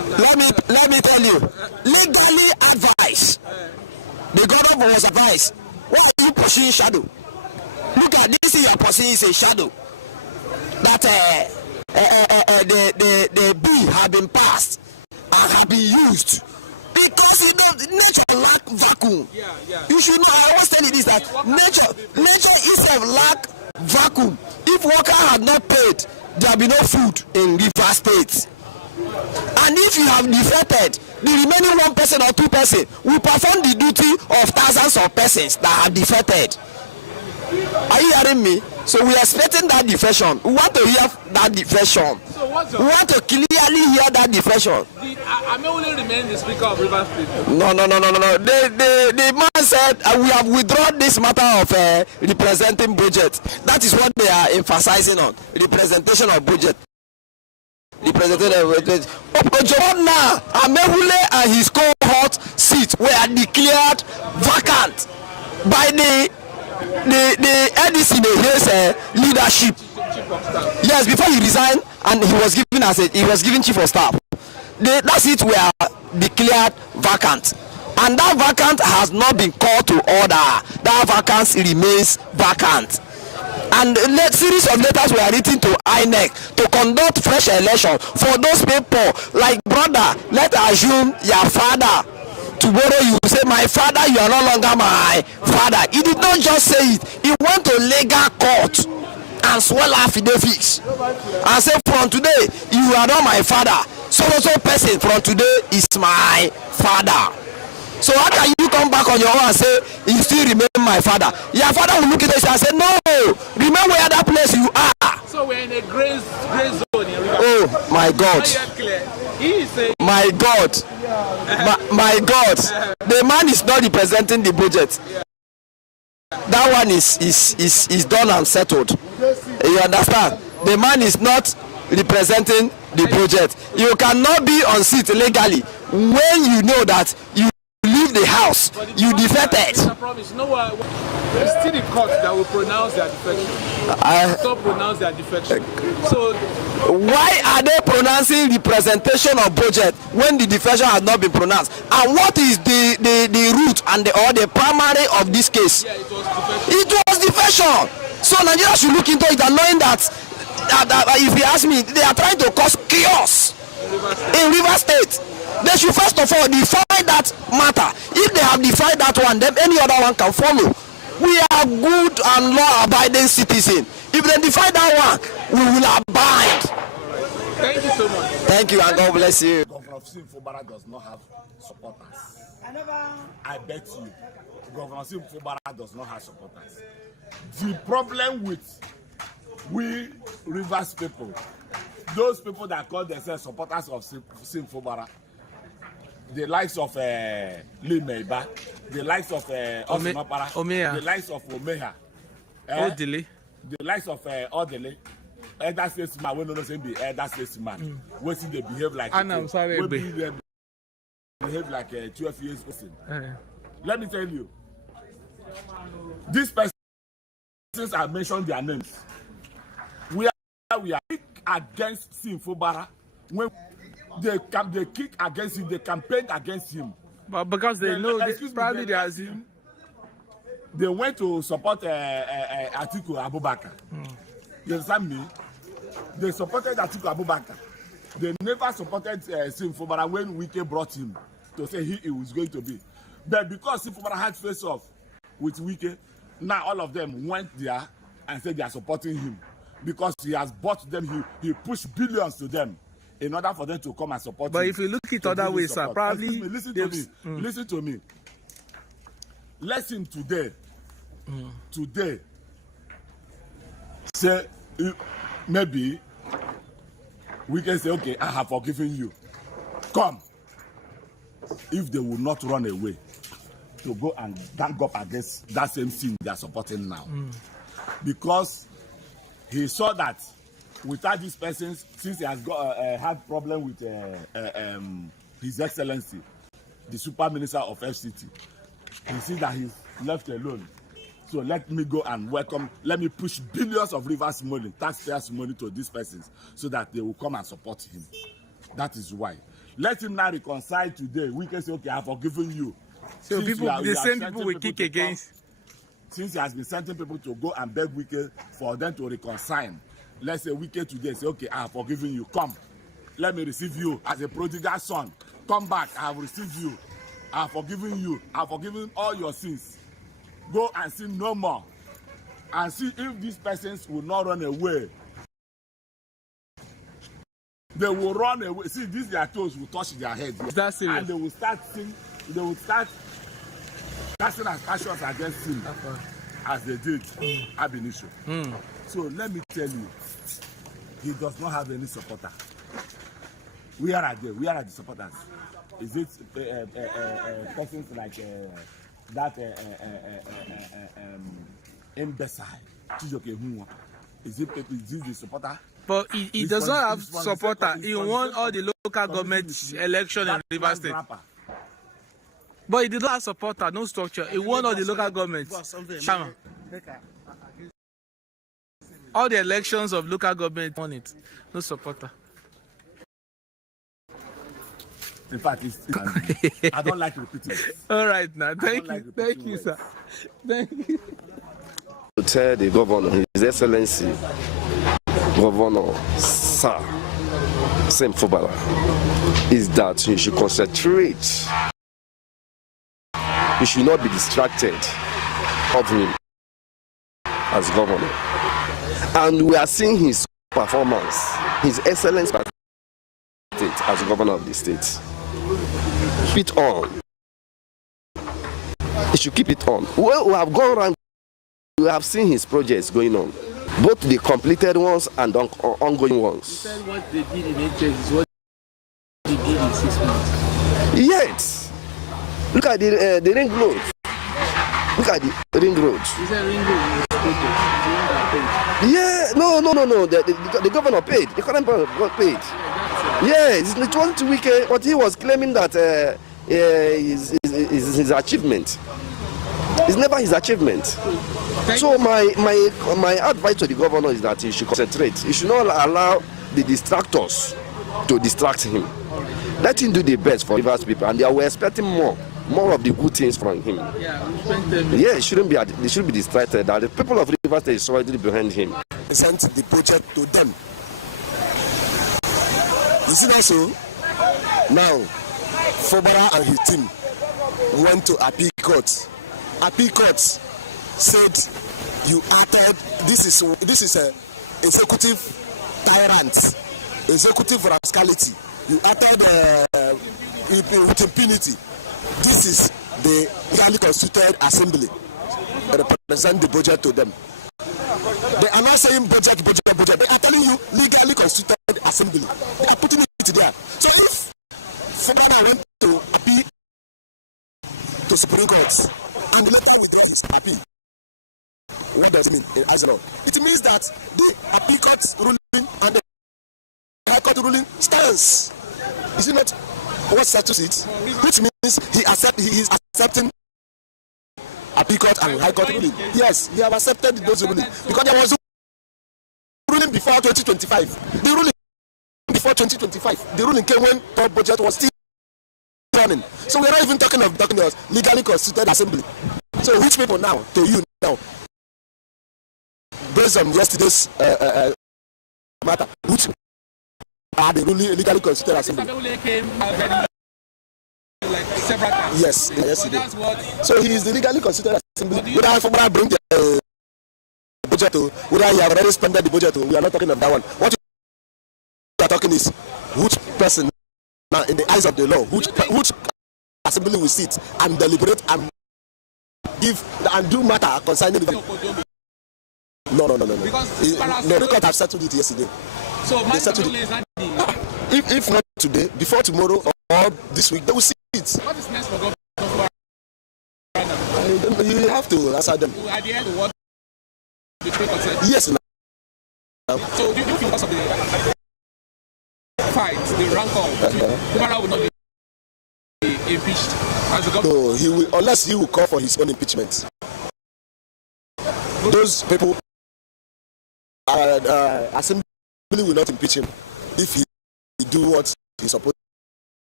let me tell you, legally advice. The government was advised. Why are you pursuing shadow? Look at this thing you are pursuing is a shadow. That the bill have been passed and have been used because you know nature lack vacuum. You should know. I always tell you this, that nature itself lack vacuum. If worker had not paid, there will be no food in River State. And if you have defected, the remaining 1% or 2% will perform the duty of thousands of persons that have defected. Are you hearing me? So we are expecting that defection. We want to hear that defection. So we want to clearly hear that defection. I may only remain the Speaker of River State. No. The man said we have withdrawn this matter of representing budget. That is what they are emphasizing on. Representation of budget. Representative of budget. Ojona, Amehule and his cohort seats were declared vacant by the NDC in his leadership. Yes, before he resigned, and he was given chief of staff. That seat were declared vacant, and that vacant has not been called to order. That vacancy remains vacant. And a series of letters were written to INEC to conduct fresh election for those people. Like, brother, let's assume your father. Tomorrow you say, my father, you are no longer my father. He did not just say it. He went to legal court and swell affidavits and say, from today, you are not my father. So person from today is my father. So how can you come back on your own and say, you still remain my father? Your father will look at us and say, no, remember where that place you are. So we're in a gray zone. Oh, my God. My God. My God. The man is not representing the budget. That one is done and settled. You understand? The man is not representing the budget. You cannot be on seat legally when you know that you leave the house, you defected. It's still the court that will pronounce their defection. Stop pronounce their defection. So why are they pronouncing representation of budget when the defection has not been pronounced? And what is the root and the primary of this case? yeah, it was defection. It was defection. So Nigeria should look into it and knowing that if you ask me, they are trying to cause chaos in River State. They should first of all define that matter. If they have defined that one, then any other one can follow. We are good and law-abiding citizens. If they define that one, we will abide. Thank you so much. Thank you and God bless you. Governor of Fubara does not have supporters. I bet you, Governor Fubara does not have supporters. The problem with we Rivers people, those people that call themselves supporters of Fubara, the likes of Limeiba, the likes of Osunopara, the likes of Omeha, Odile, the likes of Odile, elder statesman, we don't say be elder statesman. We see they behave like behave like a 12 years person. Let me tell you, these persons I mentioned their names. We are against Fubara when they kick against him, they campaign against him. But because they know probably they assume they went to support Atiku Abubakar. You understand me? They supported Atiku Abubakar. They never supported Fubara when Wike brought him to say he was going to be. But because Fubara had face off with Wike, now all of them went there and said they are supporting him because he has bought them. He pushed billions to them in order for them to come and support him. But if you look at other ways, sir, probably listen to me. Listen to me. Lesson today. Today. Say maybe we can say, okay, I have forgiven you. Come. If they will not run away to go and gang up against that same thing they are supporting now. Because he saw that without these persons, since he has got had problem with His Excellency, the Super Minister of FCT, he sees that he's left alone. So let me go and welcome, let me push billions of rivers money, taxpayers money to these persons so that they will come and support him. That is why. Let him now reconcile today. We can say, okay, I've forgiven you. So Since people, we the are same people will sending kick against. Since he has been sending people to go and beg Wike for them to reconcile, let's say Wike today say, okay, I have forgiven you. Come, let me receive you as a prodigal son. Come back, I have received you. I have forgiven you. I have forgiven all your sins. Go and sin no more. And see if these persons will not run away. They will run away. See, these their toes will touch their heads. That's serious. And they will start casting aspersions against him as they did ab initio. So let me tell you, he does not have any supporter. Where are they? Where are the supporters? Is it persons like that imbecile? Is it the supporter? But he does not have supporter. He won all the local government election in Rivers State. But he did not have supporter, no structure. He won all the local governments. All the elections of local government won it. No supporter. In fact, I don't like repeating it. All right now. Thank you. Thank you, sir. Thank you. To tell the governor, His Excellency, Governor Sir Sam Fubara, is that he should concentrate. He should not be distracted of him as governor. And we are seeing his performance, his excellence as governor of the state. Keep it on. He should keep it on. Well, we have gone around. We have seen his projects going on, both the completed ones and ongoing ones. You said what they did in 8 years is what they did in 6 months. Yes. Look at the ring road. Look at the ring road. You said ring road is Yeah, no. The governor paid. The current governor got paid. Yeah, it wasn't Wike, but he was claiming that his achievement. It's never his achievement. So my advice to the governor is that he should concentrate. He should not allow the distractors to distract him. Let him do the best for Rivers people, and they were expecting more of the good things from him. Yeah, it shouldn't be. They should be distracted. That the people of Rivers State is solidly behind him. Sent the project to them. You see that so? Now, Fubara and his team went to Appeal Court. Appeal Court said you acted. This is a executive tyrant, executive rascality. You acted with impunity. This is the legally constituted assembly represent the budget to them. They are not saying budget. They are telling you legally constituted assembly. They are putting it there. So if Fubara went to appeal to Supreme Court and the letter withdraw his appeal, what does it mean in Azalo? It means that the appeal court ruling and the high court ruling stands. Is it not what status it? Which means he is accepting appeal court and high court ruling. Yes, he have accepted those rulings because there was a ruling before 2025. The ruling before 2025. The ruling came when top budget was still running. So we're not even talking of legally constituted assembly. So which people now, to you now, based on yesterday's matter, which are the ruling legally constituted assembly? Like several times. Yes, yes. So he is the legally constituted assembly. Whether Fubara bring the budget to, whether he have already spent the budget to, we are not talking of that one. What we are talking is which person now in the eyes of the law, which assembly will sit and deliberate and give and do matter concerning the. No. Because the court have settled it yesterday. So my is not if not today, before tomorrow or this week, they will see it. What is next for government? You have to answer them. At the end, what the yes. Now. So do you feel because of the fight, the rancor, Fubara will not be impeached as the government? No, he will, unless he will call for his own impeachment. Those people assembly will not impeach him if he do what he's supposed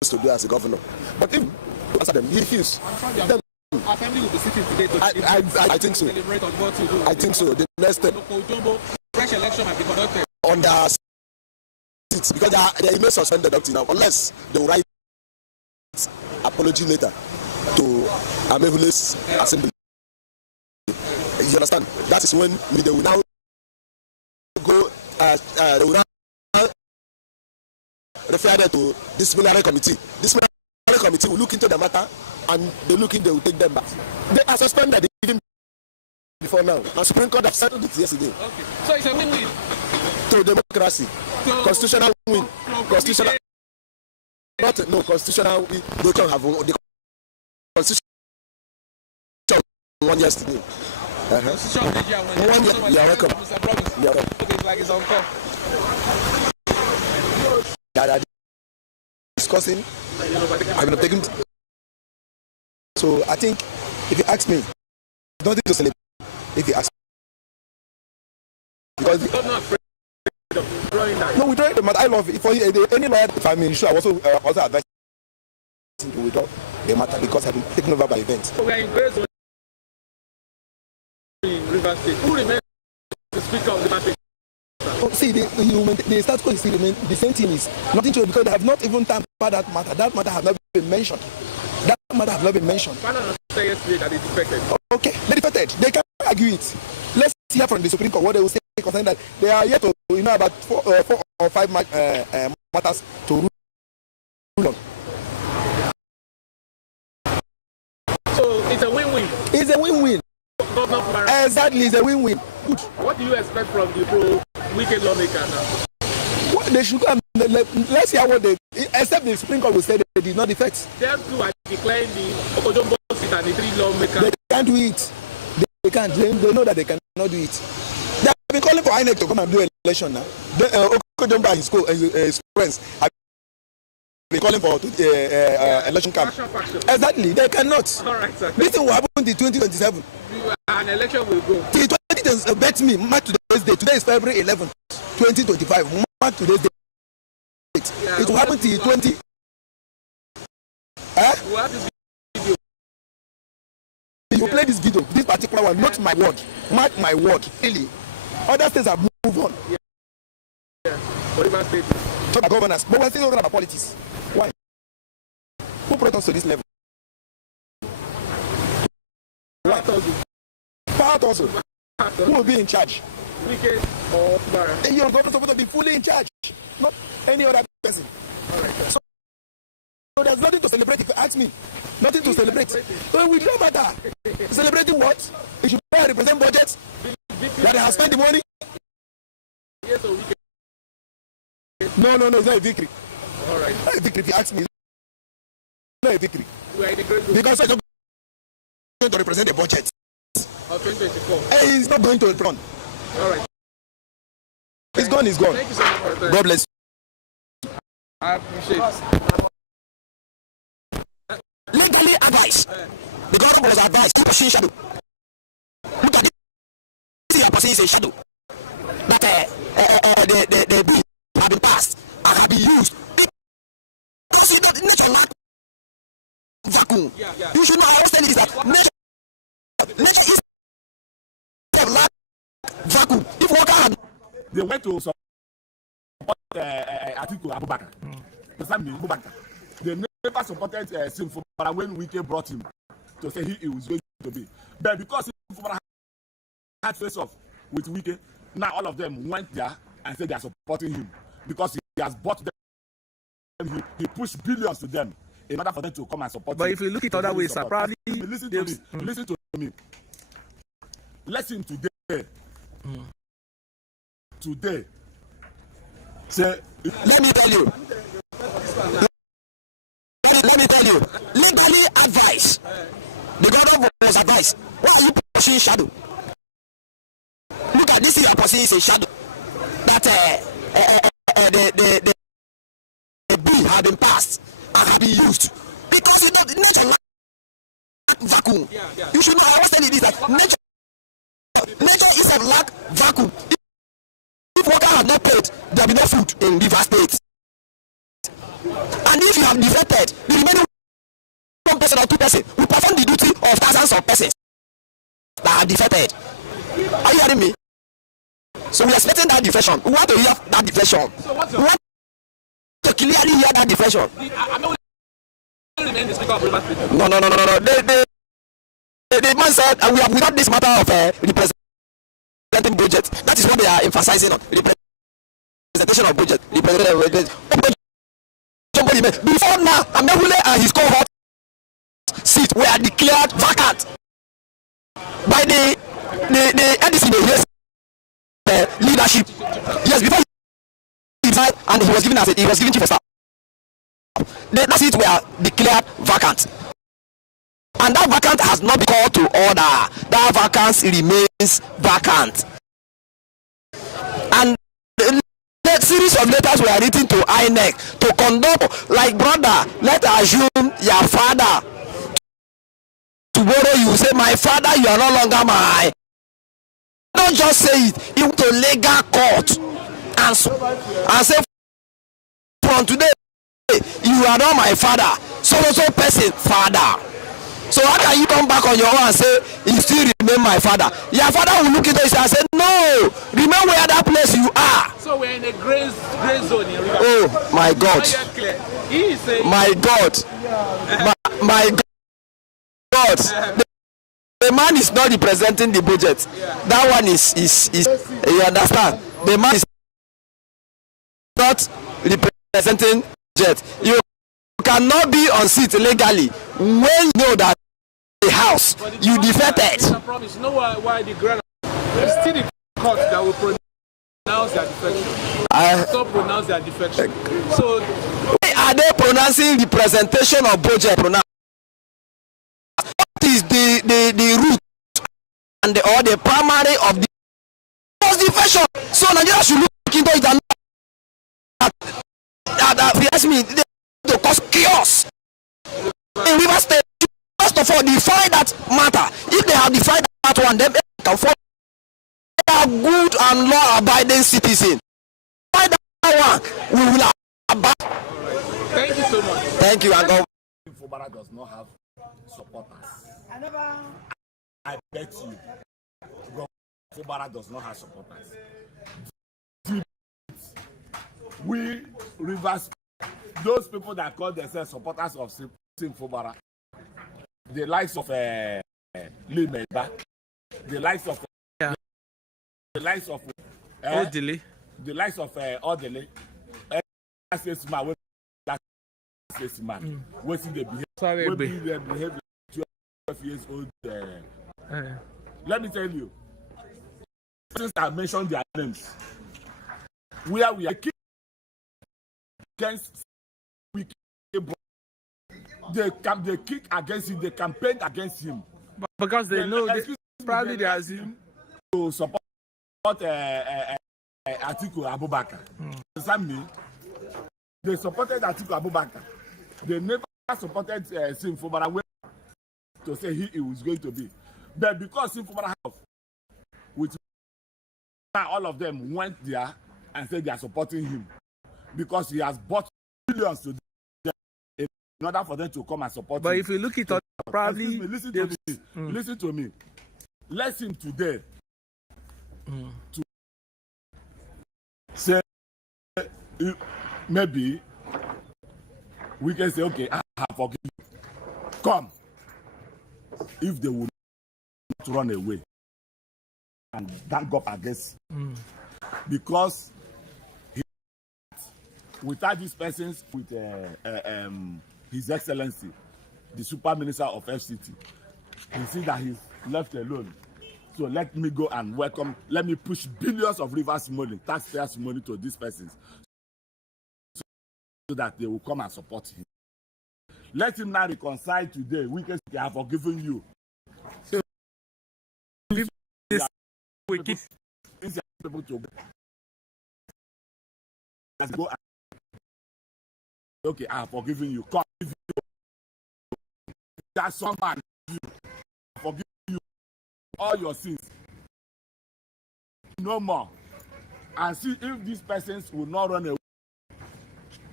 to do as a governor. But if answer them, he refuse. Then our family will be sitting today to I think so. Celebrate on what to do. I think so. The next step fresh election might be conducted on their seats because they are not suspended up to now unless they will write apology later to Amehule's assembly. You understand? That is when they will now go. They will now refer them to disciplinary committee. Disciplinary committee will look into the matter and they will take them back. They are suspended even before now. And Supreme Court have settled it yesterday. Okay. So it's a win-win. To democracy. Constitutional win. Constitutional. Not no constitutional win. They can have the constitution won yesterday. Constitution of Nigeria won. You are welcome. You are welcome. Okay, it's like it's on call. They are discussing. I'm not taking. So I think if you ask me, nothing to celebrate. If you ask me, because no, we don't. But I love it. For any lawyer, if I'm sure, I also advise to withdraw the matter because I've been taken over by events. So we are in grace in River State. Who remains the speaker of the matter? See, the status quo is still remain the same thing. Is nothing to because they have not even tampered that matter. That matter have not been mentioned. That matter have not been mentioned. Yesterday that they defected. Okay, they defected. They can argue it. Let's hear from the Supreme Court what they will say concerning that. They are yet to about 4 or 5 matters to rule on. So it's a win-win. It's a win-win. Exactly, it's a win-win. Good. What do you expect from the pro-wicked lawmaker now? What they should come. Let's hear what they. Except the Supreme Court will say they did not defect. Them two are declaring the Okojombo seat and the 3 lawmakers. They can't do it. They can't. They know that they cannot do it. They have been calling for INEC to come and do election now. Okojombo and his friends have been calling for election camp. Exactly. They cannot. All right, sir. This thing will happen in 2027. An election will go. Till 2027, bet me, mark today's date. Today is February 11th, 2025. Mark today's date. Yeah, it will happen till 20. We'll have this video. You play this video, this particular one, not my word. Mark my word. Really. Other states have moved on. Yeah. Whatever state. Talk about governance. But we're still talking about politics. Why? Who brought us to this level? Why? Power also. Who will be in charge? Wike or Fubara? And your government is supposed to be fully in charge, not any other person. All right. So there's nothing to celebrate if you ask me. Nothing to celebrate. So we don't matter. Celebrating what? It should be represent budgets that they have spent the money. Yes, or Wike. No, it's not a victory. All right. Not a victory if you ask me. It's not a victory. We are in the great group. Because it's not going to represent the budget. Of 2024. It's not going to run. All right. It's gone, it's gone. Thank you so much for your time. God bless you. I appreciate it. Legally advice. The government was advised to pursue shadow. Look at this. This is a person is a shadow. That the bill have been passed and have been used. Because you know nature lack vacuum. You should know how to is that nature is lack vacuum. If worker had they went to support Atiku Abubakar. Abubakar. They never supported Fubara when Wike brought him to say he was going to be. But because Fubara had face off with Wike, now all of them went there and said they are supporting him because he has bought them. He pushed billions to them in order for them to come and support him. But if you look at other ways, probably listen to me. Listen to me. Lesson today. Today. Say, let me tell you. Let me tell you. Legally advice. The government was advised. Why are you pursuing shadow? Look at this. Your person is a shadow. That the bill have been passed and have been used because you know nature lack vacuum. You should know. I was telling you this that nature is a lack vacuum. If workers have not paid, there will be no food in River State. And if you have defected, the remaining 1 person or 2 persons will perform the duty of thousands of persons that are defected. Are you hearing me? So we are expecting that defection. We want to hear that defection. We want to clearly hear that defection. No. The man said we have without this matter of representing budget. That is what they are emphasizing on. Representation of budget. Before now, Amehule and his cohort seat were declared vacant by the NDC leadership. Yes, before he died and he was given chief of staff. That seat were declared vacant. And that vacant has not been called to order. That vacancy remains vacant. And the series of letters were written to INEC to conduct, like, brother, let's assume your father. Tomorrow you say, my father, you are no longer my. Don't just say it. You to legal court and say, from today, you are not my father. So person, father. So how can you come back on your own and say, you still remain my father? Your father will look into it and say, no, remember where that place you are. So we're in a gray zone in River. Oh, my God. My God. My God. The man is not representing the budget. That one is you understand? The man is not representing budget. You cannot be on seat legally when you know that the house you defected. I promise. You know why the grant? It's still the court that will pronounce their defection. Stop pronounce their defection. So why are they pronouncing representation of budget? What is the root and or the primary of the defection? So Nigeria should look into it and if you ask me, to cause chaos in River State. First of all, define that matter. If they have defined that one, then they can follow. They are good and law-abiding citizens. Define that one, we will abide. thank you so much. Thank you, and God. Fubara does not have supporters. I bet you. Fubara does not have supporters. We reverse those people that call themselves supporters of Fubara, the likes of Limeba, the likes of Odile, the likes of Odile, what's the behavior 12 years old. Let me tell you, since I mentioned their names, where we are against they kick against him, they campaign against him. Because they know probably they assume to support Atiku Abubakar. Understand me? They supported Atiku Abubakar. They never supported Sim Fubara to say he was going to be. But because Sim Fubara have, with all of them went there and said they are supporting him because he has bought billions to them in order for them to come and support him. But if you look at it, probably listen to me. Let him today to say maybe we can say, okay, I have forgiven you. Come. If they will not run away and gang up against because without these persons, with His Excellency, the Super Minister of FCT, he see that he's left alone. So let me go and welcome, let me push billions of rivers money, taxpayers money to these persons so that they will come and support him. Let him now reconcile today. We can say, I have forgiven you. People to go and, okay, I have forgiven you. Come, that's someone you forgive you all your sins. No more. And see if these persons will not run away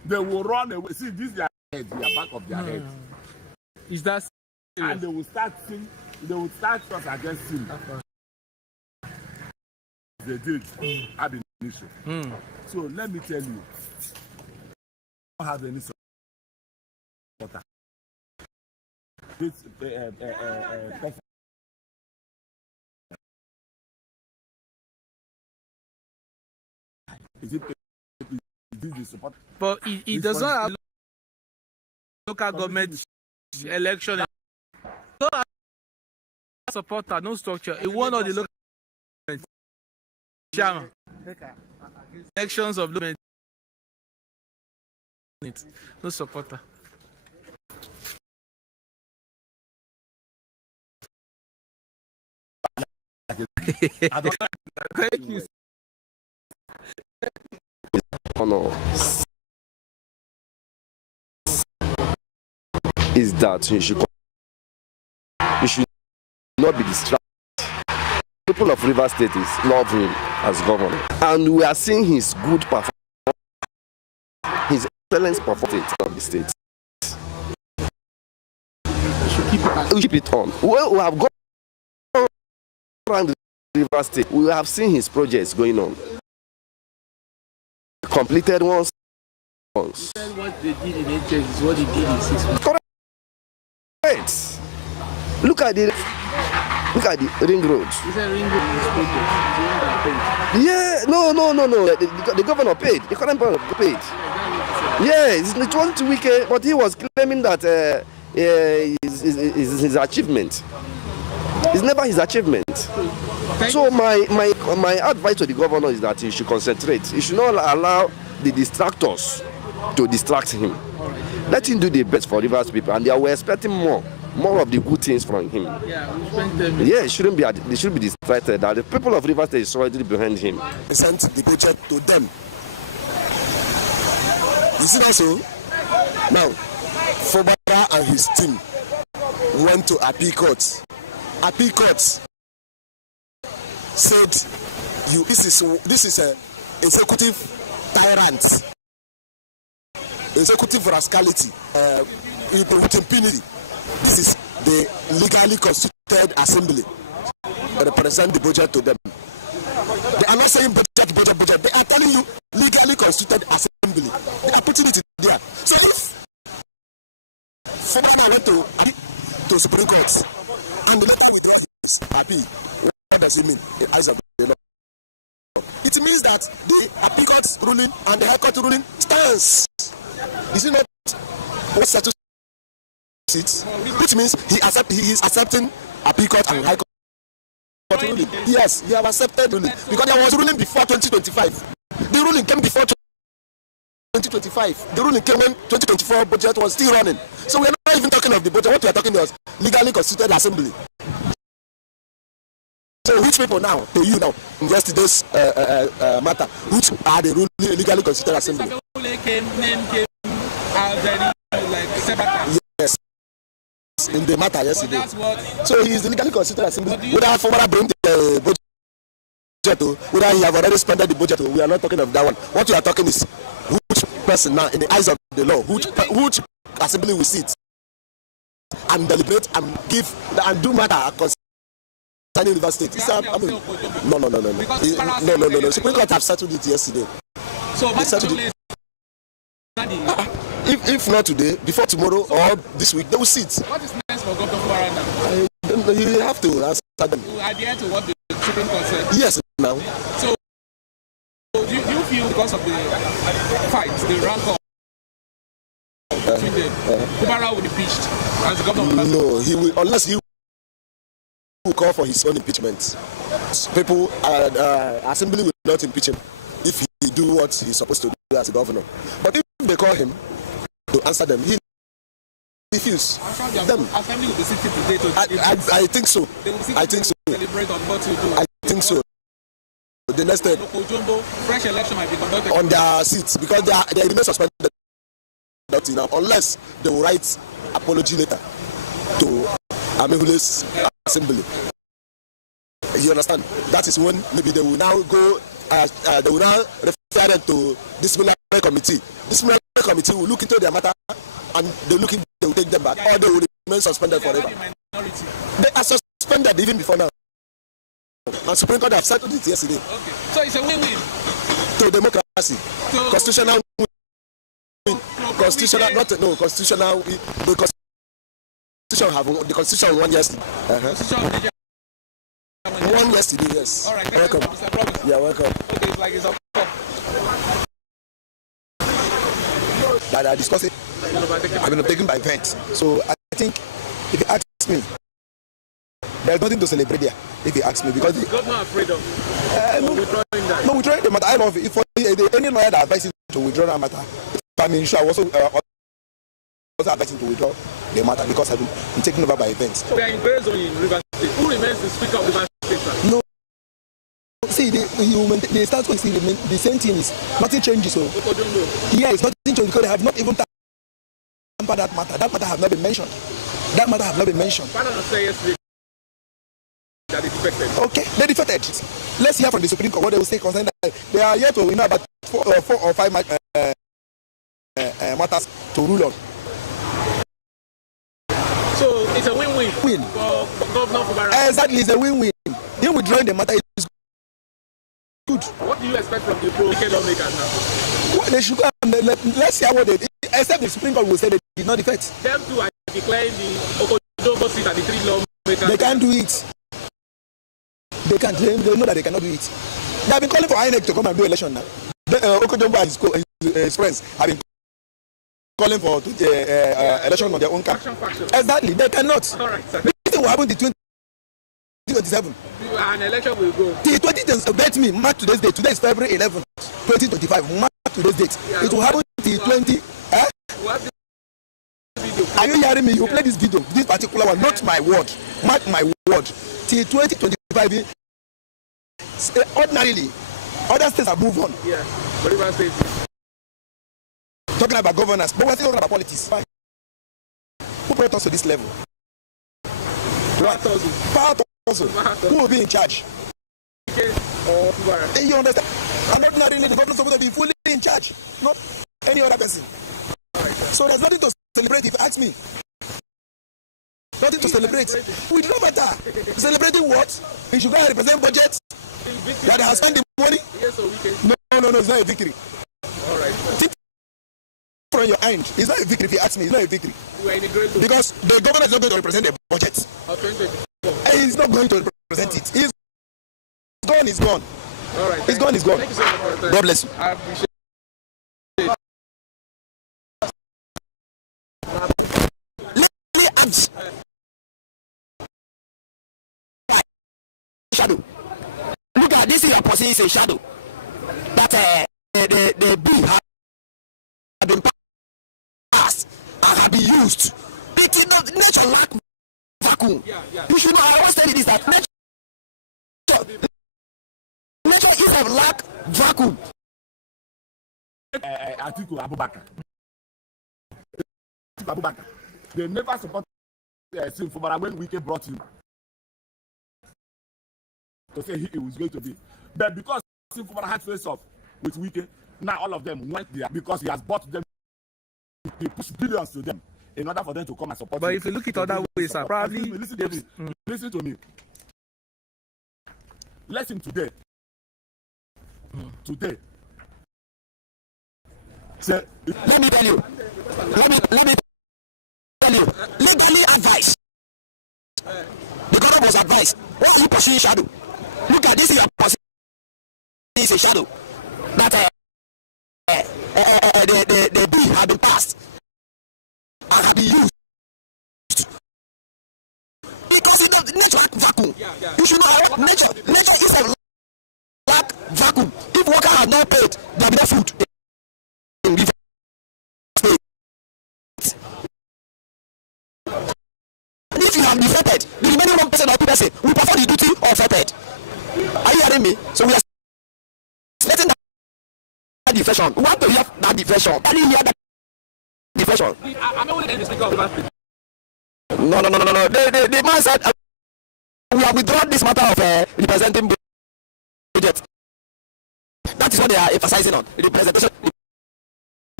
They will run away. See, this is their head, the back of their head. Is that serious? And they will start us against him. They did have an issue. So let me tell you, I don't have any supporter. This person. Is this the support? But it does not have local government election. No supporter, no structure. It won all the local government. Chairman. Elections of local government. No supporter. Thank you. Honor is that you should not be distracted. People of River State love him as governor, and we are seeing his good performance, his excellent performance of the state. We keep it on. Well, we have gone around the River State. We have seen his projects going on. Completed ones. What they did in 8 years is what they did in 6 months. Correct. Look at the ring road. Is that ring road is project? Is the one that paid? Yeah, no. The governor paid. The current governor paid. Yeah, it wasn't wike, but he was claiming that his achievement. It's never his achievement. So my advice to the governor is that he should concentrate. He should not allow the distractors to distract him. Let him do the best for Rivers people, and they were expecting more of the good things from him. Yeah, we spent them. Yeah, they should be distracted. That the people of Rivers State is already behind him. Sent the budget to them. You see that so? Now, Fubara and his team went to Appeal Court. Appeal Court said, this is a executive tyrant, executive rascality, with impunity. This is the legally constituted assembly. Represent the budget to them. They are not saying budget. They are telling you legally constituted assembly. They are putting it there. So if Fubara went to Supreme Court and the later withdraw his appeal, what does it mean in eyes of the law? It means that the Appeal Court ruling and the High Court ruling stands. Is it not what status it? Which means he is accepting Appeal Court and High Court ruling. Yes, he have accepted ruling because there was ruling before 2025. The ruling came before 2025. The ruling came when 2024 budget was still running. So we are not even talking of the budget. What we are talking about is legally constituted assembly. So which people now, to you now, in yesterday's matter, which are the legally constituted assembly? Yes, in the matter yesterday. So he is the legally constituted assembly. Whether Fubara bring the budget, whether he have already spent the budget, we are not talking of that one. What we are talking is which person now, in the eyes of the law, which assembly will sit and deliberate and give and do matter concerning River State. No. Supreme Court have settled it yesterday. So they settled it. If not today, before tomorrow or this week, they will sit. What is next for Governor Fubara now? You have to answer them. To adhere to what the Supreme Court said? Yes, now. So do you feel because of the fights, the rancor between them, Fubara will be impeached as the governor? No, he will, unless he will call for his own impeachment. People, assembly will not impeach him if he do what he's supposed to do as a governor. But if they call him to answer them, he refuse them. Assembly will be sitting today to I think so. I think so. Deliberate on what to do. I think so. The next step, fresh election might be conducted on their seats because they remain suspended now, unless they will write apology letter to Amehule's assembly. You understand? That is when maybe they will now go. They will now refer them to disciplinary committee. Disciplinary cabinet committee will look into their matter and they will take them back, or they will remain suspended forever. They are suspended even before now. And Supreme Court have settled it yesterday. Okay. So it's a win-win. To democracy. Constitutional win. Constitutional, constitutional. The constitution won yesterday. Won yesterday, yes. All right, welcome. Yeah, welcome. Okay, it's like it's up. That are discussing. I've been taken by events. So I think if you ask me, there's nothing to celebrate there. If you ask me, because the government afraid of withdrawing that. No, withdrawing the matter. I love it. If any lawyer that advises to withdraw that matter, I mean, sure, I also advising to withdraw the matter because I've been taken over by events. So we are in gray zone in Rivers State. Who remains the Speaker of Rivers State? No. See, the status quo is the same thing. Is nothing changes. So yes, nothing changes because they have not even tampered that matter. That matter have not been mentioned. That matter have not been mentioned. Why not say yesterday that they defected? Okay, they defected. Let's hear from the Supreme Court what they will say concerning that. They are here to about 4 or 5 matters to rule on. So it's a win-win for Governor Fubara. Exactly, it's a win-win. Him withdrawing the matter is good. What do you expect from the pro-Wike lawmakers now? Well, they should go and let's hear what they did. Except the Supreme Court will say they did not defect. Them two are declaring the Okojobo seat and the 3 lawmakers. They can't do it. They can't. They know that they cannot do it. They have been calling for INEC to come and do election now. Okojobo and his friends have been calling for election on their own camp. Exactly. They cannot. All right, sir. This will happen in 2027. An election will go. The 2010, bet me, mark today's date. Today is February 11th, 2025. Mark today's date. Yeah, it will happen till 20. Are you hearing me? You play this video, this particular one, not my word. Mark my word. Till 2025. Ordinarily, other states have moved on. Yeah, but Rivers State. Talking about governance, but we're still talking about politics. Fine. Who brought us to this level? Power also. Who will be in charge? Or Fubara. You understand? And ordinarily, the government is supposed to be fully in charge, not any other person. So there's nothing to celebrate if you ask me. Nothing to celebrate. We do not matter. Celebrating what? We should go and represent budget that has spent the money. Yes, or weekend. No, it's not a victory. All right. Think from your end. It's not a victory if you ask me. It's not a victory. We are in a great zone. Because the government is not going to represent the budget. Of 2024. And he's not going to represent it. He's gone, he's gone. All right. He's gone, he's gone. Thank you so much for your time. God bless you. I appreciate it. Shadow. Look at this, your position is a shadow. That the bee have been passed and have been used. It is not nature lack vacuum. You should know. I always tell you this, that nature is a lack vacuum. Atiku Abubakar. They never support Fubara when Wike brought him to say he was going to be. But because Fubara had face off with Wike, now all of them went there because he has bought them. He pushed billions to them in order for them to come and support him. But if you look at other ways, probably listen to me. Listen to me. Lesson today. Today. So, let me tell you. Legally advised. The government was advised. What are you pursuing shadow? Look at this, your position is a shadow. That the bill have been passed and have been used. Because it does nature vacuum. You should know nature is a lack vacuum. If worker has not paid, there will be no food in River State. If you have defected, the remaining 1% or 2% will perform the duty of affected. Are you hearing me? So we are letting that defection. We want to hear that defection. Can you hear that defection? I'm not the speaker of that. No. The man said we have withdrawn this matter of representing budget. That is what they are emphasizing on. Representation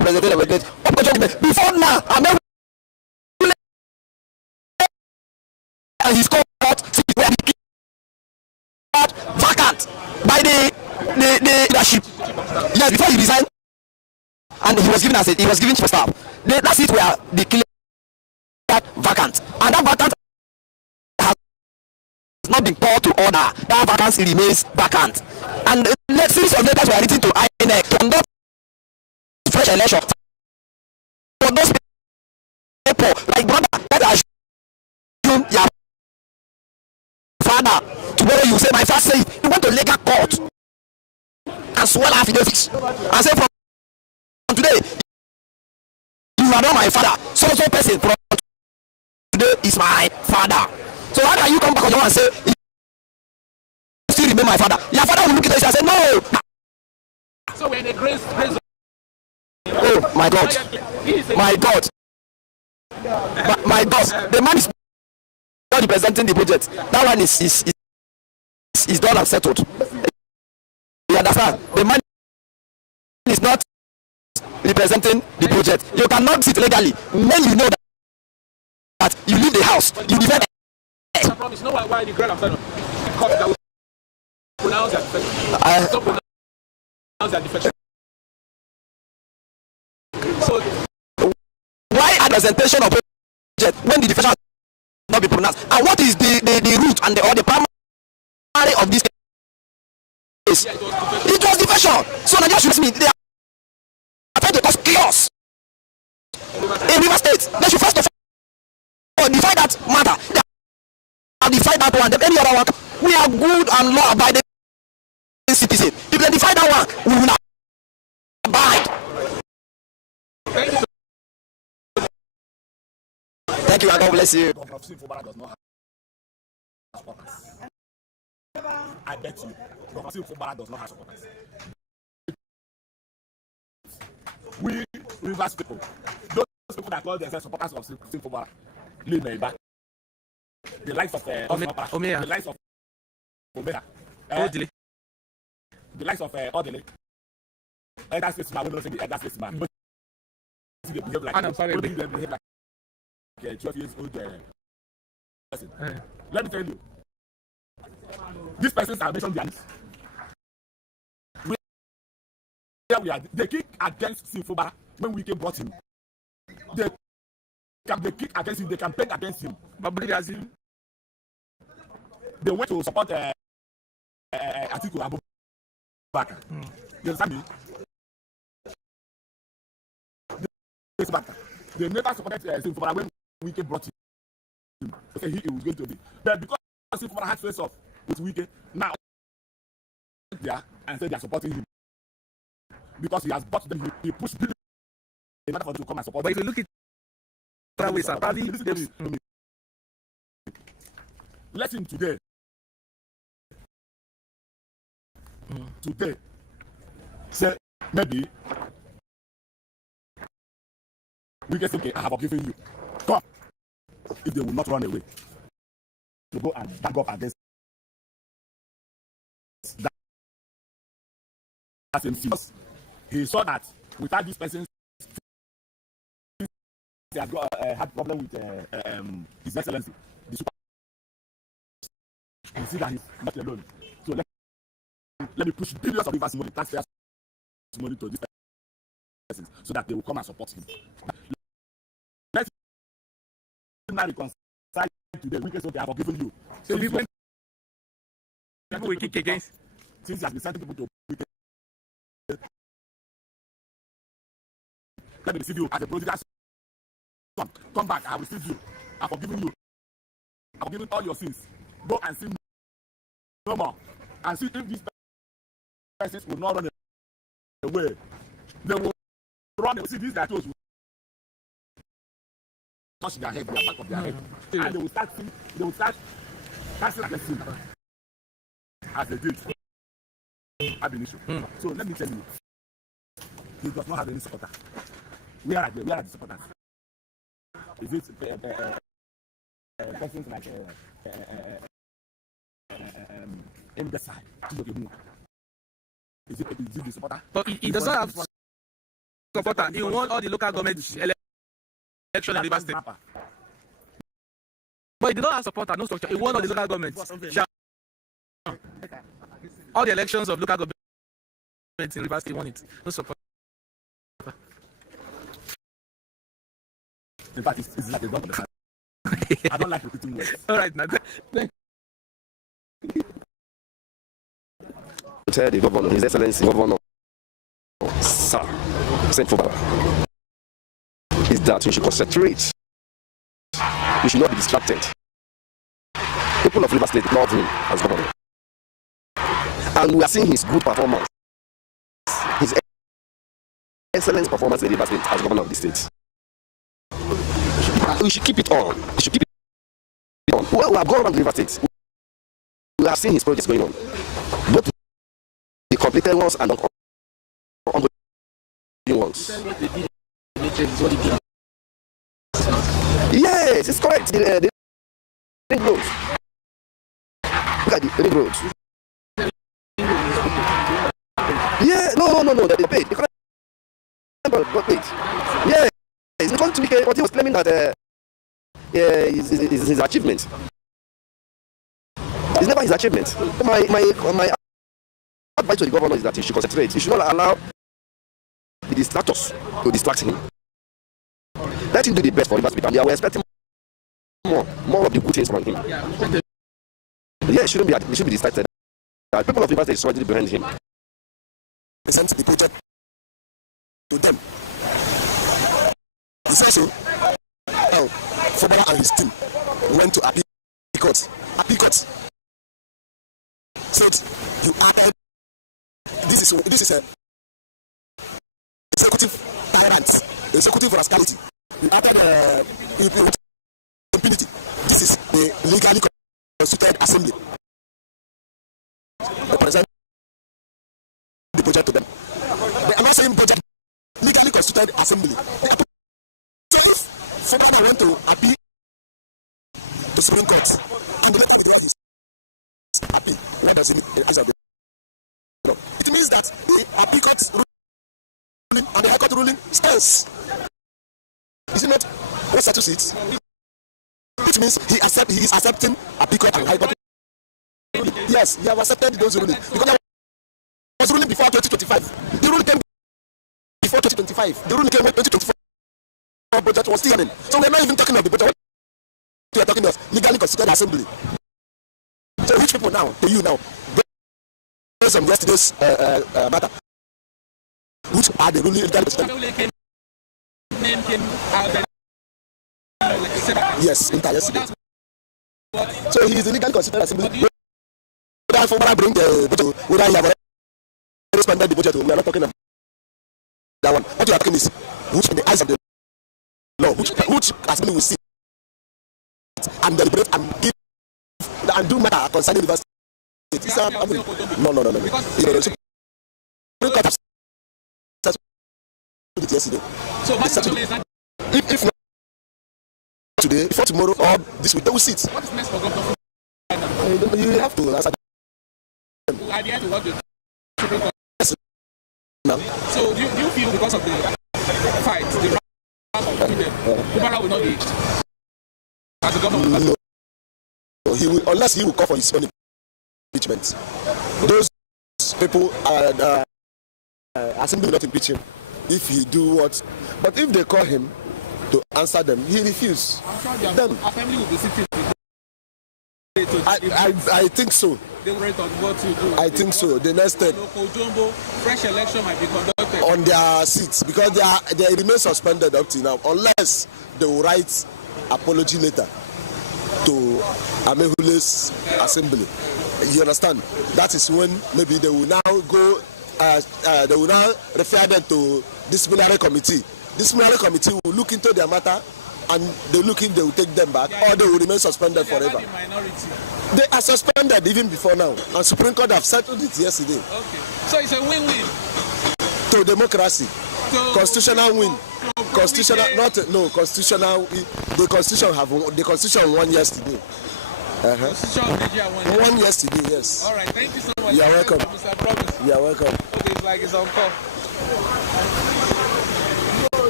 President-General. Before now, I'm and his court were declared vacant by the leadership. Yes, before he resigned, and he was given chief of staff. That seat were declared vacant, and that vacant has not been called to order. That vacancy remains vacant, and the series of letters were written to INEC to conduct fresh election for those people like brother that assume your father. Tomorrow you say my father say you went to legal court and swell affidavits and say from today you are not my father. So person from today is my father. So how can you come back on your and say you still remain my father? Your father will look at us and say no. So when the grace oh my God, my God, my God, the man is not representing the budget. That one is done and settled. You understand? The man is not representing the budget. You cannot sit legally when you know that you leave the house. You defend. I promise. You know why the grand after because that will pronounce that defection. So pronounce that defection. So why a presentation of budget when the defection not be pronounced? And what is the root and the primary of this case? It was defection. So Nigeria should me they are trying to cause chaos in River State. They should first of all define that matter. They have defined that one. Then any other one, we are good and law abiding citizens. If they define that one, we will abide. Thank you and God bless you. Fubara does not have supporters. I bet you, Fubara does not have supporters. We reverse people, those people that call themselves supporters of Fubara, leave me back. The likes of the likes of Omega, the likes of Odele, that statesman, we don't say the other statesman. They behave like 12 years old person. Let me tell you, these persons are mentioned their names. We are, they kick against Fubara when we came brought him. They kick against him, they campaign against him. They went to support Atiku Abubakar. You understand me? They never supported Fubara when Wike brought him. Okay, he was going to be. But because Fubara had face off with Wike, now they are and said they are supporting him. Because he has bought them, he pushed them in order for them to come and support. But if you look at that way, let him today. Today, say maybe we can say, okay, I have forgiven you. Come. If they will not run away, to go and back up against that. That's him. He saw that without this person, he had had problem with His Excellency. You see that he's not alone. So let me push billions of rivers money, taxpayers money to this person so that they will come and support him. Let him now reconcile today. We can say, okay, I have forgiven you. So people will kick against. Since he has been sending people to let me receive you as a prodigal son. Come back, I will receive you. I have forgiven you. I have forgiven all your sins. Go and sin no more. And see if these persons will not run away. They will run away. See, these guys will touch their head, their back of their head. And they will start casting against him as they did at the initial. So let me tell you, he does not have any supporter. Where are the supporters? Is it persons like in the side? Is it the supporter? But he does not have supporter. He won all the local government election in Rivers State. But he did not have supporter, no structure. He won all the local government. All the elections of local government in Rivers State won it. No support. In fact, it's like a don't understand. I don't like repeating words. All right, now. Tell the governor, His Excellency Governor, Sir, Saint Fubara, is that you should concentrate. You should not be distracted. People of Rivers State love him as governor. And we are seeing his good performance, his excellent performance in Rivers State as governor of the state. We should keep it on. We should keep it on. Well, we have gone around Rivers State. We have seen his projects going on. Both the completed ones and the ongoing ones. Yes, it's correct. The ring road. Look at the ring road. Yeah, no, they paid. The correct got paid. Yeah, it's not to be what he was claiming that is his achievement. It's never his achievement. My advice to the governor is that he should concentrate. He should not allow the distractors to distract him. Let him do the best for Rivers State. And we are expecting more of the good things from him. Yeah, he shouldn't be distracted. The people of Rivers State is solidly behind him. Present the project to them. He says so. Fubara and his team went to Appeal Court. Appeal Court said you are this is a executive tyrant, executive rascality. You added impunity. This is the legally constituted assembly. The president the project to them. They are not saying project legally constituted assembly. Fubara went to appeal to Supreme Court and the next day is appeal. What does it mean? It means that the appeal court ruling and the high court ruling stands. Is it not? What status it? It means he is accepting appeal court and high court ruling. Yes, he have accepted those rulings because there was ruling before 2025. The ruling came before 2025. The ruling came in 2024. Budget was still running. So we're not even talking of the budget. We are talking of legally constituted assembly. So rich people now, to you now, based on yesterday's matter, which are the ruling legally constituted. Yes, yesterday. So he is the legally constituted assembly. Whether Fubara bring the budget, whether he have already expanded the budget, we are not talking about that one. What you are talking is, which in the eyes of the law, which assembly will see and deliberate and give and do matter concerning the university. No. Yesterday. So if not today, before tomorrow or this week, they will sit. What is next for government? You have to answer them. Idea to what the Supreme Court. So do you feel because of the fight, the Fubara will not be as a governor? No, he will, unless he will call for his own impeachment. Those people are assembly will not impeach him if he do what. But if they call him to answer them, he refuses. I'm sure them. Assembly will be sitting. I think so. They rate on what you do. I think so. The next step. Fresh election might be conducted on their seats because they remain suspended up till now, unless they will write apology letter to Amehule's assembly. You understand? That is when maybe they will now go. They will now refer them to disciplinary committee. Disciplinary committee will look into their matter. And they look if they will take them back or they will remain suspended forever. They are suspended even before now. And Supreme Court have settled it yesterday. Okay. So it's a win-win. To democracy. Constitutional win. Constitutional, constitutional. The Constitution won yesterday. Constitution won yesterday, yes. All right, thank you so much. You're welcome. You are welcome. Okay, it's like it's on call.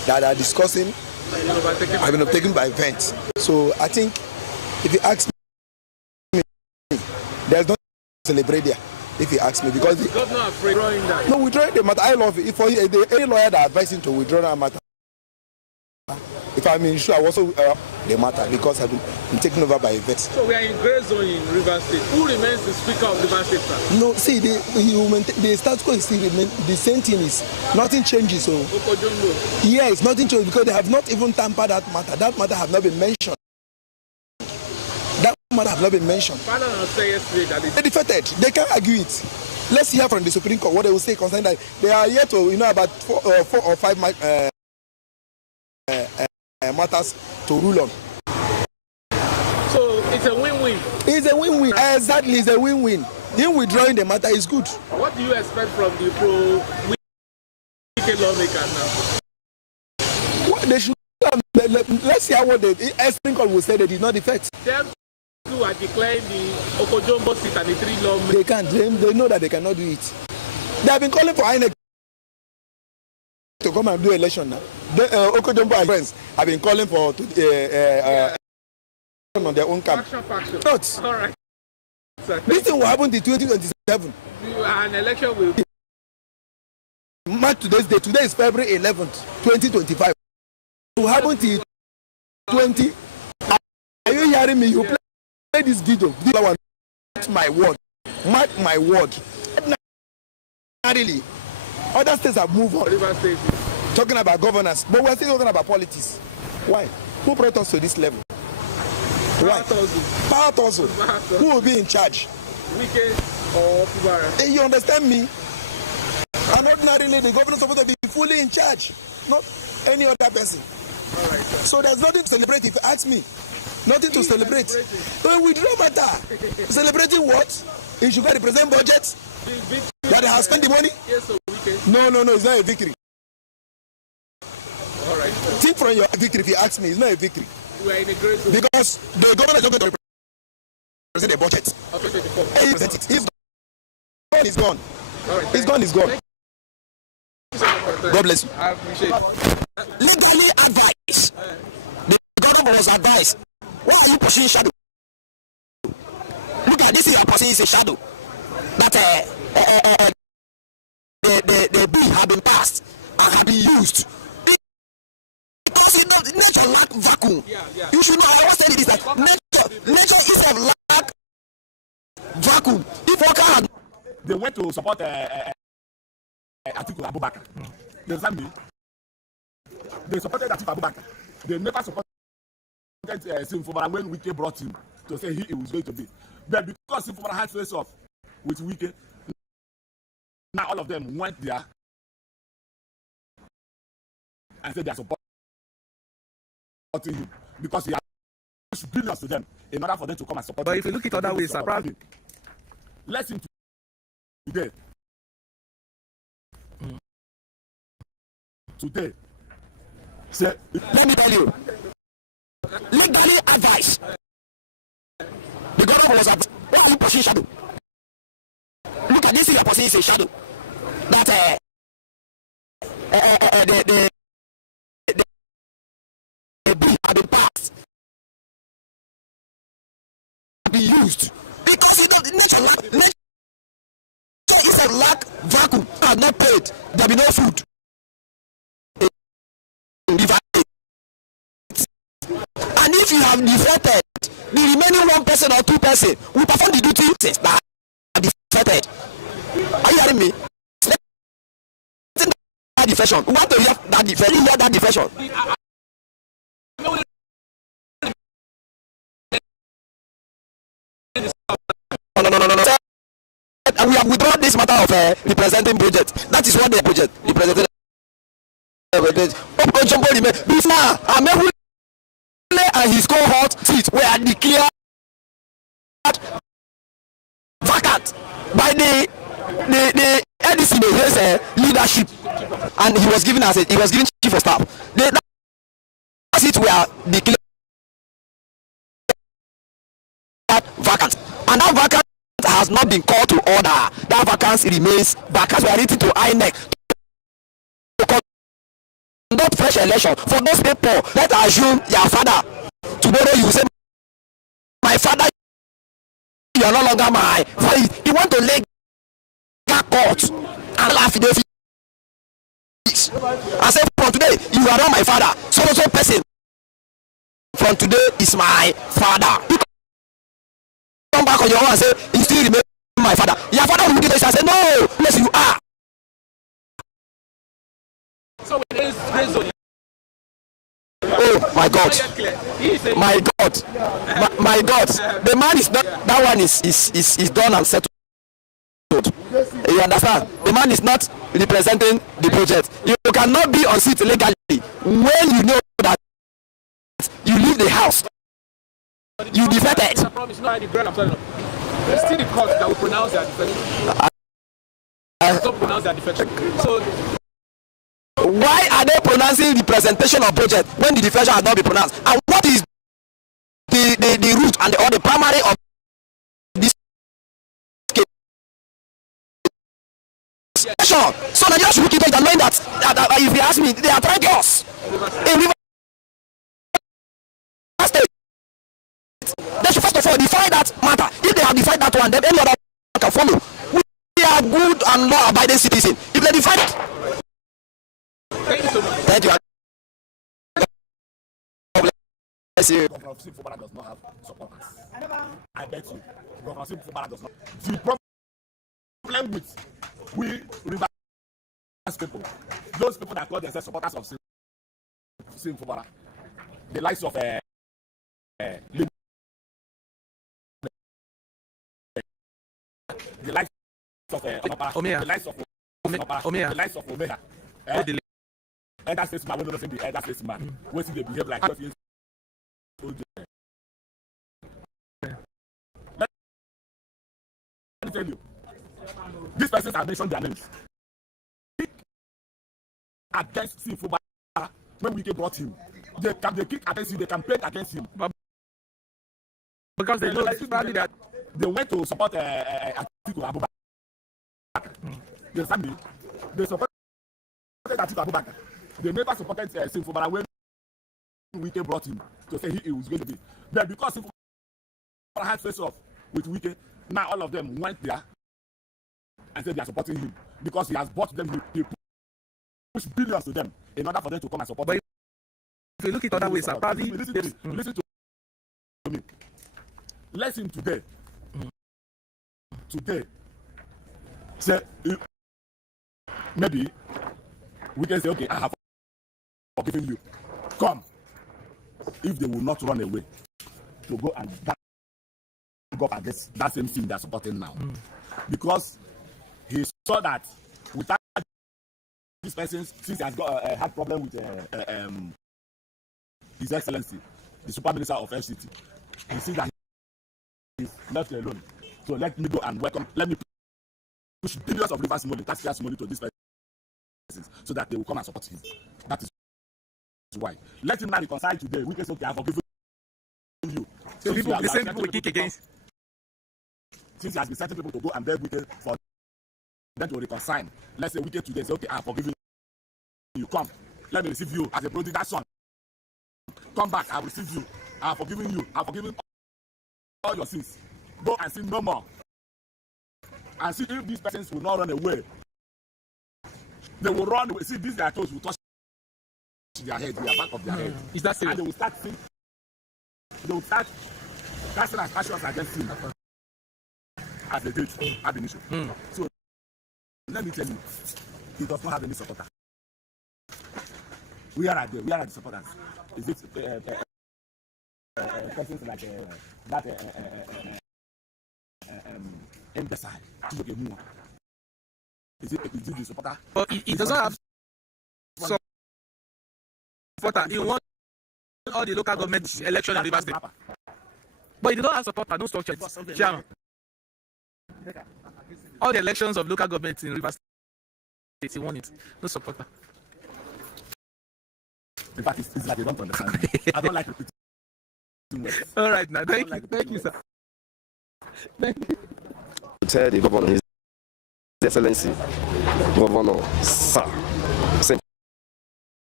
that are discussing have been overtaken by events. So I think if you ask me, there's nothing to celebrate there. If you ask me, because the governor afraid drawing that. No, withdrawing the matter. I love it. If for any lawyer that advises him to withdraw that matter, if I'm in sure I also the matter, because I've been taken over by events. So we are in gray zone in Rivers State. Who remains the Speaker of Rivers State, sir? No, see, the status quo is still the same thing. Is nothing changes. So yes, nothing changes because they have not even tampered that matter. That matter have not been mentioned. That matter have not been mentioned. Father say yesterday that they defected. They can't argue it. Let's hear from the Supreme Court what they will say concerning that. They are yet to, about four or five matters to rule on. So it's a win-win. It's a win-win. Exactly, it's a win-win. Him withdrawing the matter is good. What do you expect from the pro-wike lawmakers now? What they should. Let's hear what the Supreme Court will say. They did not defect. Them who are declaring the Okojombo seat and the 3 lawmakers. They can't. They know that they cannot do it. They have been calling for INEC to come and do election now. Okojombo and friends have been calling for on their own camp. Faction. Not. All right. This thing will happen in 2027. An election will. Mark today's day. Today is February 11th, 2025. It will happen till 20. Are you hearing me? You play this video. Mark my word. Mark my word. Not really. Other states have moved on. Talking about governance, but we're still talking about politics. Why? Who brought us to this level? Why? Power Tussle. Who will be in charge? Wike or Fubara? You understand me? And ordinarily, the governor is supposed to be fully in charge, not any other person. All right, so there's nothing to celebrate if you ask me. Nothing to celebrate. So withdraw matter. Celebrating what? You should represent budget. That they have spent the money? Yes, so Wike. No, it's not a victory. All right. Think from your victory if you ask me, it's not a victory. We are in a great zone. Because the governor is not going to represent the budget. He represents it. He's gone. All right, He's gone. God bless you. I appreciate it. Legally advice. The government was advised. Why are you pursuing shadow? Look at this, you are pursuing a shadow. That the bill have been passed and have been used. Because nature lack vacuum. Yeah. You should know. I was telling you this that nature is a lack vacuum. If worker had they went to support Atiku Abubakar. You understand me? They supported Atiku Abubakar. They never supported Fubara when Wike brought him to say he was going to be. But because Fubara had face off with Wike, now all of them went there and said they are supporting him because he has billions to them in order for them to come and support But him. if you look at other ways, probably. Lesson today. Today. Say, let me tell you. Legally advice. The government was advised. Why are you pursuing shadow? Look at this, you are pursuing a shadow. That the bill have been passed, have been used because nature is a lack vacuum. Are not paid. There be no food. And if you have defected, the remaining 1% or 2% will perform the duty that are defected. Are you hearing me? That defection. We want to hear that defection. Hear that defection. No. We have withdrawn this matter of representing budget. That is what the budget represented. Before and his cohort seats were declared vacant by the NDC leadership, and he was given chief of staff. The seats were declared vacant, and that vacant has not been called to order. That vacancy remains vacant. We are waiting to INEC conduct fresh election for those people. Let us assume your father. Tomorrow you say, my father, you are no longer my father. You want to lay court and laugh in the face. I say, from today, you are not my father. So person from today is my father. You come back on your own and say, you still remain my father. Your father will look at you and say, no, yes, you are. So oh my God, my God, the man is not, that one is done and settled. You understand? The man is not representing the project. You cannot be on seat legally when you know that you leave the house. You defected. Still the court that will pronounce their defection. Pronounce their defection. So why are they pronouncing the presentation of project when the defection has not been pronounced? And what is the root and or the primary of this case? Sure. So Nigeria should look into it and knowing that if you ask me, they are trying us. In River State, they should first of all define that matter. If they have defined that one, then any other can follow. We are good and law-abiding citizens. If they define it. thank you so much. Thank you. Governor Fubara does not have supporters. I bet you. Governor Fubara does not. The problem with we Rivers people, those people that call themselves supporters of Fubara, the likes of the likes of Omea. The likes of Omea. The likes of Omea. Elder statesman, we don't know the elder statesman. Wait till they behave like 12 years old. Let me tell you, these persons have mentioned their names. Against Fubara, when Wike brought him, they kick against him, they campaign against him. Because they know that they went to support Atiku Abubakar. You understand me? They supported Atiku Abubakar. They never supported Fubara when Wike brought him to say he was going to be. But because Fubara had face off with Wike, now all of them went there and said they are supporting him because he has bought them. He pushed billions to them in order for them to come and support him. If you look at other ways, probably listen to me. Lesson today. Today, say maybe we can say, okay, I have forgiven you. Come. If they will not run away to go and go up against that same thing they're supporting now. Because he saw that without this person, since he has got had problem with His Excellency, the Super Minister of FCT, he sees that he's left alone. So let me go and welcome, let me push billions of rivers money, taxpayers money to this person so that they will come and support him. That is why. Let him not reconcile today. We can say, okay, I have forgiven you. So people, the same people will kick against. Since he has been setting people to go and beg Wike for them to reconcile. Let's say Wike today say, okay, I have forgiven you. Come, let me receive you as a prodigal son. Come back, I will receive you. I have forgiven you. I have forgiven all your sins. Go and sin no more. And see if these persons will not run away. They will run away. See, these their toes will touch their head, their back of their head. Is that serious? And they will start sin. They will start casting aspersions against him as they did at the initial. So let me tell you, he does not have any supporter. We are the supporters. Is it persons like that imbecile? Is it the supporter? But he doesn't have supporter. He won all the local government election in Rivers State. But he did not have supporter, no structure. Chairman. All the elections of local government in Rivers State, he won it. No supporter. In fact, it's like they don't understand. I don't like repeating words. All right, now thank you, sir. Thank you. Tell the governor, His Excellency, Governor, sir,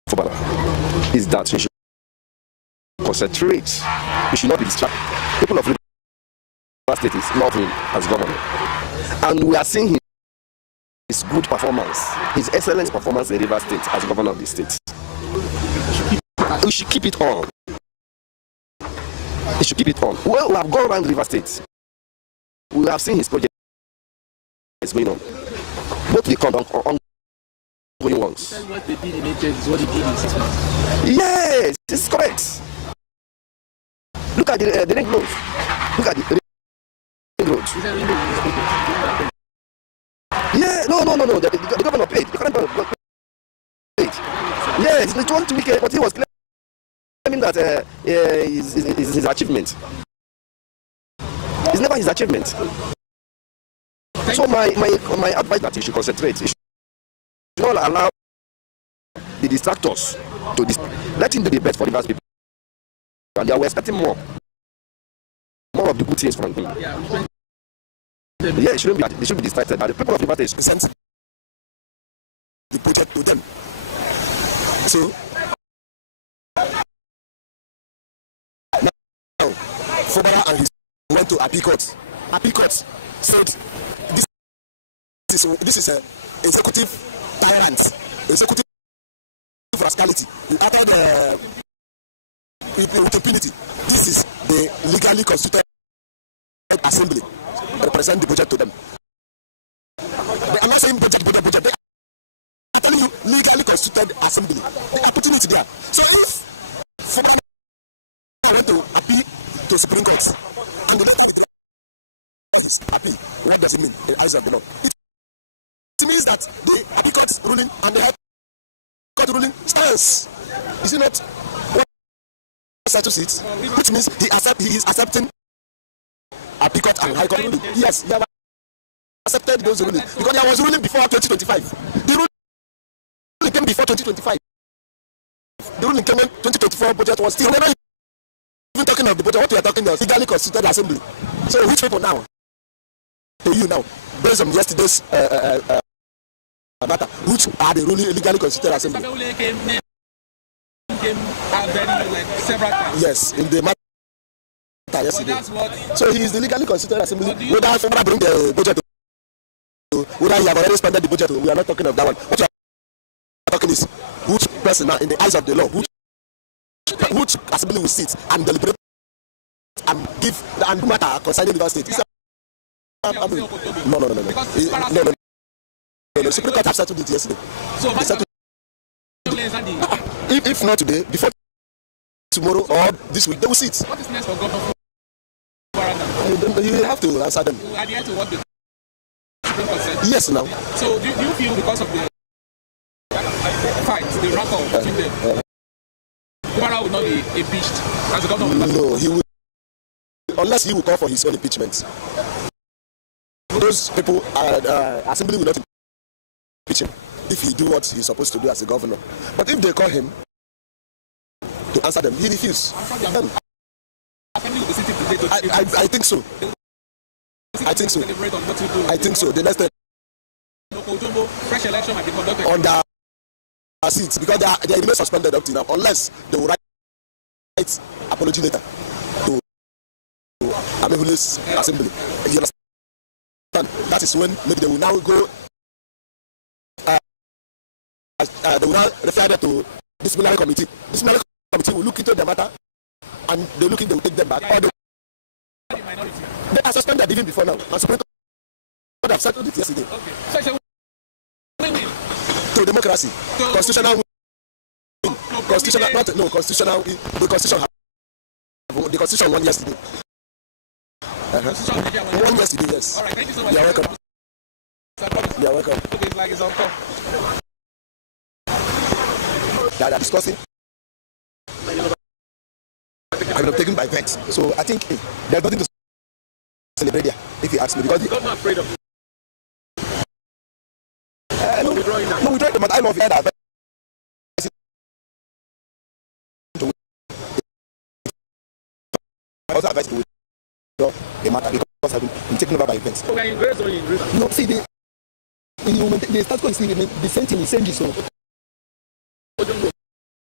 Fubara is that we should concentrate. We should not be distracted. People of Rivers State is love him as governor, and we are seeing his good performance, his excellent performance in Rivers State as governor of the state. We should keep it on. We should keep it on. Well, we have gone around Rivers State. We have seen his project is going on. Both the ongoing ones. What they did in 8 years is what he did in 6 months. Yes, it's correct. Look at the ring road. Look at the ring road. Yeah, no. The governor paid. The current governor paid. Yes, it wasn't wicked, but he was claiming that is his achievement. It's never his achievement. So my advice that he should concentrate. He should not allow the distractors to let him do the best for the vast people. And they are expecting more of the good things from him. Yeah, they should be distracted. And the people of the state present the project to them. So now, Fubara and his went to Appeal Court. Appeal Court said this is a executive tyrant, executive rascality. After the with impunity, this is the legally constituted assembly represent the budget to them. I'm not saying budget. They are telling you legally constituted assembly. They are putting it there. So if Fubara went to appeal to Supreme Court and the next is appeal, what does it mean in the eyes of the law? It means that the appeal court ruling and the high court ruling stands. Is it not what settles it? Which means he is accepting appeal court and high court ruling. Yes, he has accepted those rulings because there was ruling before 2025. The ruling came before 2025. The ruling came in 2024. Budget was still never even talking of the budget. What we are talking about is legally constituted assembly. So which people now? To you now, based on yesterday's matter, which are the ruling legally constituted assembly? Came several times. Yes, in the matter yesterday. So he is the legally constituted assembly. Whether Fubara bring the budget, whether he have already spent the budget, we are not talking of that one. What we are talking is which person now in the eyes of the law, which assembly will sit and deliberate and give and do matter concerning the state. No. The Supreme Court have settled it yesterday. So if not today, before tomorrow or this week, they will sit. What is next for government? You have to answer them. To adhere to what the Supreme Court said. Yes, now. So do you feel because of the fight, the rapport between them, Fubara will not be impeached as the governor? No, he will, unless he will call for his own impeachment. Those people, assembly will not impeach him if he do what he's supposed to do as a governor. But if they call him to answer them, he refuses. I think so. I think so. The next time fresh election might be conducted on their seats because they are suspended up to now, unless they will write apology letter to Amehule's assembly. You understand? That is when maybe they will now go. They will now refer them to disciplinary committee. Disciplinary committee will look into the matter, and they will take them back. Or they are suspended even before now. And Supreme Court have settled it yesterday. Okay. So to democracy, constitutional, constitutional, not no constitutional. The constitution won yesterday. One yesterday, yes. All right, thank you so much. You're welcome. You're welcome. It's like it's on top. They are discussing. I would have taken by vex. So I think there's nothing to celebrate there, if you ask me. Because I'm not afraid of no, we try to, but I love that. I also advise to withdraw the matter because I've been taken over by events. Okay, in grace or in reason? No, see, the start going to the same thing, the same so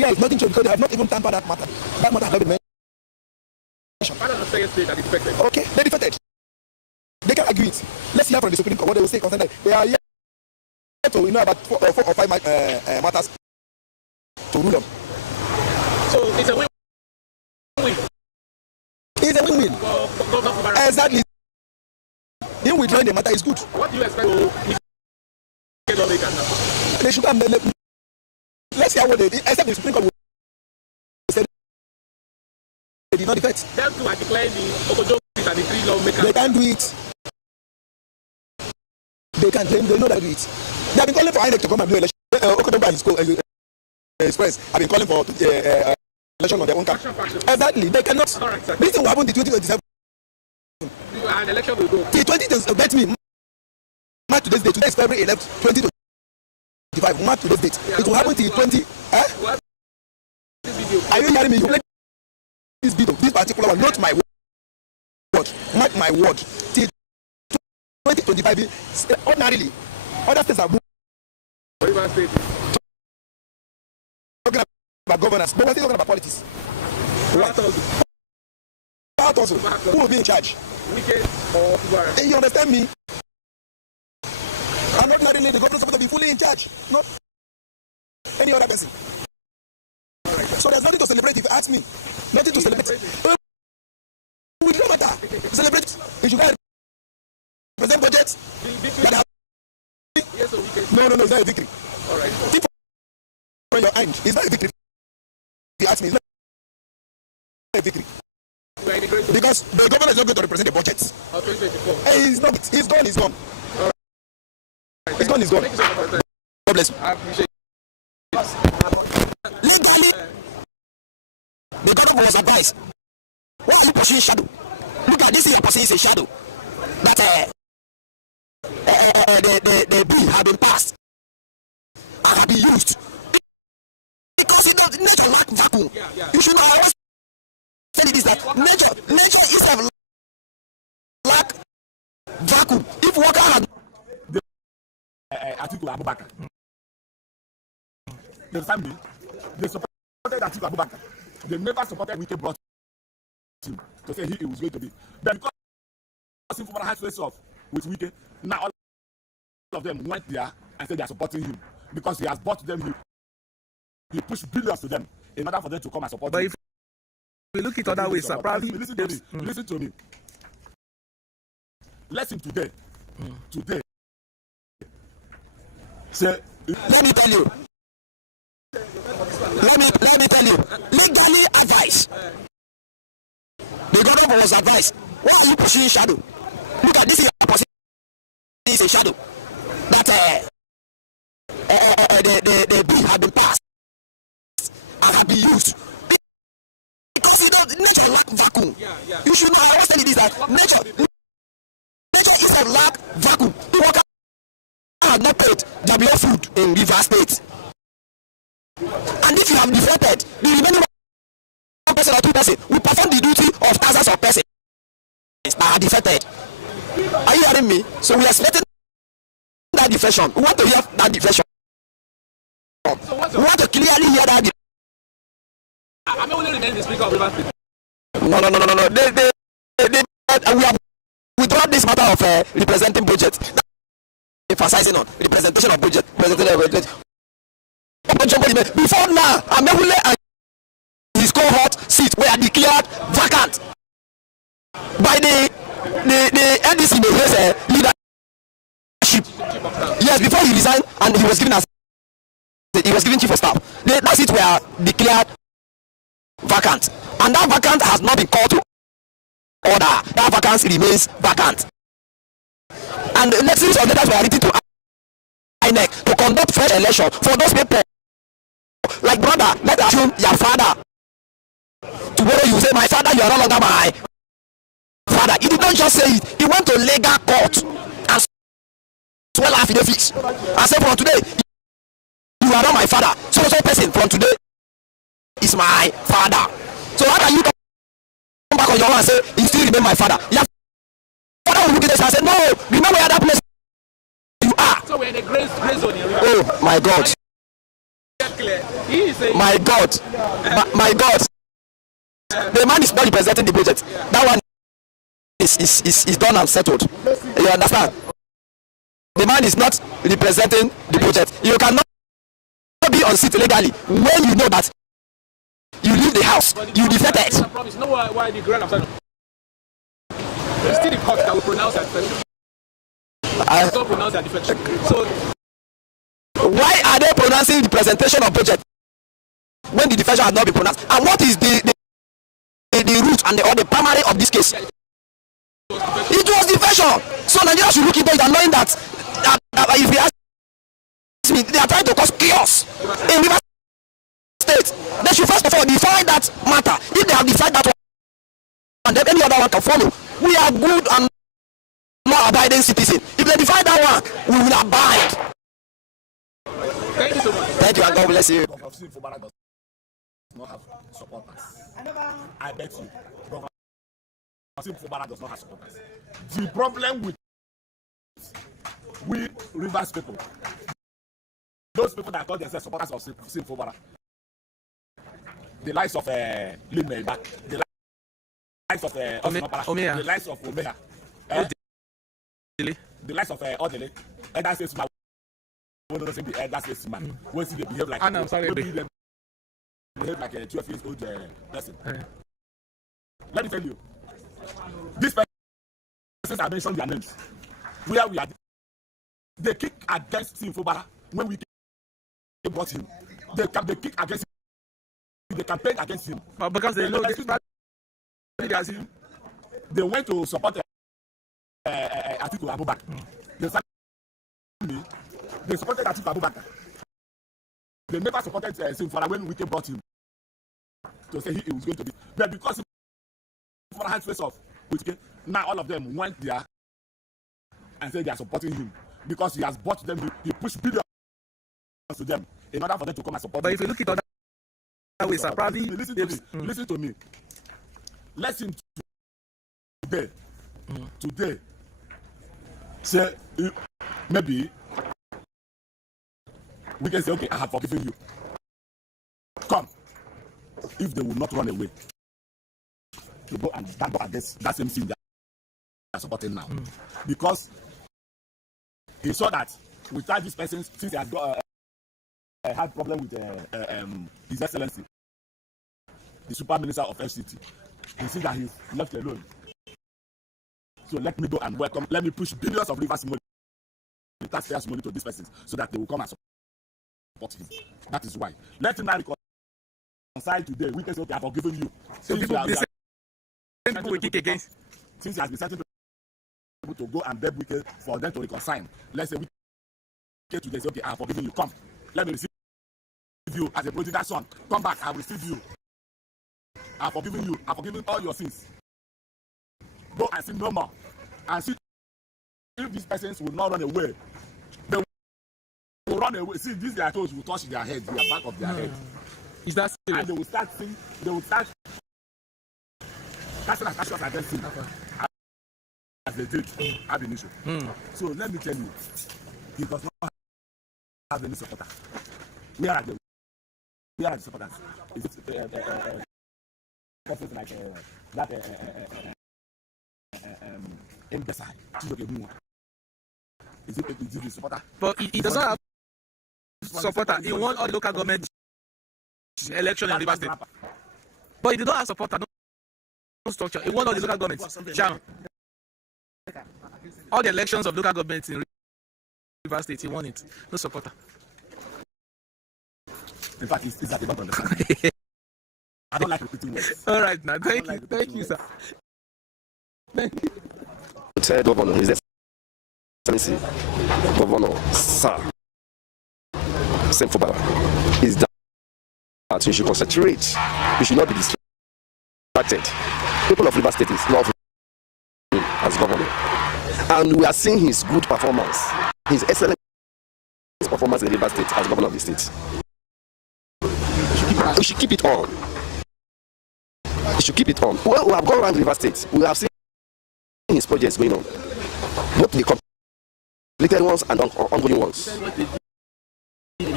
Yes, nothing changed because they have not even tampered that matter. That matter has not been mentioned. Part of the second state that defected. Okay, they defected. They can agree it. Let's hear from the Supreme Court what they will say concerning that. They are here to about 4 or 5 matters to rule on. So it's a win-win. It's a win-win. For Governor Fubara. Exactly. Him withdrawing the matter is good. What do you expect to get lawmakers now? They should come. Let's hear what they did. Except the Supreme Court will say they did not defect. Them two are declaring the Okojo and the 3 lawmakers. They can't do it. They can't. They know that do it. They have been calling for INEC to come and do election. Okojo and his friends have been calling for election on their own camp. Exactly. They cannot. Right, this thing will happen in 2027. An election will go. See, 2020, me. Mark today's date. Today is February 11th, 2025. Mark today's date. Yeah, it will happen till 20. Huh? This video. Are you hearing me? You play this video, this particular one, not my word. Mark my word. Till 2025, ordinarily, other states are moving. State. Talking about governance, but we're still talking about politics. What? Also, who will be in charge? Wike or Fubara? You understand me? I'm not letting the government supposed to be fully in charge, not any other person. Right. So there's nothing to celebrate if you ask me. Nothing to celebrate. We don't matter. Celebrate. You should go present budget. Yes, no, it's not a victory. All right. Keep on your hand. It's not a victory. If you ask me, it's not a victory. Because the governor is not going to represent the budget. 2024. He's not. He's gone. He's gone. Right. He's gone. He's gone. Thank you so much for your time. God bless you. I appreciate it. Legally, the governor was advised. Why are you pursuing shadow? Look at this thing you're pursuing is a shadow. That the bill have been passed and have been used. Because nature lack vacuum. You should know. I always tell you this, that nature itself lack vacuum. If worker had Azuta-Mbata, the family, they supported Azuta-Mbata. They never supported Wike brought him to say he was going to be. But because Fubara has face off with Wike, now all of them went there and said they are supporting him because he has bought them. He pushed billions to them in order for them to come and support him. If we look at other ways, sir, probably listen to me. Listen to me. Lesson today. Today. Say, let me tell you. Let me tell you. Legally advice. The governor was advised. Why are you pursuing shadow? Look at this is a shadow. That the bill have been passed and have been used. Because nature lack vacuum. You should know. I always tell you this, that nature is a lack vacuum. The worker has not paid their below food in Rivers State. And if you have defected, the remaining 1 person or 2 person will perform the duty of thousands of persons that are defected. Are you hearing me? So we are expecting that defection. We want to hear that defection. We want to clearly hear that. I'm only remaining the speaker of Rivers State. No. We have withdrawn this matter of representing budget. Emphasizing on representation of budget. Before now, Amewule and his cohort seat were declared vacant by the NDC in the leadership. Yes, before he resigned and he was given chief of staff. That seat were declared vacant, and that vacant has not been called to order. That vacancy remains vacant. And the next series of letters were written to INEC to conduct fresh election for those people. Like brother, let's assume your father. Tomorrow you say, my father, you are no longer my father. He did not just say it. He went to legal court and swell affidavits and said, from today, you are not my father. So person from today is my father. So how can you come back on your own and say, he still remain my father? Your father will look at this and say, no, remember where that place you are. So we're in a gray zone here. Oh my God. Clear. My God, my God, the man is not representing the budget. That one is done and settled. You understand? The man is not representing the budget. You cannot be on seat legally when you know that you leave the house, you defected. You know why the grand outside? It's still the court that will pronounce that defection. Don't pronounce that defection. So why are they pronouncing the presentation of budget when the defection has not been pronounced? And what is the root and the primary of this case? It was defection. So Nigeria should look into it and knowing that if you ask me, they are trying to cause chaos in Rivers State. They should first of all define that matter. If they have decided that one, and then any other one can follow. We are good and more abiding citizens. If they define that one, we will abide. thank you so much. Thank you and God bless you. Fubara does not have supporters. I bet you. Fubara does not have supporters. The problem with we Rivers people, those people that call themselves supporters of Fubara, the likes of Lime back, the likes of Omeya, the likes of Omeya, the likes of Odele, and that's this man. One of the elder statesman. When they behave like I'm sorry, behave like a 12 years old person. Let me tell you, these persons I mentioned their names. Where we are, they kick against him Fubara when we brought him. They kick against him. They campaign against him. but because they know him, they went to support Atiku Abubakar. They supported Atiku Abubakar. They never supported Fubara when we brought him to say he was going to be. But because Fubara had face off with Wike, now all of them went there and said they are supporting him because he has bought them. He pushed billions to them in order for them to come and support but him. if you look at other ways, probably listen to me. Listen to me. Listen today. Today, say maybe we can say, okay, I have forgiven you. Come, if they will not run away to go and stand up against that same thing they are supporting now, because he saw that without this person, since he has got had problem with His Excellency, the Super Minister of FCT, he sees that he's left alone. So let me go and welcome. Let me push billions of Rivers money, taxpayers' money to these persons, so that they will come and support him. That is why. Let him now reconcile today. We can say, okay, I have forgiven you. so people will kick against. Since he has been sending people to go and beg Wike for them to reconcile, let's say Wike today say, okay, I have forgiven you. Come, let me receive you as a prodigal son. Come back, I will receive you. I have forgiven you. I have forgiven all your sins. Go and sin no more. And see if these persons will not run away. They will run away. See, these their toes will touch their head, the back of their head. Is that serious? And they will start singing. They will start casting aspersions against him. As they did ab initio. So let me tell you, he does not have any supporter. Where are the supporters? Is it persons like that is it the supporter? But he doesn't have supporter. He won all the local government election in Rivers State. But he did not have supporter, no structure. He won all the local government. All the elections of local government in Rivers State, he won it. No supporter. In fact, it's that they don't understand. I don't like repeating words. All right, now thank you, sir. Thank you. Third governor, His Excellency, Governor Sir Fubara, is that you should concentrate. You should not be distracted. People of Rivers State is not him as governor, and we are seeing his good performance, his excellent performance in Rivers State as governor of the state. We should keep it on. We should keep it on. Well, we have gone around Rivers State. We have seen his projects going on, both the completed ones and ongoing ones.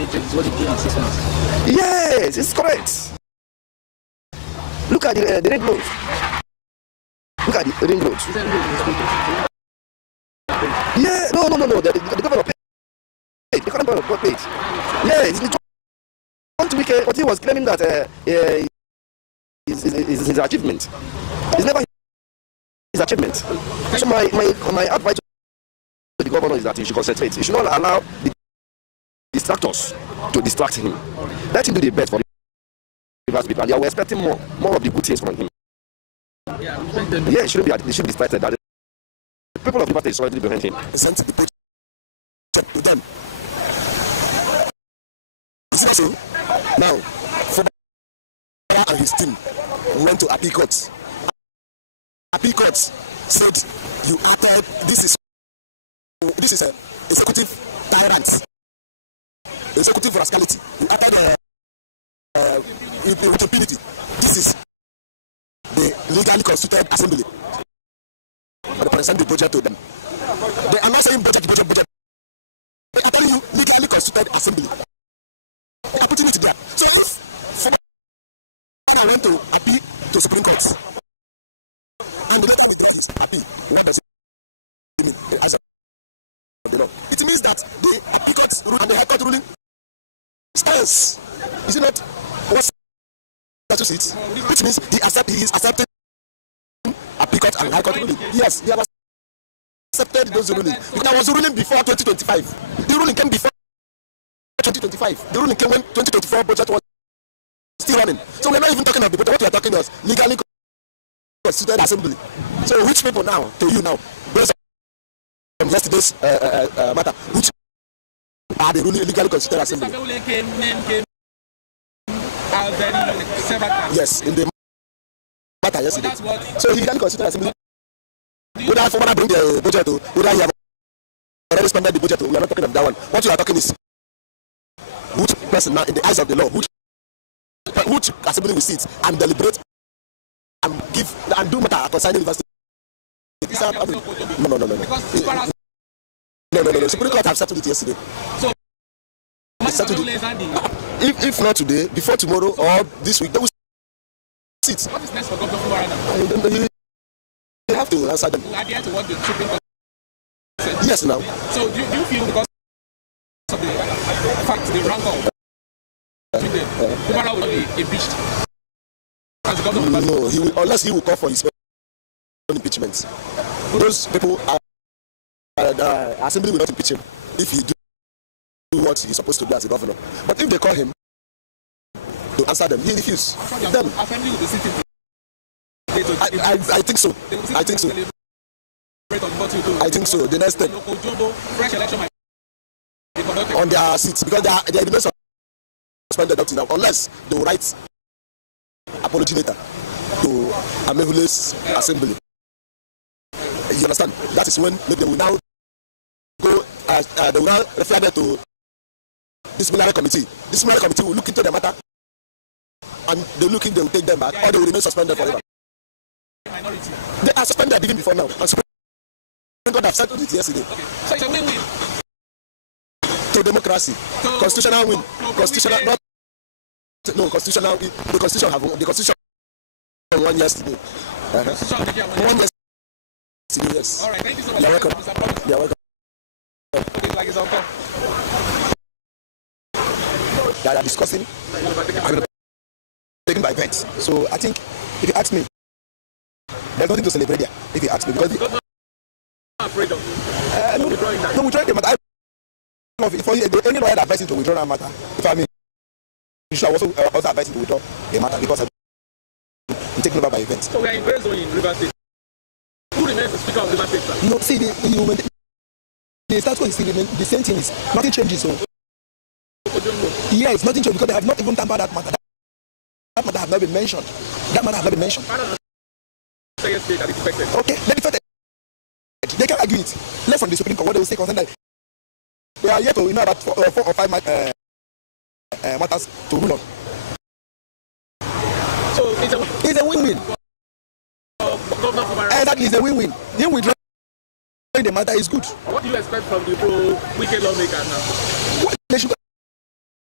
budget is what he did in 6 months. Yes, it's correct. Look at the ring road. Look at the ring road. Yeah, no. The governor paid. The current governor got paid. Yeah, it's wike, but he was claiming that is his achievement. It's never his achievement. So my advice to the governor is that he should concentrate. He should not allow the distractors to distract him. Let him do the best for the Rivers people. And they are expecting more of the good things from him. Yeah, it shouldn't be distracted. That the people of the Rivers is already behind him. Sent the page to them. You see that so? Now, Fubara and his team went to Appeal Court. Appeal Court said you acted. This is a executive tyrant, executive rascality. You acted with impunity. This is the legally constituted assembly. But they present the budget to them. They are not saying budget. They are telling you legally constituted assembly. They are putting it there. So if I went to appeal to Supreme Court, and the next time is appeal, what does it mean? As the law, it means that the appeal court ruling and the high court ruling stands. Is it not? What's that you see it? Which means he is accepting appeal court and high court ruling. Yes, they have accepted those rulings. Because there was a ruling before 2025. The ruling came before 2025. The ruling came when 2024 budget was still running. So we're not even talking about the budget. What we are talking is legally constituted assembly. So which people now, to you now, based on yesterday's matter, which are the ruling legally constituted assembly? Yes, in the matter yesterday. So legally constituted assembly. Would I Fubara bring the budget to? Would I have already spent the budget to? We are not talking of that one. What you are talking is which person now in the eyes of the law, which assembly will sit and deliberate and give and do matter concerning university. No. Supreme Court have settled it yesterday. So settled it. If not today, before tomorrow or this week, they will sit. What is next for Governor Fubara now? You have to answer them. Adhere to what the Supreme Court said. Yes, now. So do you feel because of the fact the rank of Fubara will be impeached? No, he will, unless he will call for his own impeachment. Those people assembly will not impeach him if he do what he's supposed to do as a governor. But if they call him to answer them, he refuses. Them. Assembly will be sitting. I think so. I think so. The next step on their seats because they are not suspended up to now unless they will write apology letter to Amehule's assembly. You understand? That is when they will now go. They will now refer them to disciplinary committee. Disciplinary committee will look into the matter, and they look if they will take them back or they will remain suspended forever. They are suspended even before now. And Supreme Court have settled it yesterday. Okay. So it's a win-win. To democracy, constitutional win, constitutional not. No, constitutional. The constitution won yesterday. 1 yesterday. Yes. All right. Thank you so much. You're welcome. You're welcome. Okay, like it's on top. They are discussing. I'm taken by vets. So I think if you ask me, there's nothing to celebrate there. If you ask me, because afraid of. No, we try to matter. For any lawyer advising to withdraw that matter, if I mean, you should also advise to withdraw the matter because I'm taken over by events. So we are in Red Zone in Rivers State. Who remains the Speaker of Rivers State? No, see, the status quo is still the same thing. Is nothing changes. So yes, nothing changes because they have not even tampered that matter. That matter have not been mentioned. Okay, let me first. They can argue it. Less from the Supreme Court. What they will say concern that they are yet to about 4 or 5 matters to rule on. So it's a win-win. Exactly, it's a win-win. Then withdrawing the matter is good. What do you expect from the pro-wike lawmakers now? They should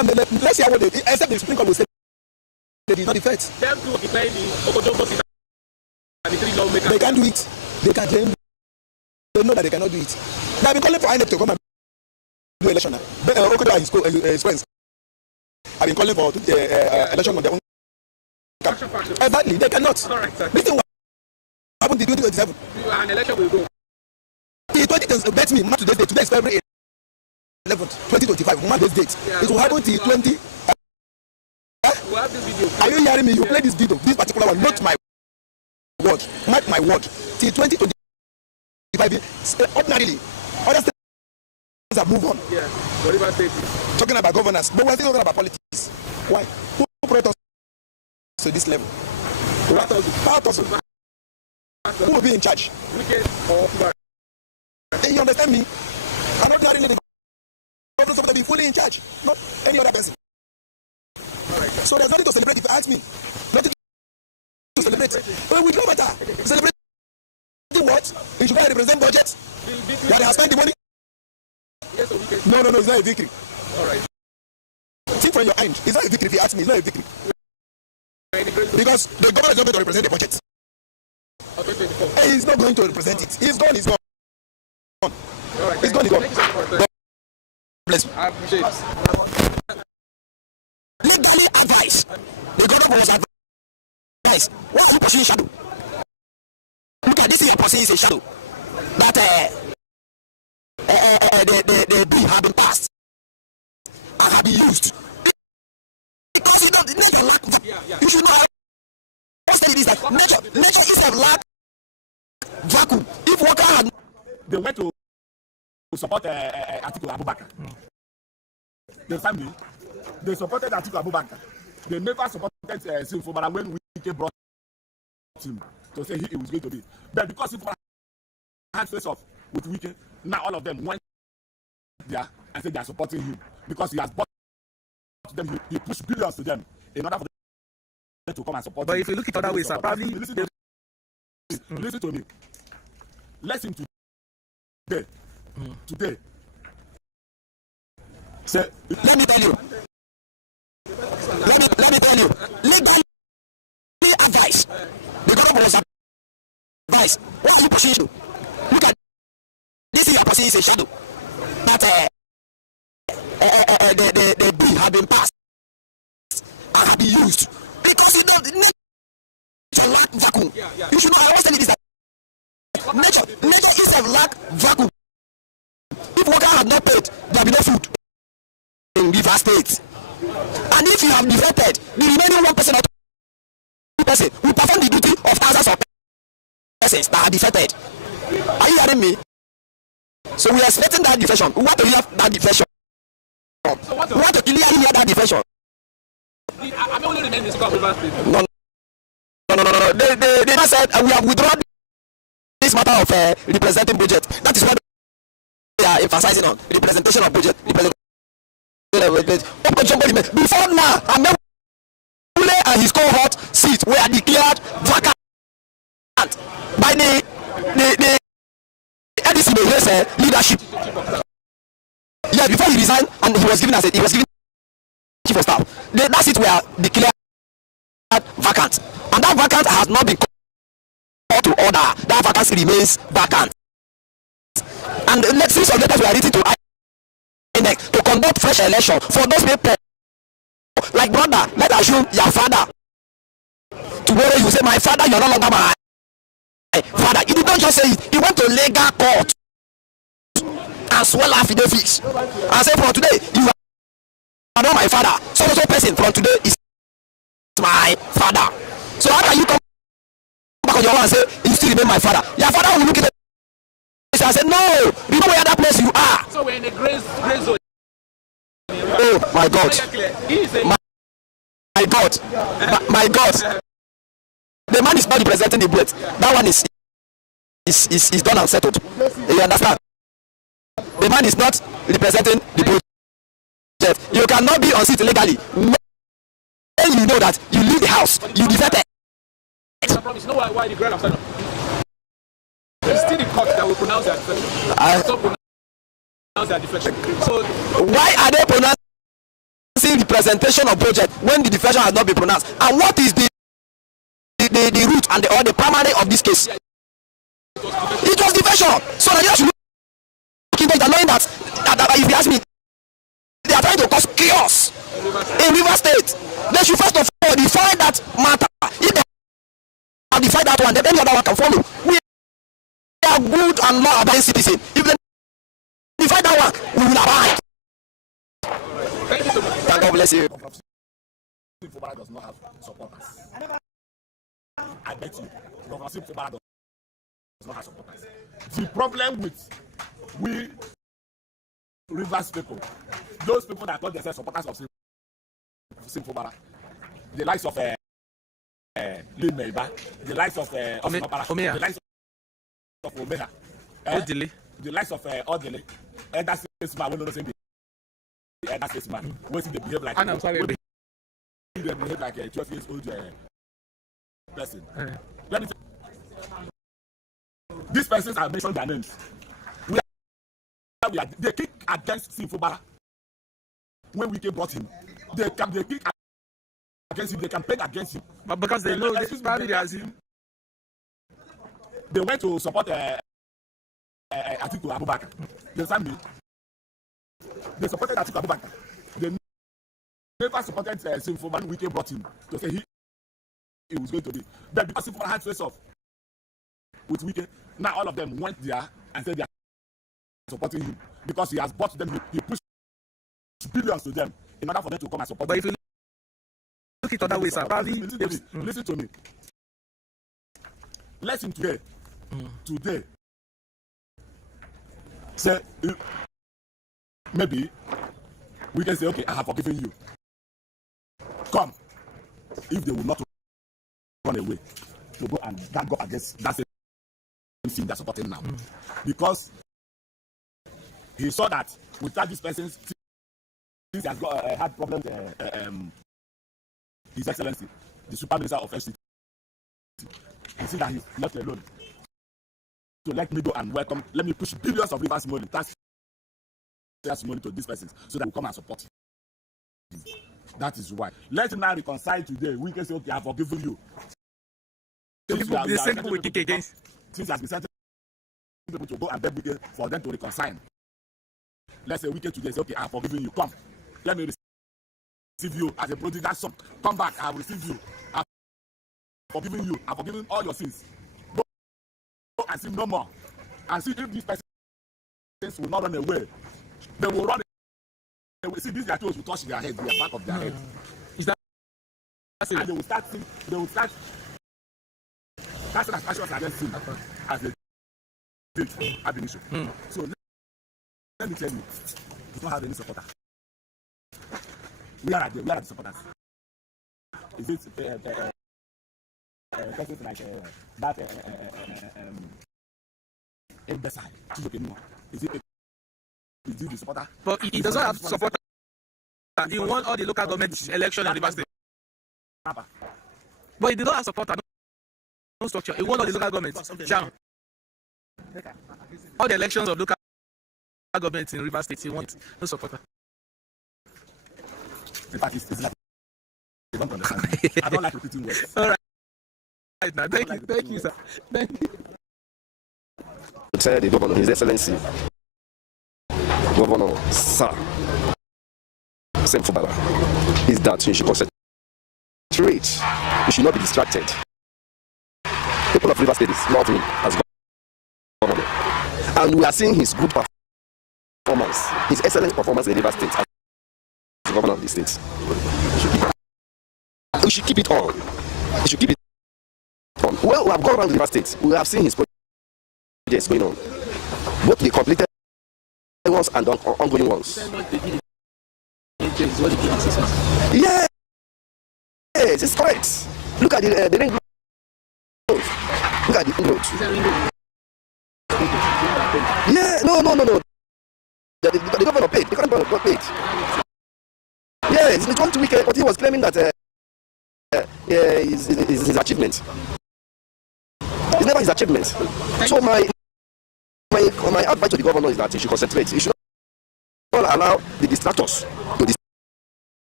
let's hear what they except the Supreme Court will say they did not defect. Them two declaring the Okojobo sit and the three lawmakers. They can't do it. They can claim. They know that they cannot do it. They have been calling for INEC to come and do election now. Okojo and his friends have been calling for election on their own. Exactly, they cannot. All right, sir. This thing will happen in 2027. An election will go. The 20 bet me, mark today's date. Today is February 11th, 2025. Mark this date. Yeah, it will happen till 20. We'll have this video. Are you hearing me? You play this video, this particular one. Not my word. Mark my word. Till 2025. Ordinarily, other states have moved on. Yeah. Whatever state. Talking about governance, but we're still talking about politics. Why? Who brought us to this level? Who will be in charge? Wike or Fubara. You understand me? I'm not ordinarily the government supposed to be fully in charge, not any other person. Right. So there's nothing to celebrate if you ask me. Nothing to celebrate. But we don't matter. Celebrate what? We should represent budget. That they have spent the money. Yes, or Wike. No, it's not a victory. All right. Think from your end. It's not a victory if you ask me. It's not a victory. Because the government is not going to represent the budget. He's not going to represent it. He's gone. All right. He's gone. Thank you so much. God bless you. I appreciate it. Legally advised. The government was advised. What are you pursuing shadow? Look at this, your pursuing is a shadow. That the bill have been passed and have been used. Because you don't nature lack. You should know how to say this, that nature is a lack vacuum. If worker had They went to support Azuta-Mbata. The family, they supported Azuta-Mbata. They never supported Fubara when Wike brought him to say he was going to be. But because Fubara had face off with Wike, now all of them went there and said they are supporting him because he has bought them. He pushed billions to them in order for them to come and support But him. if you look at other ways, probably Listen to me. Let him today. Say, let me tell you. Let me tell you. Legally advice. The government was advised. What are you pursuing to? Look at this is your pursuing is a shadow. That the bill have been passed and have been used. Because you don't nature lack vacuum. You should know. I always tell you this, that nature is a lack vacuum. If worker had not paid, there will be no food in River State. And if you have defected, the remaining 1% or 2% will perform the duty of thousands of persons that are defected. Are you hearing me? So we are expecting that defection. We want to hear that defection. We want to clearly hear that defection. I'm only remaining in River State. No. They said we have withdrawn this matter of representing budget. That is what they are emphasizing on. Representation of budget. Before now, Amewule and his cohort seats were declared vacant by the NDC leadership. Yes, before he resigned and he was given chief of staff. That seat were declared vacant, and that vacant has not been called to order. That vacancy remains vacant. And the next series of letters were written to INEC to conduct fresh election for those people. Like brother, let's assume your father. Tomorrow you say, my father, you're no longer my father. You don't just say it. He went to legal court and swell affidavits and say, from today, you are not my father. So person from today is my father. So how can you come back on your own and say, you still remain my father? Your father will look at it and say, no, you know where that place you are. So we're in a gray zone. Oh my God. My God. My God. The man is not representing the budget. That one is done and settled. You understand? The man is not representing the budget. You cannot be on seat legally when you know that you leave the house, you defected. I promise. You know why the grand after? It's still the court that will pronounce their defection. So why are they pronouncing see representation of budget when the definition has not been pronounced? And what is the root and or the primary of this case? It was definition. So Nigeria should look into it, knowing that if you ask me, they are trying to cause chaos in River State. They should first of all define that matter. If they have defined that one, then any other one can follow. We are good and law-abiding citizens. If they define that one, we will abide. Thank you so much. Thank God bless you. Fubara does not have supporters. I bet you, Fubara does not have supporters. The problem with we Rivers people, those people that call themselves supporters of Fubara, the likes of Limeiba, the likes of Azuta-Mbata, the likes of Omeha, the likes of Odele, and that's this man. We don't know that's this man. When they behave like they behave like a 12 years old person. Let me tell you, these persons are mentioned their names. They kick against Fubara. When Wike brought him, they kick against him, they campaign against him. But because they know this family as him, they went to support Atiku Abubakar. You understand me? They supported Atiku Abubakar. They never supported Fubara when Wike brought him to say he was going to be. But because Fubara had face off with Wike, now all of them went there and said they are supporting him because he has bought them. He pushed billions to them in order for them to come and support but him. if you look at other ways, listen to me. Lesson today. Today. Say maybe we can say, okay, I have forgiven you. Come. If they will not run away to go and gang up against that same thing they're supporting now. Because he saw that without this person, since he has got had problems, His Excellency, the Super Minister of FCT, he see that he's left alone. So let me go and welcome, let me push billions of rivers money, tax money to these persons so that we come and support him. That is why. Let's now reconcile today. We can say, okay, I've forgiven you. The same people we kick against. Since he has been sent people to go and beg Wike for them to reconcile. Let's say Wike today say, okay, I've forgiven you. Come. Let me receive you as a prodigal son. Come back, I will receive you. I've forgiven you. I've forgiven all your sins. Go and sin no more. And see if these persons will not run away. They will run away. See, these toes will touch their head, the back of their head. Is that and they will start casting aspersions against him as they did ab initio. So let me tell you, we don't have any supporter. We are the supporters. Is it persons like that embassy? Is it the supporter? But he doesn't have support. He won all the local government election in River State. But he did not have support. No structure. He won all the local government. All the elections of local government in River State, he won it. No supporter. In fact, it's like you don't understand. I don't like repeating words. All right. Now, thank you, sir. Thank you. Tell the governor, His Excellency, Governor Sir Fubara, is that you should concentrate. You should not be distracted. People of River State love him as governor, and we are seeing his good performance, his excellent performance in River State as governor of the state. We should keep it on. We should keep it on. Well, we have gone around the River State. We have seen his projects going on, both the completed ones and the ongoing ones. Yes, it's correct. Look at the ring road. Look at the ring road. Yeah, no. The governor paid. The current governor paid. Yes, it went to Wike, but he was claiming that his achievement. It's never his achievement. So my advice to the governor is that he should concentrate. He should not allow the distractors to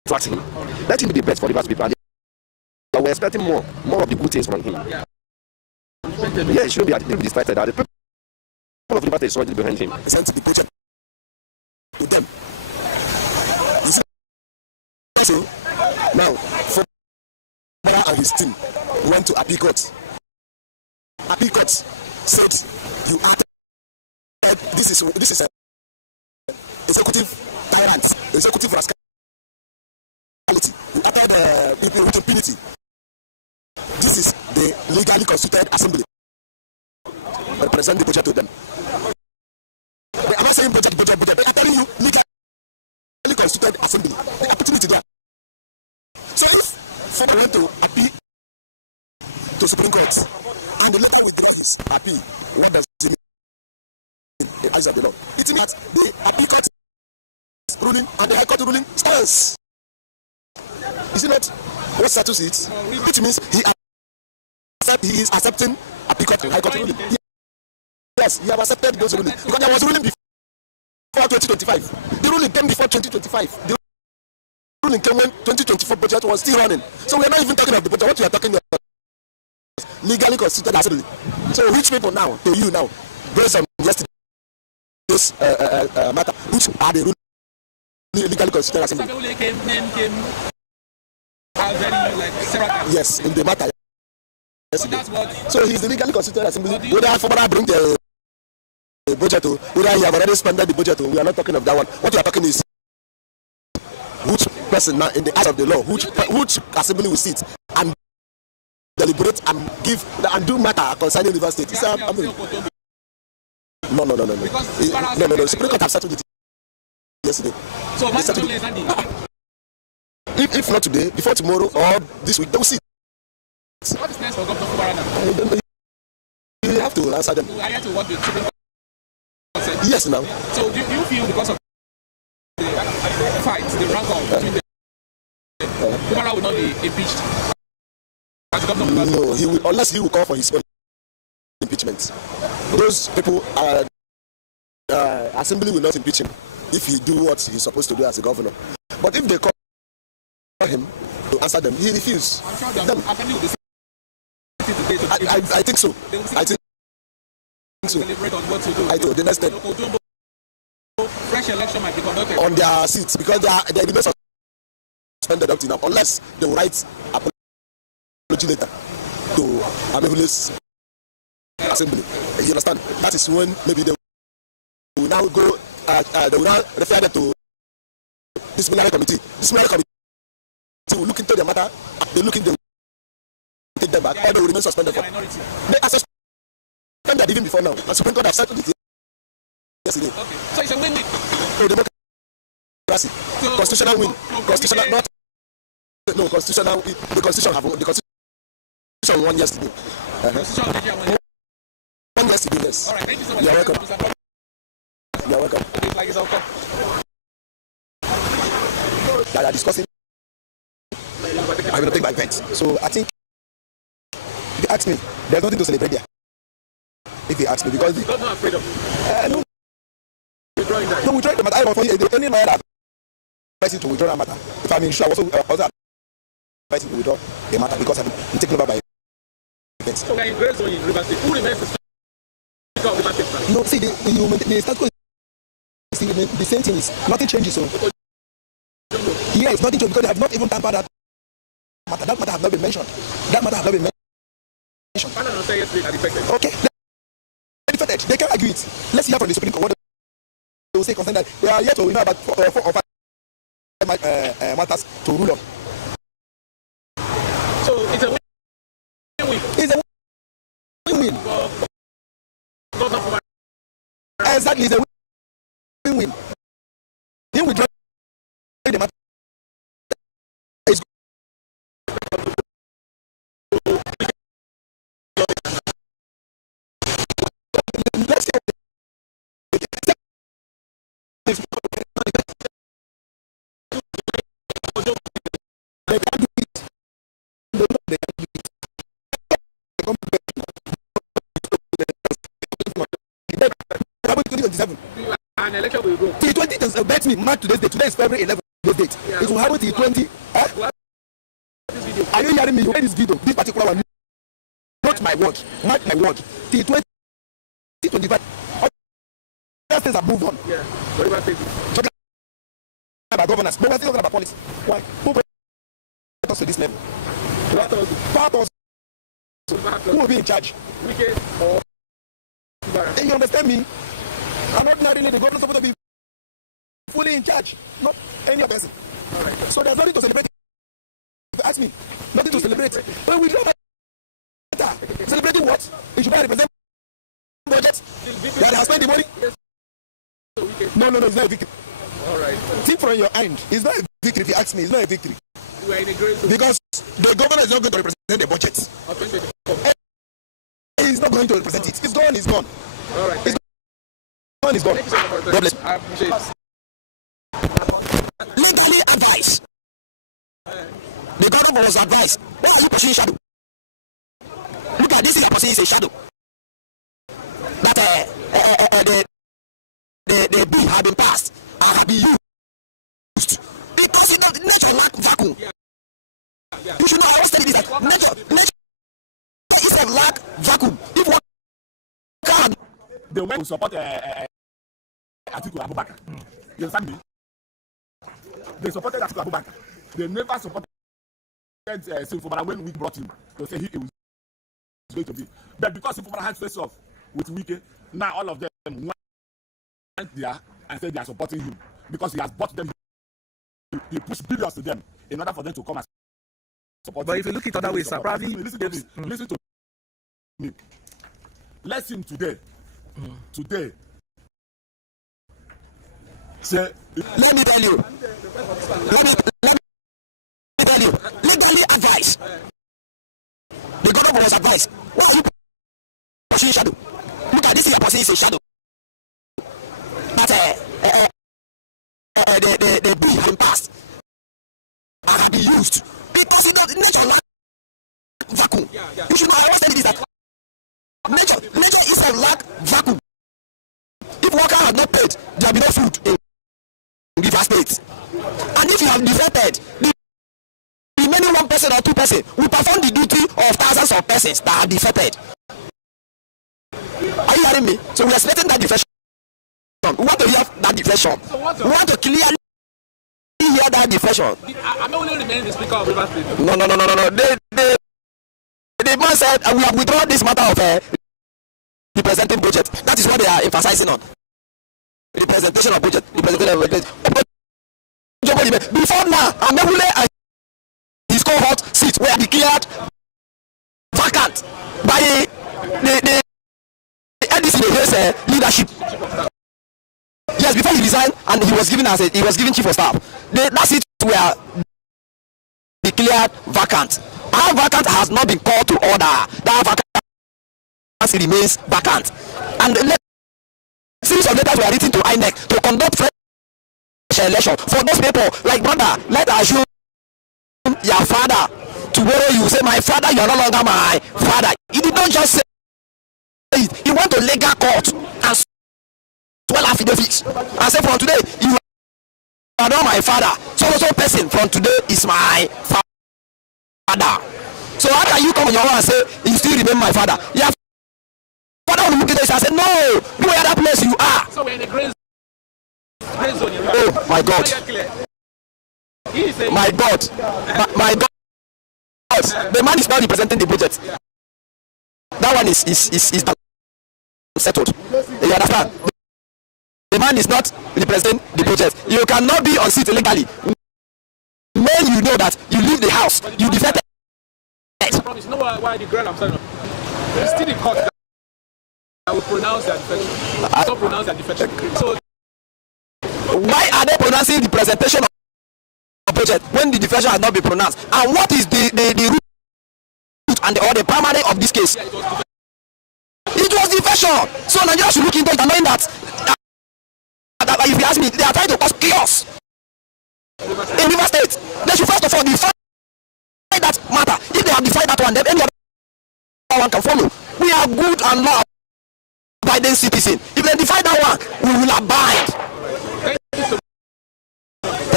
distract him. Let him be the best for the people. And we're expecting more of the good things from him. Yeah, he shouldn't be distracted. The people of Liberty is already behind him. Sent the project to them. You see, so now Fubara and his team went to Appeal Court. Appeal Court said you acted. This is a executive tyrant, executive rascality. You acted with impunity. This is the legally constituted assembly. I present the budget to them. I'm not saying budget. They are telling you legally constituted assembly. The opportunity there. So if Fubara went to appeal to Supreme Court and the later withdraws his appeal, what does it mean in the eyes of the law? It means that the appeal court ruling and the High Court ruling stands. Is it not what settles it? Which means he is accepting appeal court and High Court ruling. Yes, he has accepted those rulings because there was ruling before 2025. The ruling came before 2025. The ruling came when 2024 budget was still running. So we are not even talking of the budget. What we are talking about is legally constituted assembly. So rich people now, to you now, based on yesterday's matter, which are the ruling legally constituted assembly? Yes, in the matter. So he's the legally constituted assembly. Whether Fubara bring the budget, whether he have already spent the budget, we are not talking of that one. What we are talking is which person now in the eyes of the law, which assembly will sit and deliberate and give and do matter concerning River State. No. The Supreme Court have settled it yesterday. So if not today, before tomorrow or this week, they will see. What is next for Governor Fubara now? You have to answer them. I had to what the Supreme Court said. Yes, now. So do you feel because of the fight, the rank-up between the Fubara will not be impeached as governor? No, he will, unless he will call for his own impeachment. Those people are assembly will not impeach him if he do what he's supposed to do as a governor. But if they call him to answer them, he refuses. I'm sure them. Assembly will be I think so. I think so. I do. The next step. Fresh election might be conducted on their seats because they are the best suspended up to now, unless they will write apology letter to Amehule's assembly. You understand? That is when maybe they will now go. They will now refer them to disciplinary committee. Disciplinary committee will look into the matter. They look into. Take them back, and they will remain suspended for. They are suspended even before now. And Supreme Court have settled it yesterday. Okay. So it's a win-win. Democracy. So, constitutional win. Constitutional not. No, constitutional. The constitution have the constitution won yesterday. Won yesterday, yes. All right, thank you so much. You're welcome. You're welcome. It's like it's okay. They are discussing. I will take my bet. So I think. If you ask me, there's nothing to celebrate there. If you ask me, because God not afraid of no, we try the matter. I was for any man that advises you to withdraw that matter. If I'm sure, I also advise you to withdraw the matter because I've been taken over by events. So in Grace in River State, who remains the Speaker of River State? No, see, the status quo is the same thing. Is nothing changes. So yes, nothing changes because they have not even tampered that matter. That matter have not been mentioned. That matter have not been mentioned. Okay. They can argue it. Let's hear from the Supreme Court what they will say concerning that. They are yet to know about 4 or 5 matters to rule on. So it's a win-win. It's a win-win. Exactly, it's a win-win. He will draw the matter. An election will go. See, 20 bet me, mark today's day. Today is February 11th. date. It will happen till 20. Are you hearing me? You hear this video, this particular one. Not my word, mark my word. Till 2025. Other things have moved on. Yeah. Whatever thing. Talking about governance, but we're still talking about politics. Why? Who brought us to this level? Part us. Who will be in charge? Wike or Fubara. You understand me? I'm not ordinarily the government supposed to be fully in charge, not any other person. All right. So there's nothing to celebrate. If you ask me, nothing to celebrate. But we don't matter. Celebrating what? It should be a represent budget that has spent the money. No, it's not a victory. All right. Think from your end. It's not a victory. If you ask me, it's not a victory. We are in a great zone. Because the government is not going to represent the budget. Of 2024. He's not going to represent it. It's gone. It's gone. All right. It's gone. It's gone. Thank you so much for God bless. I appreciate it. Legally advised. The government was advised. Why are you pursuing shadow? Look at this thing you're pursuing is a shadow. That the bill have been passed and have been used. Because nature lack vacuum. You should know, I always tell you this, that nature is a lack vacuum. If one can, They went to support Atiku Abubakar. You understand me? They supported Atiku Abubakar. They never supported Fubara when we brought him. They say he was going to be. But because Fubara had face off with Wike, now all of them went there and said they are supporting him because he has bought them. He pushed billions to them in order for them to come and support But him. if you look at it other way, sir, probably Listen to me. Listen to me. Let's him today. Today. Say, let me tell you. Let me tell you. Legally advised. The government was advised. Why are you pursuing shadow? Look at this thing you're pursuing is a shadow. But the bill has been passed and have been used because it does nature lack vacuum. You should know, I always tell you this, that nature is a lack vacuum. If worker has not paid, there will be no food in River State. And if you have defected, the remaining 1% or 2% will perform the duty of thousands of persons that are defected. Are you hearing me? So we are expecting that defection. We want to hear that defection. We want to clearly hear that defection. I'm only remaining the speaker of River State. No. The man said we have withdrawn this matter of representing budget. That is what they are emphasizing on. Representation of budget. Representation of budget. Before now, Amehule and his cohort seats were declared vacant by the NDC leadership. Yes, before he resigned, and he was given chief of staff. That seat were declared vacant. Our vacant has not been called to order. That vacancy remains vacant. And series of letters were written to INEC to conduct fresh election for those people. Like, brother, let us assume your father tomorrow you say, my father, you are no longer my father. He did not just say it. He went to legal court and swell affidavits and say, from today you are not my father. So person from today is my father. So how can you come on your own and say you still remain my father? Your father will look at this and say, no, go other place you are. So we're in a gray zone. Oh my God. My God. My God. The man is not representing the budget. That one is settled. You understand? The man is not representing the budget. You cannot be on seat illegally when you know that you leave the house, you defected. You know why the girl I'm saying? It's still the court that will pronounce their defection. Stop pronounce their defection. So why are they pronouncing the presentation of budget when the defection has not been pronounced? And what is the root and the primary of this case? It was defection. So Nigeria should look into it and knowing that if you ask me, they are trying to cause chaos in River State. They should first of all define that matter. If they have defined that one, then any other one can follow. We are good and law abiding citizens. If they define that one, we will abide. thank you so much. Thank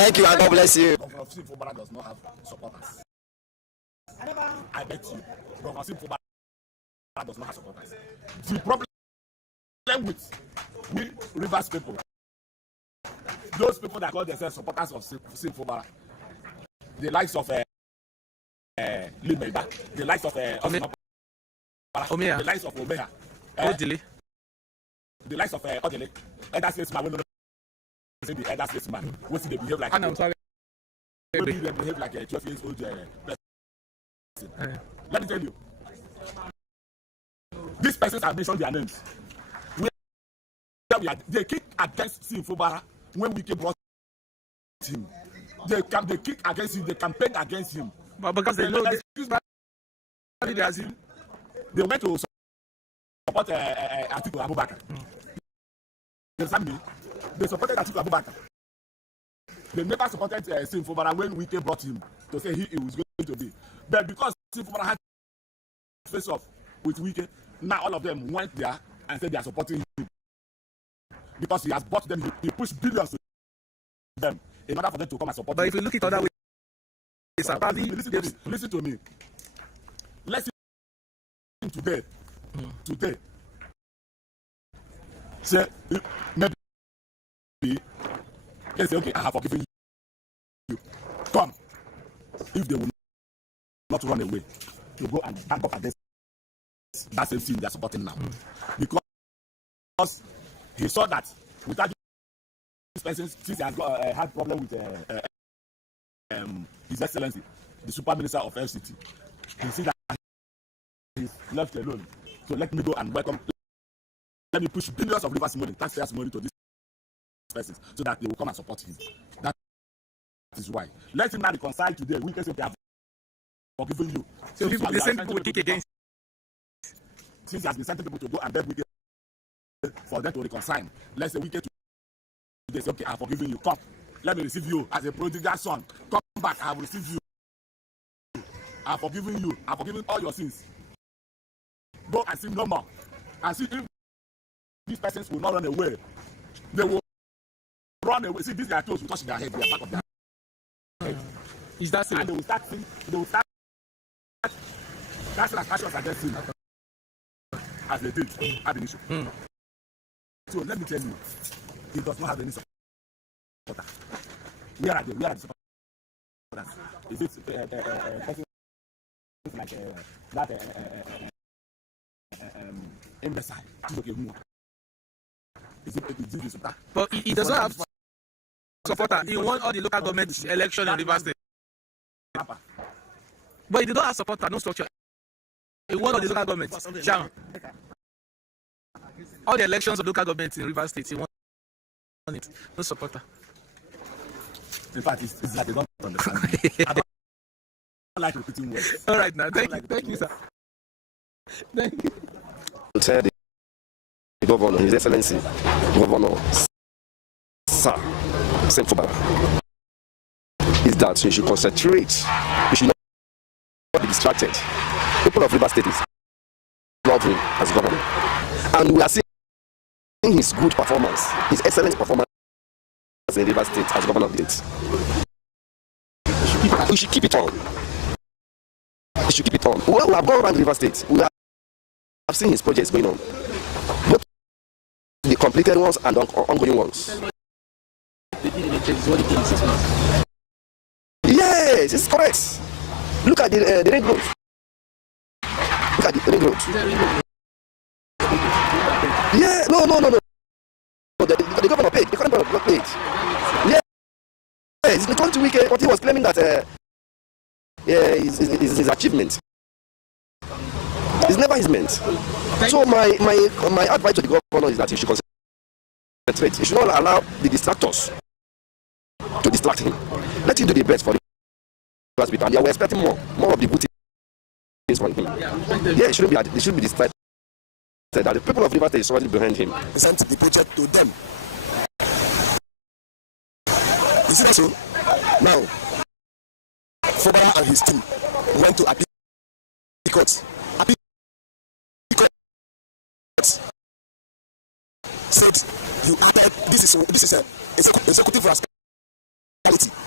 Thank you and God bless you. Governor Fubara does not have supporters. I bet you, Governor Fubara does not have supporters. The problem with we Rivers people, those people that call themselves supporters of Fubara, the likes of Limeba, the likes of Omea, the likes of Omea, the likes of Odele, elder statesman, when the elder statesman, what they behave like? I'm sorry. Maybe they behave like a 12 years old person. Let me tell you, these persons have mentioned their names. They kick against Fubara when Wike brought him. They kick against him. They campaign against him. But because they know they went to support Atiku-Abubakar. They supported Atiku-Abubakar. They never supported Fubara when Wike brought him to say he was going to be. But because Fubara had face off with Wike, now all of them went there and said they are supporting him. Because he has bought them, he pushed billions to them in order for them to come and support but him. If you look at other ways, listen to me. Let's see today. Say, maybe let's say, okay, I have forgiven you. Come. If they will not run away, to go and back up against that same thing they are supporting now. Because he saw that without this person, since he has had problem with His Excellency, the Super Minister of FCT, he see that he's left alone. So let me go and welcome. Let me push billions of rivers money, taxpayers' money to this person, so that they will come and support him. That is why. Let him now reconcile today. We can say they have forgiven you. So people, the same people will kick against. Since he has been sending people to go and beg Wike for them to reconcile, let's say Wike today say, okay, I have forgiven you. Come, let me receive you as a prodigal son. Come back, I have received you. I have forgiven you. I have forgiven all your sins. Go and sin no more. And see if these persons will not run away. They will run away. See, these their toes will touch their head, their back of their head. Is that so? And they will start casting aspersions against him as they did at the issue. So let me tell you, he does not have any supporter. Where are the supporters? Is it person like that imbecile? Is it the supporter? But he does not have supporter. He won all the local government election in Rivers State. But he did not have supporter, no structure. He won all the local government. All the elections of local government in Rivers State, he won it. No supporter. In fact, it's that they don't understand. I don't like repeating words. All right, now. Thank you, sir. Thank you. Tell the governor, His Excellency, Governor Sir Fubara, is that he should concentrate. He should not be distracted. People of Rivers State is love him as governor, and we are seeing his good performance, his excellent performance in Rivers State as governor of the state. We should keep it on. We should keep it on. Well, we have gone around Rivers State. We have seen his projects going on, both the completed ones and ongoing ones. Yes, it's correct. Look at the ring road. Look at the ring road. Yeah, no. The governor paid. The current governor paid. Yeah, it's the 20 week. But he was claiming that his achievement. It's never his meant. So my advice to the governor is that he should concentrate. He should not allow the distractors to distract him. Let him do the best for the hospital. And we're expecting more of the good things from him. Yeah, it should be distracted. That the people of Rivers State is already behind him. He sent the project to them. You see that so? Now, Fubara and his team went to appeal court. Said you acted. This is a executive rascality.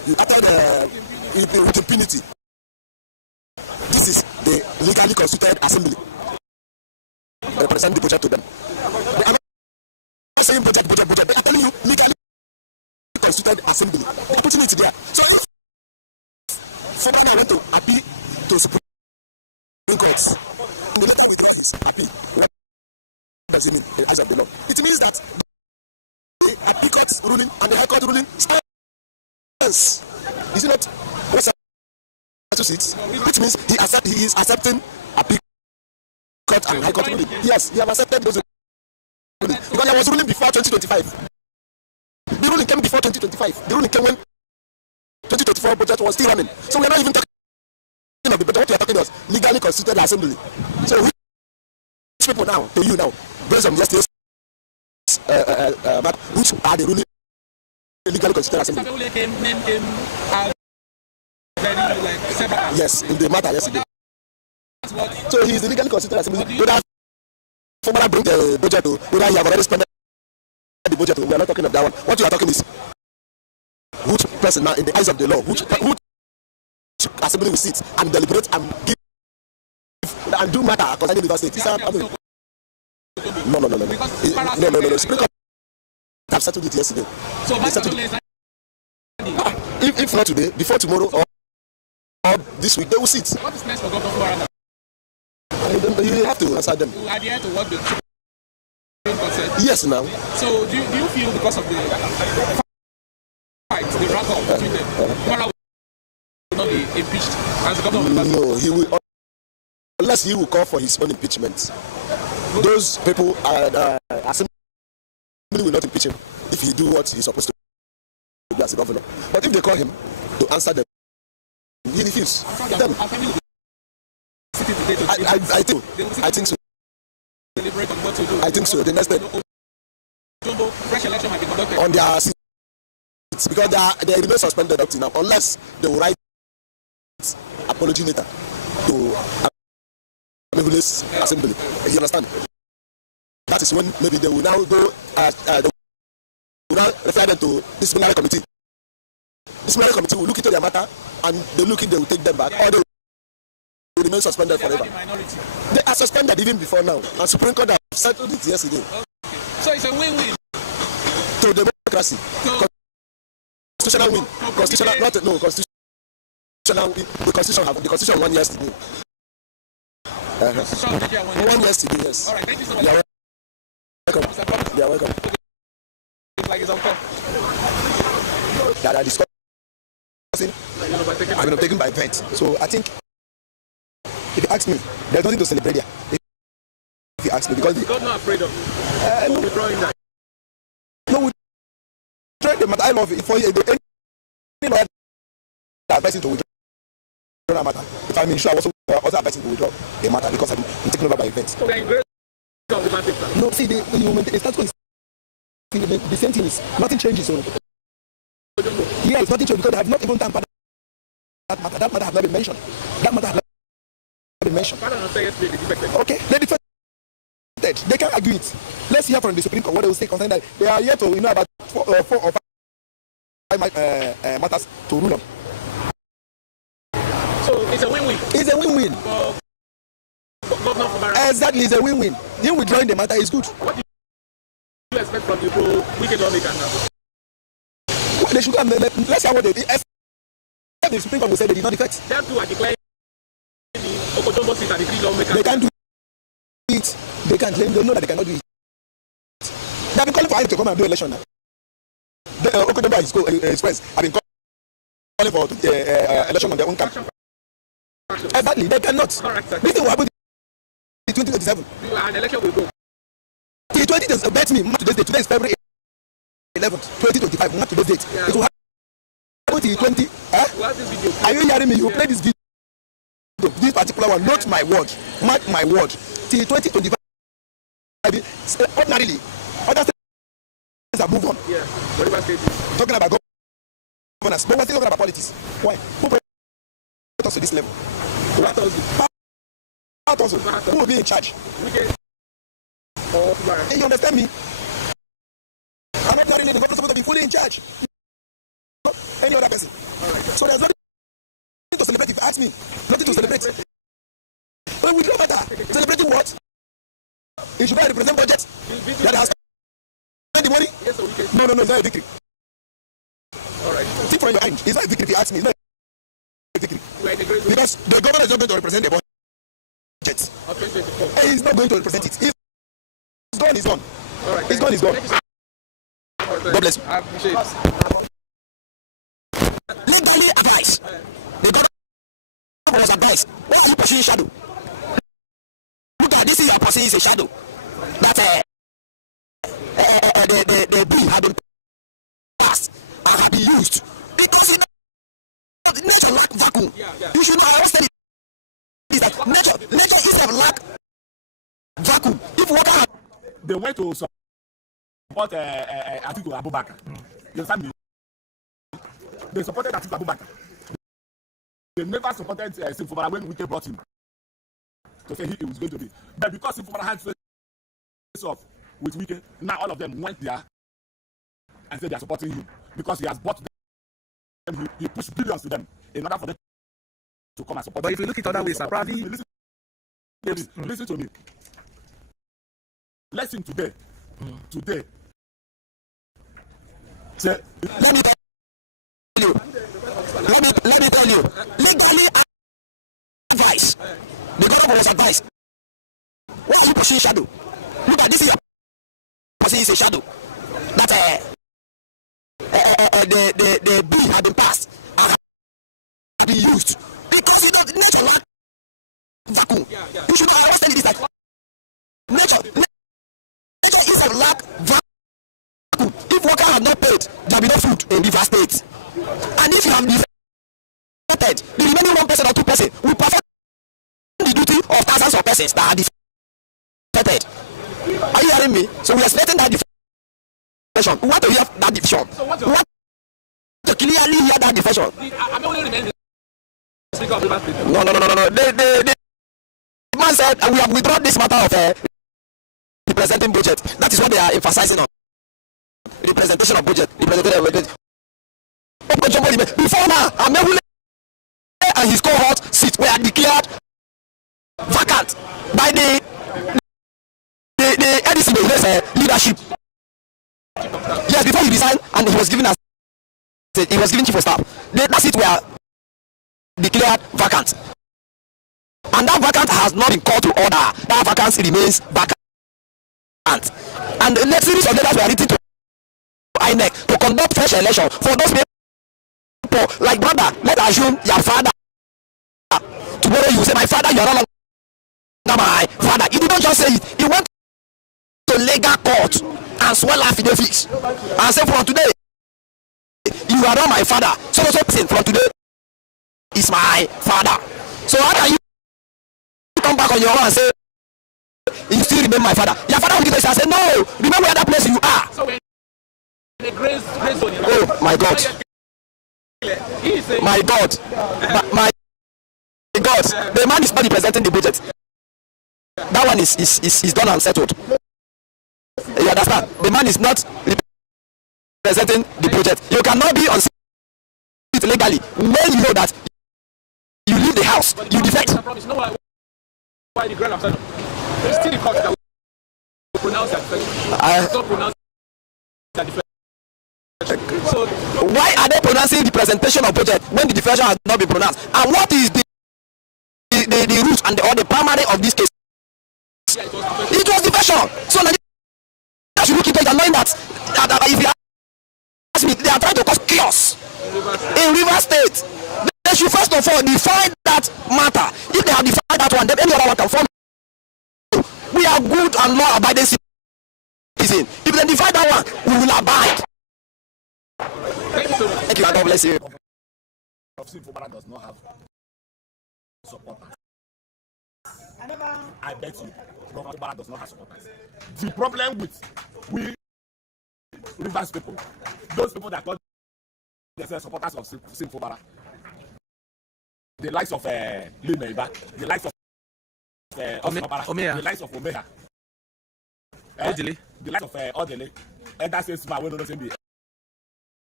You acted with impunity. This is the legally constituted assembly. Represent the budget to them. They are not saying budget. They are telling you legally constituted assembly. They are putting it there. So if Fubara went to appeal to Supreme Court, and the letter withdraw his appeal, what does it mean in the eyes of the law? It means that the appeal court ruling and the high court ruling stands. Is it not? Which means he is accepting appeal court and high court ruling. Yes, he has accepted those ruling. Because there was ruling before 2025. The ruling came before 2025. The ruling came when 2024 budget was still running. So we are not even talking of the budget. What we are talking was legally constituted assembly. So which people now, to you now, based on yesterday's map, which are the ruling legally constituted assembly? Yes, in the matter yesterday. So he is the legally constituted assembly. Whether Fubara bring the budget to, whether he have already spent the budget to, we are not talking of that one. What you are talking is which person now in the eyes of the law, which assembly will sit and deliberate and give and do matter concerning the state. No. Supreme Court have settled it yesterday. So they settled it. If not today, before tomorrow or this week, they will sit. What is next for Governor Fubara? You have to answer them. To adhere to what the Supreme Court said? Yes, now. So do you feel because of the fight, the rank up between them, Fubara will not be impeached as the governor? No, he will, unless he will call for his own impeachment. Those people assembly will not impeach him if he do what he's supposed to do as a governor. But if they call him to answer them, he refuses. I think so. I think so. The next step on their seats, because they remain suspended up to now, unless they will write apology letter to Abuja's assembly. You understand? That is when maybe they will now go. They will now refer them to disciplinary committee. Disciplinary committee will look into their matter, and they will take them back, or they will remain suspended forever. They are suspended even before now, and Supreme Court have settled it yesterday. Okay. So it's a win-win to democracy. Constitutional win. Constitutional, not no constitutional. The constitution won yesterday. Won yesterday, yes. All right, thank you so much. You are welcome. You are welcome. Like it's on top. That are discussing. I've been taken by event. So I think, if you ask me, there's nothing to celebrate here. If you ask me, because God not afraid of withdrawing that. No, we try the matter. I love it. For any lawyer that advising to withdraw the matter, if I'm sure I also advising to withdraw the matter because I'm taken over by events. So we are in great diplomatic. No, see, the status is the same thing. Is nothing changes. So yeah, it's nothing changes because they have not even tampered that matter. That matter has not been mentioned. That matter has not been mentioned. Okay, they defended. They can argue it. Let's hear from the Supreme Court what they will say concerning that. They are here to about 4 or 5 matters to rule on. So it's a win-win. It's a win-win. Exactly, it's a win-win. Him withdrawing the matter is good. What do you expect from the wike lawmakers now? Well, they should have. Let's hear what they did. The Supreme Court will say they did not defect. They have to declare the Okotombo seat and the 3 lawmakers. They can't do it. They can't. They know that they cannot do it. They have been calling for INEC to come and do election now. The Okotombo Express have been calling for election on their own camp. Exactly, they cannot. This thing will happen in 2027. An election will go. The 20th, bet me, today's date. Today is February 11th, 2025. Not today's date. Yeah. It will happen till 20. Are you hearing me? You play this video. This particular one, not my word. Mark my word. Till 2025. Ordinarily, other states have moved on. Yeah. Whatever state is talking about governance, but we're still talking about politics. Why? Who brought us to this level? Who will be in charge? You understand me? I'm not really the government supposed to be fully in charge. Any other person. So there's nothing to celebrate if you ask me. Nothing to celebrate. But we don't matter. Celebrating what? It should represent budget. That has spent the money? Yes, okay. No, it's not a victory. Alright. Think from your end. It's not a victory if you ask me. It's not a victory. Because the government is not going to represent the budget. He's not going to represent it. It's gone, it's gone. Right. It's gone, it's gone. God bless you. I appreciate it. Legally advice. The government was advised. Why are you pursuing shadow? Look at this, is your pursuing is a shadow. That the bill had been passed and had been used. Because nature lack vacuum. You should know how I said it. Is that nature is a lack vacuum. If water they went to support Abuja. You understand me? They supported Abuja. They never supported Fubara when Wike brought him to say he was going to be. But because Fubara had face off with Wike, now all of them went there and said they are supporting him because he has bought them. He pushed billions to them in order for them to come and support. But if you look at other ways, probably listen to me. Lesson today. Today. So, let me tell you. Legally advice. The government was advised. Why are you pursuing shadow? Look at this here. Pursuing is a shadow. That the bill had been passed and had been used. Because you know nature lack vacuum. You should know how I was telling you this, that nature is a lack vacuum. If worker had not paid, there will be no food in River State. And if you have defected, the remaining 1% or 2% will perform the duty of thousands of persons that are defected. Are you hearing me? So we are expecting that defection. We want to hear that defection. We want to clearly hear that defection. No. The man said we have withdrawn this matter of the presenting budget. That is what they are emphasizing on. Representation of budget. Before now, Amehule and his cohort seats were declared vacant by the NDC leadership. Yes, before he resigned and he was given chief of staff. That seat were declared vacant. And that vacant has not been called to order. That vacancy remains vacant. And the next series of letters were written to INEC to conduct fresh election for those people like brother. Let's assume your father. Tomorrow you say, my father, you are no longer my father. He didn't just say it. He went to legal court and swell affidavits and say, from today, you are not my father. So from today is my father. So how can you come back on your own and say, you still remain my father? Your father will say, no, remember that place you are. So oh my God. My God. My God. The man is not representing the budget. That one is done and settled. You understand? The man is not representing the budget. You cannot be on seat legally when you know that you leave the house, you defect. Why the grand absent? Still the court that will pronounce that defect. So why are they pronouncing the presentation of budget when the defection has not been pronounced? And what is the root and or the primary of this case? It was defection. So now you look at it and knowing that if you ask me, they are trying to cause chaos in River State. They should first of all define that matter. If they have defined that one, then any other one can follow. We are good and law-abiding citizens. If they define that one, we will abide. Thank you, and God bless you. Fubara does not have supporters. I bet you, Fubara does not have supporters. The problem with we Rivers people, those people that call themselves supporters of Fubara, the likes of Limeiba, the likes of Fubara, the likes of Omeha, the likes of Odele, and that's a smart way to be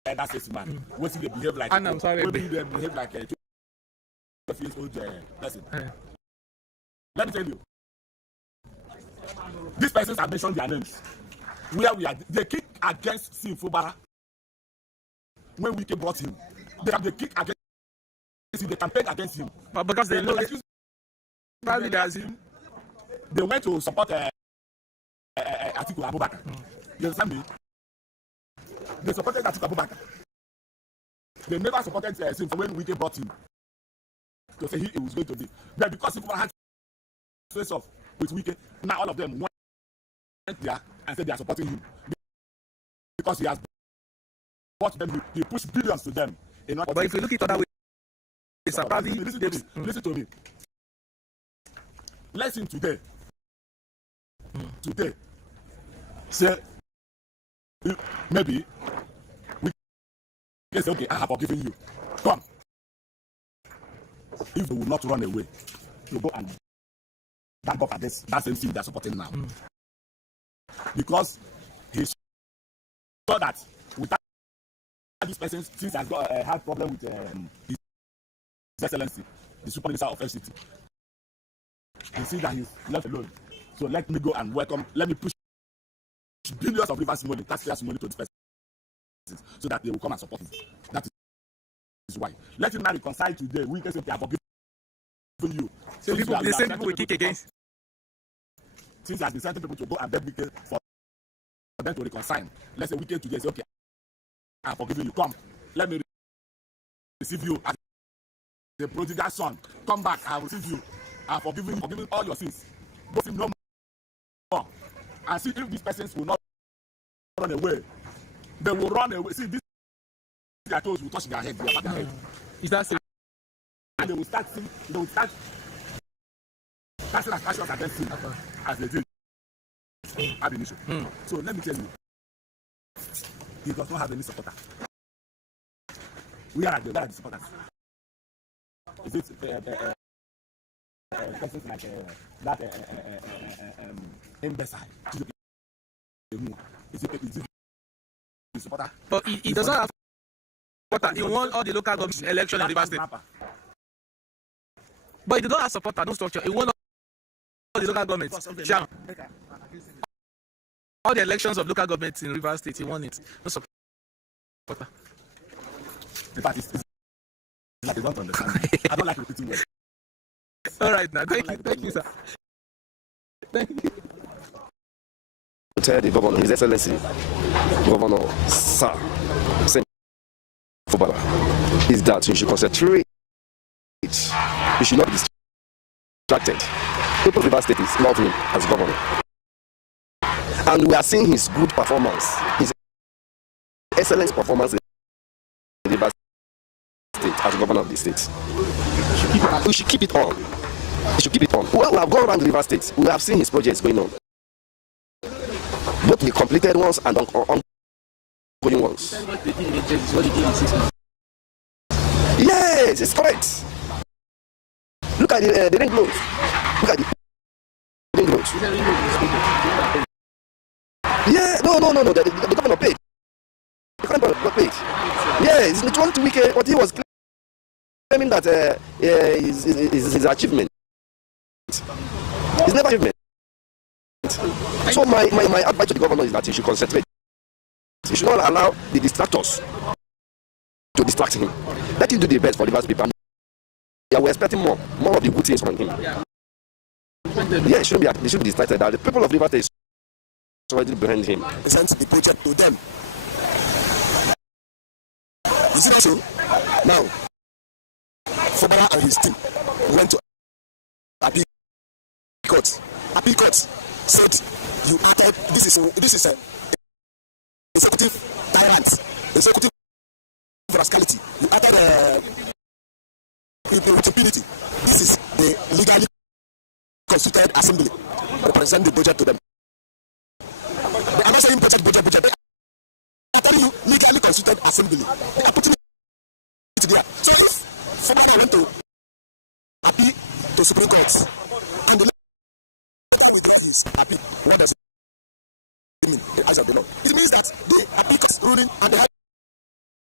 that 6 man. What if they behave like? And I'm sorry, what if they behave like a 12-year-old person? Let me tell you, these persons have mentioned their names. Where we are, they kick against Fubara. When Wike brought him, they kick against him. They campaign against him. But because they know they went to support Azuta-Mbata. You understand me? They supported Azuta-Mbata. They never supported him when Wike brought him to say he was going to be. But because people had face off with Wike, now all of them went there and said they are supporting him because he has bought them. He pushed billions to them. But if you look at other ways, listen to me. Lesson today. Today, say maybe we can say, okay, I have forgiven you. Come. If they will not run away, you go and back up against that same thing they're supporting now. Because he saw that without this person, since has got had problem with his excellency, the super minister of FCT, he see that he's left alone. So let me go and welcome. Let me push billions of rivers money, taxpayers' money to this person, so that they will come and support him. That is why. Let him now reconcile today. We can say they have forgiven you. So people, the same people will kick against. Since he has been sending people to go and beg Wike for them to reconcile. Let's say Wike today say, okay, I have forgiven you. Come, let me receive you as the prodigal son. Come back, I will receive you. I have forgiven all your sins. Go him no more. And see if these persons will not run away. They will run away. See, these their toes will touch their head, their back their head. Is that so? And they will start casting aspersions against him as they did at the initial. So let me tell you, he does not have any supporter. Where are the supporters? Is it persons like that imbecile? Is it the supporter? But he does not have supporter. He won all the local government election in Rivers State. But he did not have supporter, no structure. He won all the local governments. All the elections of local governments in Rivers State, he won it. No supporter. The party is like, I don't understand. I don't like repeating words. All right, now thank you, sir. Thank you. Tell the governor, His Excellency, Governor Sir Fubara, is that you should concentrate. You should not be distracted. People of Rivers State is love him as governor. And we are seeing his good performance, his excellent performance in Rivers State as governor of the state. We should keep it on. We should keep it on. Well, we have gone around Rivers State. We have seen his projects going on. Both the completed ones and ongoing ones. Yes, it's correct. Look at the ring road. Look at the ring road. Yeah, no. The governor paid. The governor paid. Yeah, it's the 20 week. What he was claiming that is his achievement. It's never achievement. So my advice to the governor is that he should concentrate. He should not allow the distractors to distract him. Let him do the best for the Rivers people. Yeah, we're expecting more of the good things from him. Yeah, they shouldn't be distracted. The people of Rivers is already behind him. Present the project to them. You see that so? Now, Fubara and his team went to appeal court. Appeal court said you acted. This is a executive tyrant, executive rascality. You acted with impunity. This is the legally constituted assembly represent the budget to them. They are not saying budget. They are telling you legally constituted assembly. They are putting it there. So if Fubara went to appeal to Supreme Court and the withdraw his appeal, what does it mean in the eyes of the law? It means that the appeal court ruling and the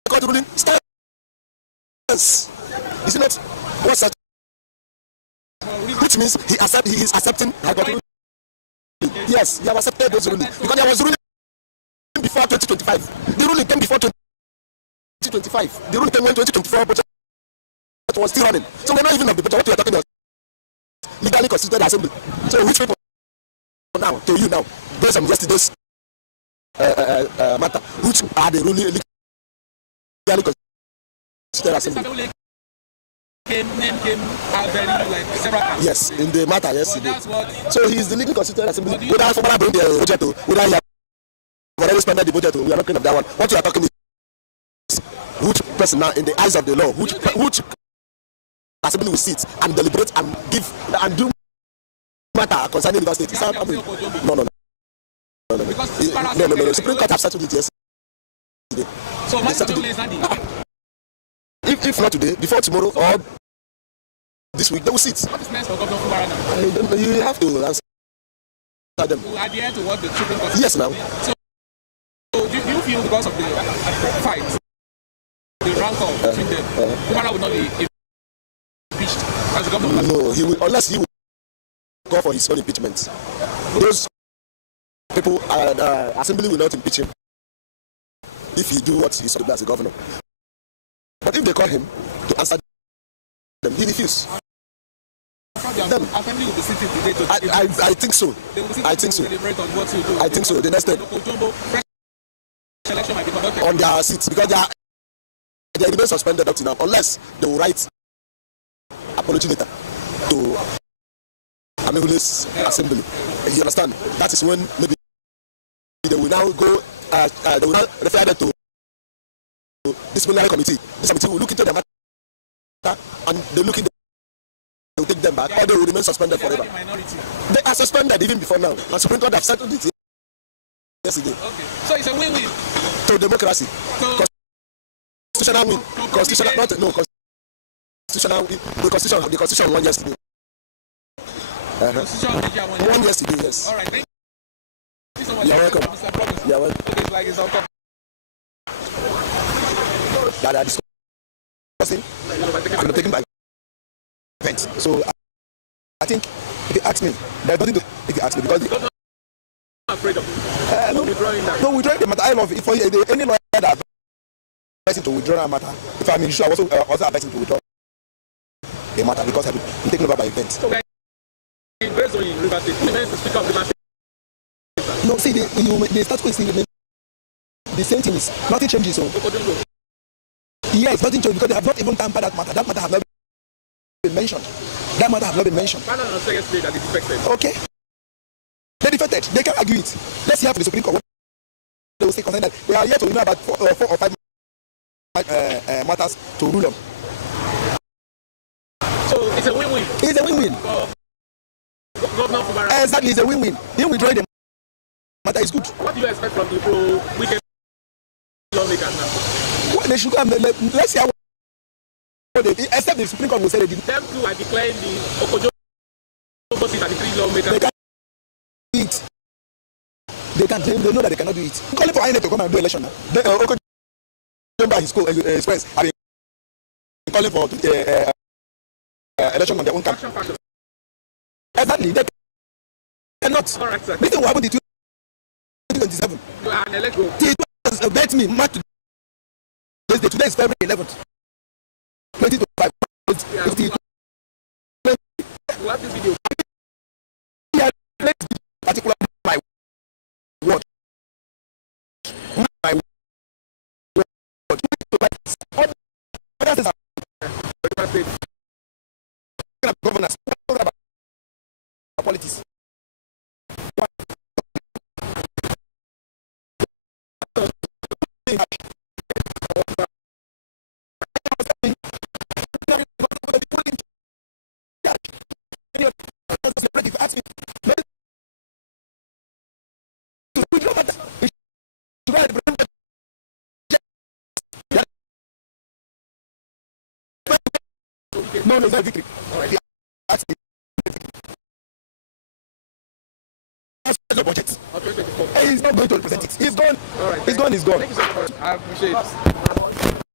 court ruling stands. Is it not? What's that? Which means he is accepting High Court ruling. Yes, he has accepted those ruling because there was ruling before 2025. The ruling came before 2025. The ruling came when 2024 budget was still running. So we're not even of the budget. What we are talking about legally constituted assembly. So which people now to you now based on yesterday's matter, which are the ruling legally constituted assembly? Yes, in the matter, yes, he did. So he is the legally constituted assembly. Whether Fubara bring the budget to, whether he have already spent the budget to, we are not talking of that one. What we are talking is which person now in the eyes of the law, which assembly will sit and deliberate and give and do matter concerning the state. No. The Supreme Court have settled it yesterday. So my settled it. If not today, before tomorrow or this week, they will sit. What is next for Governor Fubara now? You have to answer them. To adhere to what the Supreme Court. Yes, now. So do you feel because of the fight, the rancor between them, Fubara will not be impeached as the governor? No, he will, unless he will go for his own impeachment. Those people, assembly will not impeach him if he do what he's supposed to do as a governor. But if they call him to answer them, he refuses. Assembly will be sitting today to I think so. I think so. I think so. The next step on their seats because they remain suspended up to now unless they will write apology letter to Amehule's assembly. You understand? That is when maybe they will now go. They will now refer them to disciplinary committee. This committee will look into the matter and they look into. They will take them back, or they will remain suspended forever. They are suspended even before now, and Supreme Court have settled it yesterday. Okay. So it's a win-win. To democracy. Constitutional win. Constitutional, not no constitutional. The constitution won yesterday. Won yesterday, yes. All right. Thank you so much. You're welcome. You're welcome. It's like it's all that are discussing and taken by events. So I think if you ask me, there's nothing to if you ask me because I'm afraid of no withdrawing the matter. I love it. For any lawyer that advising to withdraw a matter, if I'm in issue, I also advising to withdraw the matter because I've been taken over by events. So based on River State, the men to speak of the matter. No, see the status quo is still the same thing is nothing changes. So yes, nothing changes because they have not even tampered that matter. That matter have not been mentioned. That matter have not been mentioned. Yesterday that they defected. Okay. They defected. They can argue it. Let's hear from the Supreme Court. They will say concerned that they are here to know about 4 or 5 matters to rule on. So it's a win-win. It's a win-win. Governor Fubara. Exactly, it's a win-win. Him withdrawing the matter is good. What do you expect from the weekend lawmakers now? Well, they should come. Let's see how they except the Supreme Court will say they did. Them two are declaring the Okojo seat and the 3 lawmakers. They can't do it. They know that they cannot do it. Calling for INEC to come and do election now. Okojo by his express have been calling for election on their own camp. Exactly. They cannot. All right, sir. This thing will happen in 2027. You are an electoral. Bet me, mark today is February 11th. 2025. You have this video. Particular my word. My word. Governance. Politics. No, it's not victory. All right. The budget. He's not going to represent it. He's gone. All right. He's gone. Thank you so much. I appreciate it.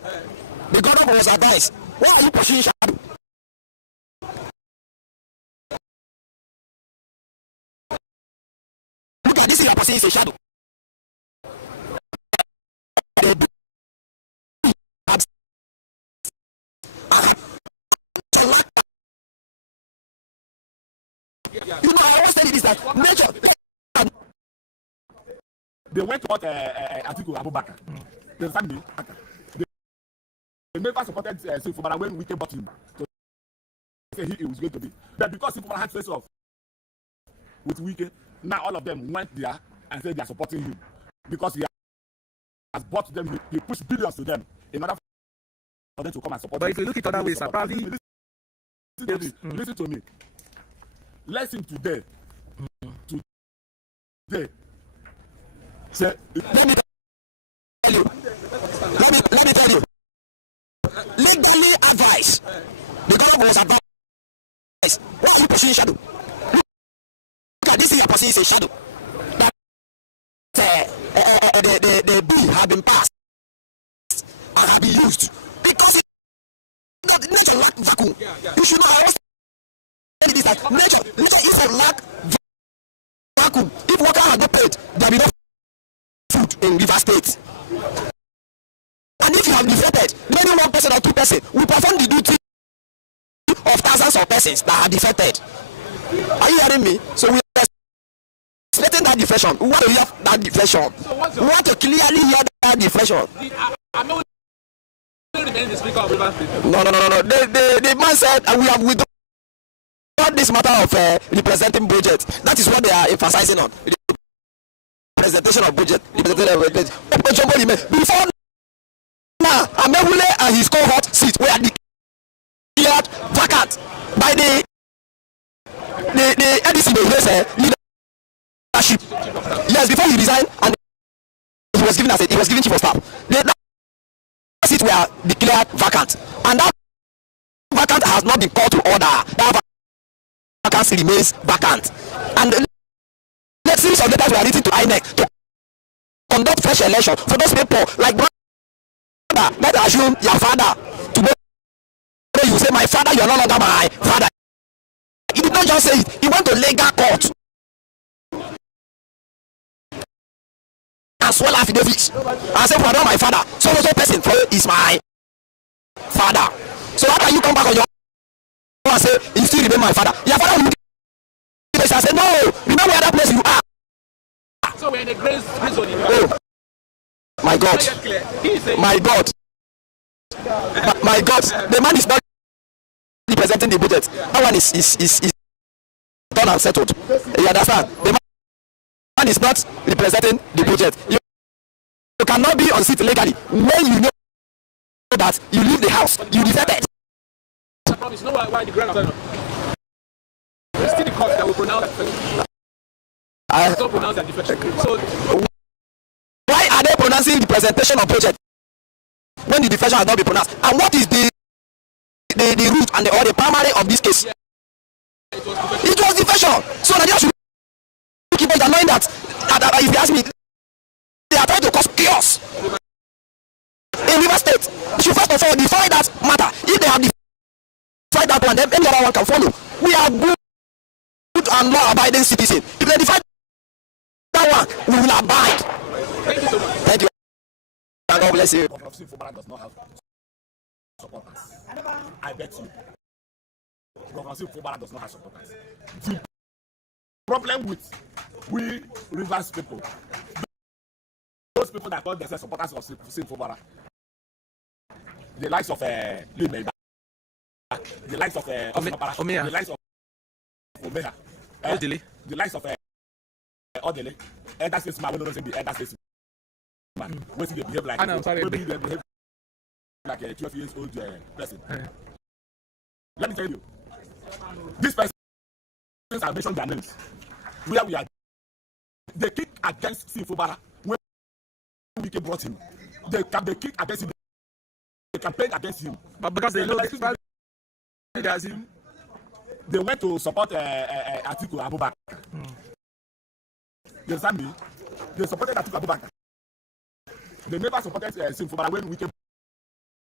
The government was advised. Why are you pushing shadow? Look at this, your person is a shadow. You know, I always tell you this, that nature. They went to what Azuta-Mbata. They signed me. They never supported Fubara when we came bought him. So they said he was going to be. But because Fubara had face off with Wike, now all of them went there and said they are supporting him. Because he has bought them, he pushed billions to them in order for them to come and support him. But if you look at other ways, probably listen to me. Lesson today. Today. Say, Let me tell you. Legally advised. The government was advised. Why are you pursuing shadow? Look at this, your person is a shadow. That the bill have been passed and have been used because it nature lack vacuum. You should know how it is that nature is a lack vacuum. If workers are not paid, there will be no food in River State. And if you have defected, maybe one person or two persons will perform the duty of thousands of persons that are defected. Are you hearing me? So we are expecting that defection. We want to hear that defection. We want to clearly hear that defection. No. The man said we have withdrawn this matter of representing budget. That is what they are emphasizing on. The presentation of budget. Before now, Amewule and his cohort seat were declared vacant by the NDC leadership. Yes, before he resigned and he was given chief of staff. The seats were declared vacant, and that vacant has not been called to order. That vacancy remains vacant, and the series of letters were written to INEC to conduct fresh election for those people like brother. Let's assume your father today you say my father, you are no longer my father. He did not just say it, he went to legal court and swore affidavits and say for my father, so person is my father. So how can you come back on your and say you still remain my father? Your father will say no, remember where that place you are. So we're in a grace zone. Oh my God, my God, the man is not representing the budget. That one is done and settled. You understand? The man is not representing the budget. You cannot be on seat legally when you know that you leave the house, you defected. I promise. You know why the grant of it's still the court that will pronounce that defection. So why are they pronouncing the presentation of budget when the defection has not been pronounced? And what is the root and or the primary of this case? It was defection. So Nigeria should keep it knowing that if you ask me, they are trying to cause chaos in River State. You should first of all define that matter. If they have defined that one, then any other one can follow. We are good and law-abiding citizens. If they define that one, we will abide. thank you so much. Thank you. God bless you. Fubara does not have supporters. I bet you. Fubara does not have supporters. The problem with we Rivers people, those people that call themselves supporters of Fubara, the likes of the likes of Omeya. the likes of Omeya, the likes of Odele, elder statesman, we don't say the elder statesman. What they behave like? Maybe they behave like a 12 years old person. Let me tell you, these persons I mentioned their names. Where we are, they kick against Fubara when we brought him. They kick against him. They campaign against him. But because they know against him, they went to support Azuta-Mbata. You understand me? They supported Azuta-Mbata. They never supported Fubara when we came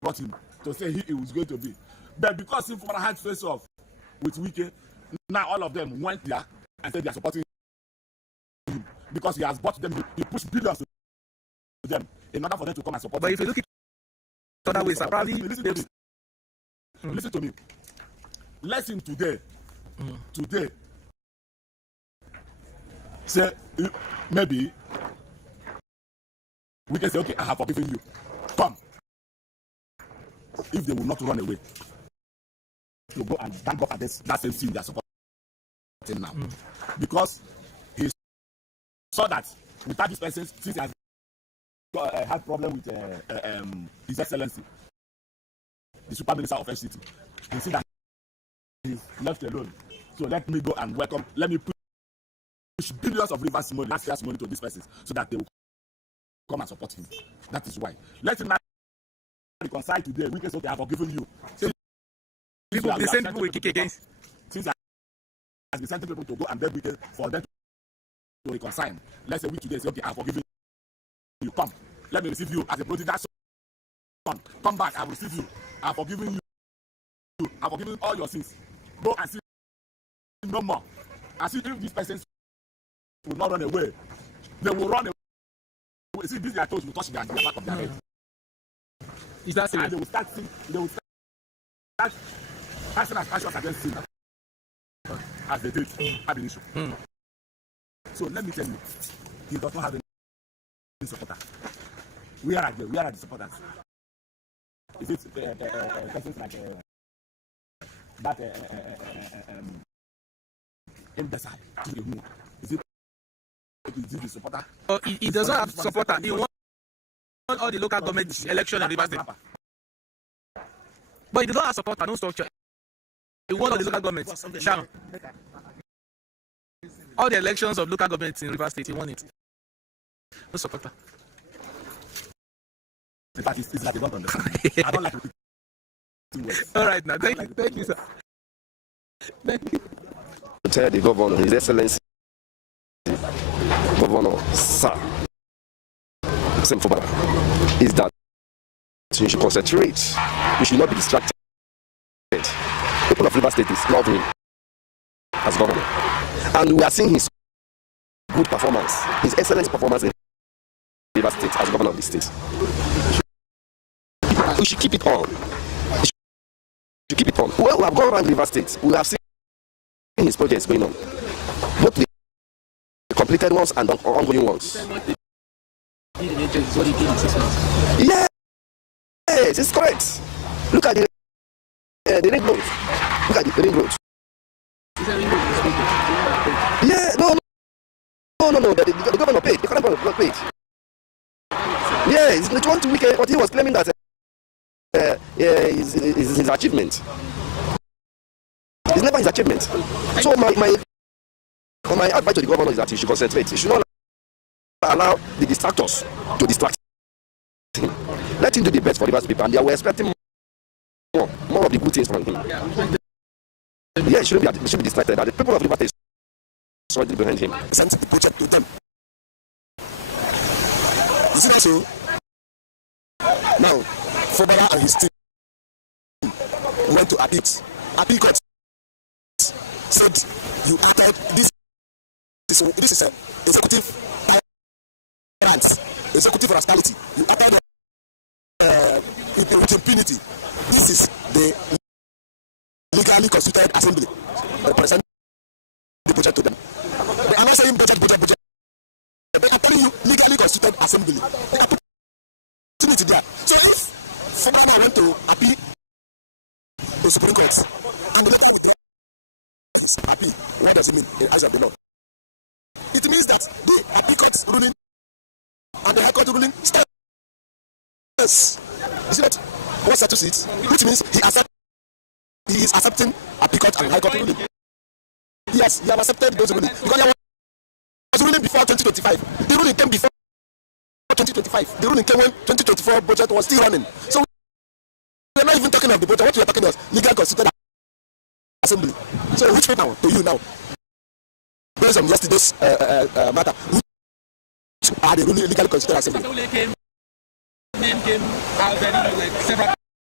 brought him to say he was going to be. But because Fubara had face off with Wike, now all of them went there and said they are supporting him because he has bought them. He pushed billions to them in order for them to come and support him. But if you look at other ways, probably listen to me. Lesson today. Today. Say maybe we can say, okay, I have forgiven you. Come. If they will not run away, to go and stand up against that same thing they are supporting now. Because he saw that without this person, since he has had problem with His Excellency, the Super Minister of FCT, he see that he's left alone. So let me go and welcome, let me push billions of rivers money, last year's money to these persons so that they will come and support him. That is why. Let him now reconcile today. We can say, okay, I have forgiven you. The same people will kick against. Since I has been sending people to go and beg Wike for them to reconcile. Let's say we today say, okay, I have forgiven you. Come, let me receive you as a prodigal son. Come back, I will receive you. I have forgiven you. I have forgiven all your sins. Go and see no more. And see if these persons will not run away. They will run away. See, these their toes will touch their back of their head. Is that serious? And they will start passing as actions against sin as they did at the issue. So let me tell you, he does not have any supporter. Where are the supporters? Is it persons like that imbecile? Is it the supporter? Oh, he does not have supporter. He won all the local government election in Rivers State. But he does not have supporter, no structure. He won all the local government. Down. All the elections of local governments in Rivers State, he won it. No supporter. In fact, it's like they don't understand. I don't like it. All right, now thank you, sir. Thank you. Tell the governor, His Excellency, Governor Sir Fubara, is that you should concentrate. You should not be distracted. People of Rivers State is loving him as governor, and we are seeing his good performance, his excellent performance in Rivers State as governor of the state. We should keep it on. We should keep it on. Well, we have gone around Rivers State. We have seen his projects going on, both the completed ones and the ongoing ones. Yes, it's correct. Look at the ring road. Look at the ring road. Yeah, no. The governor paid. The current governor paid. Yeah, it's one 2 weekend, but he was claiming that is his achievement. It's never his achievement. So my advice to the governor is that he should concentrate. He should not allow the distractors to distract him. Let him do the best for the Rivers people, and they were expecting more of the good things from him. Yeah, he shouldn't be distracted. That the people of Rivers are solidly behind him. Sent the project to them. You see that so? Now, Fubara and his team went to appeal court. Said you acted this is a executive grant, executive rascality. You acted with impunity. This is the legally constituted assembly representing the project to them. They are not saying budget. They are telling you legally constituted assembly. They are putting it there. So if Fubara went to appeal the Supreme Court and the with them appeal, what does it mean in the eyes of the law? It means that the appeal court's ruling and the High Court ruling stands. You see that? What settles it? Which means he is accepting appeal court and High Court ruling. Yes, he has accepted those rulings because there was ruling before 2025. The ruling came before 2025. The ruling came when 2024 budget was still running. So we're not even talking of the budget. What we are talking about is legal constituted assembly. So which paper to you now? Based on yesterday's matter, which are the ruling legally constituted assembly?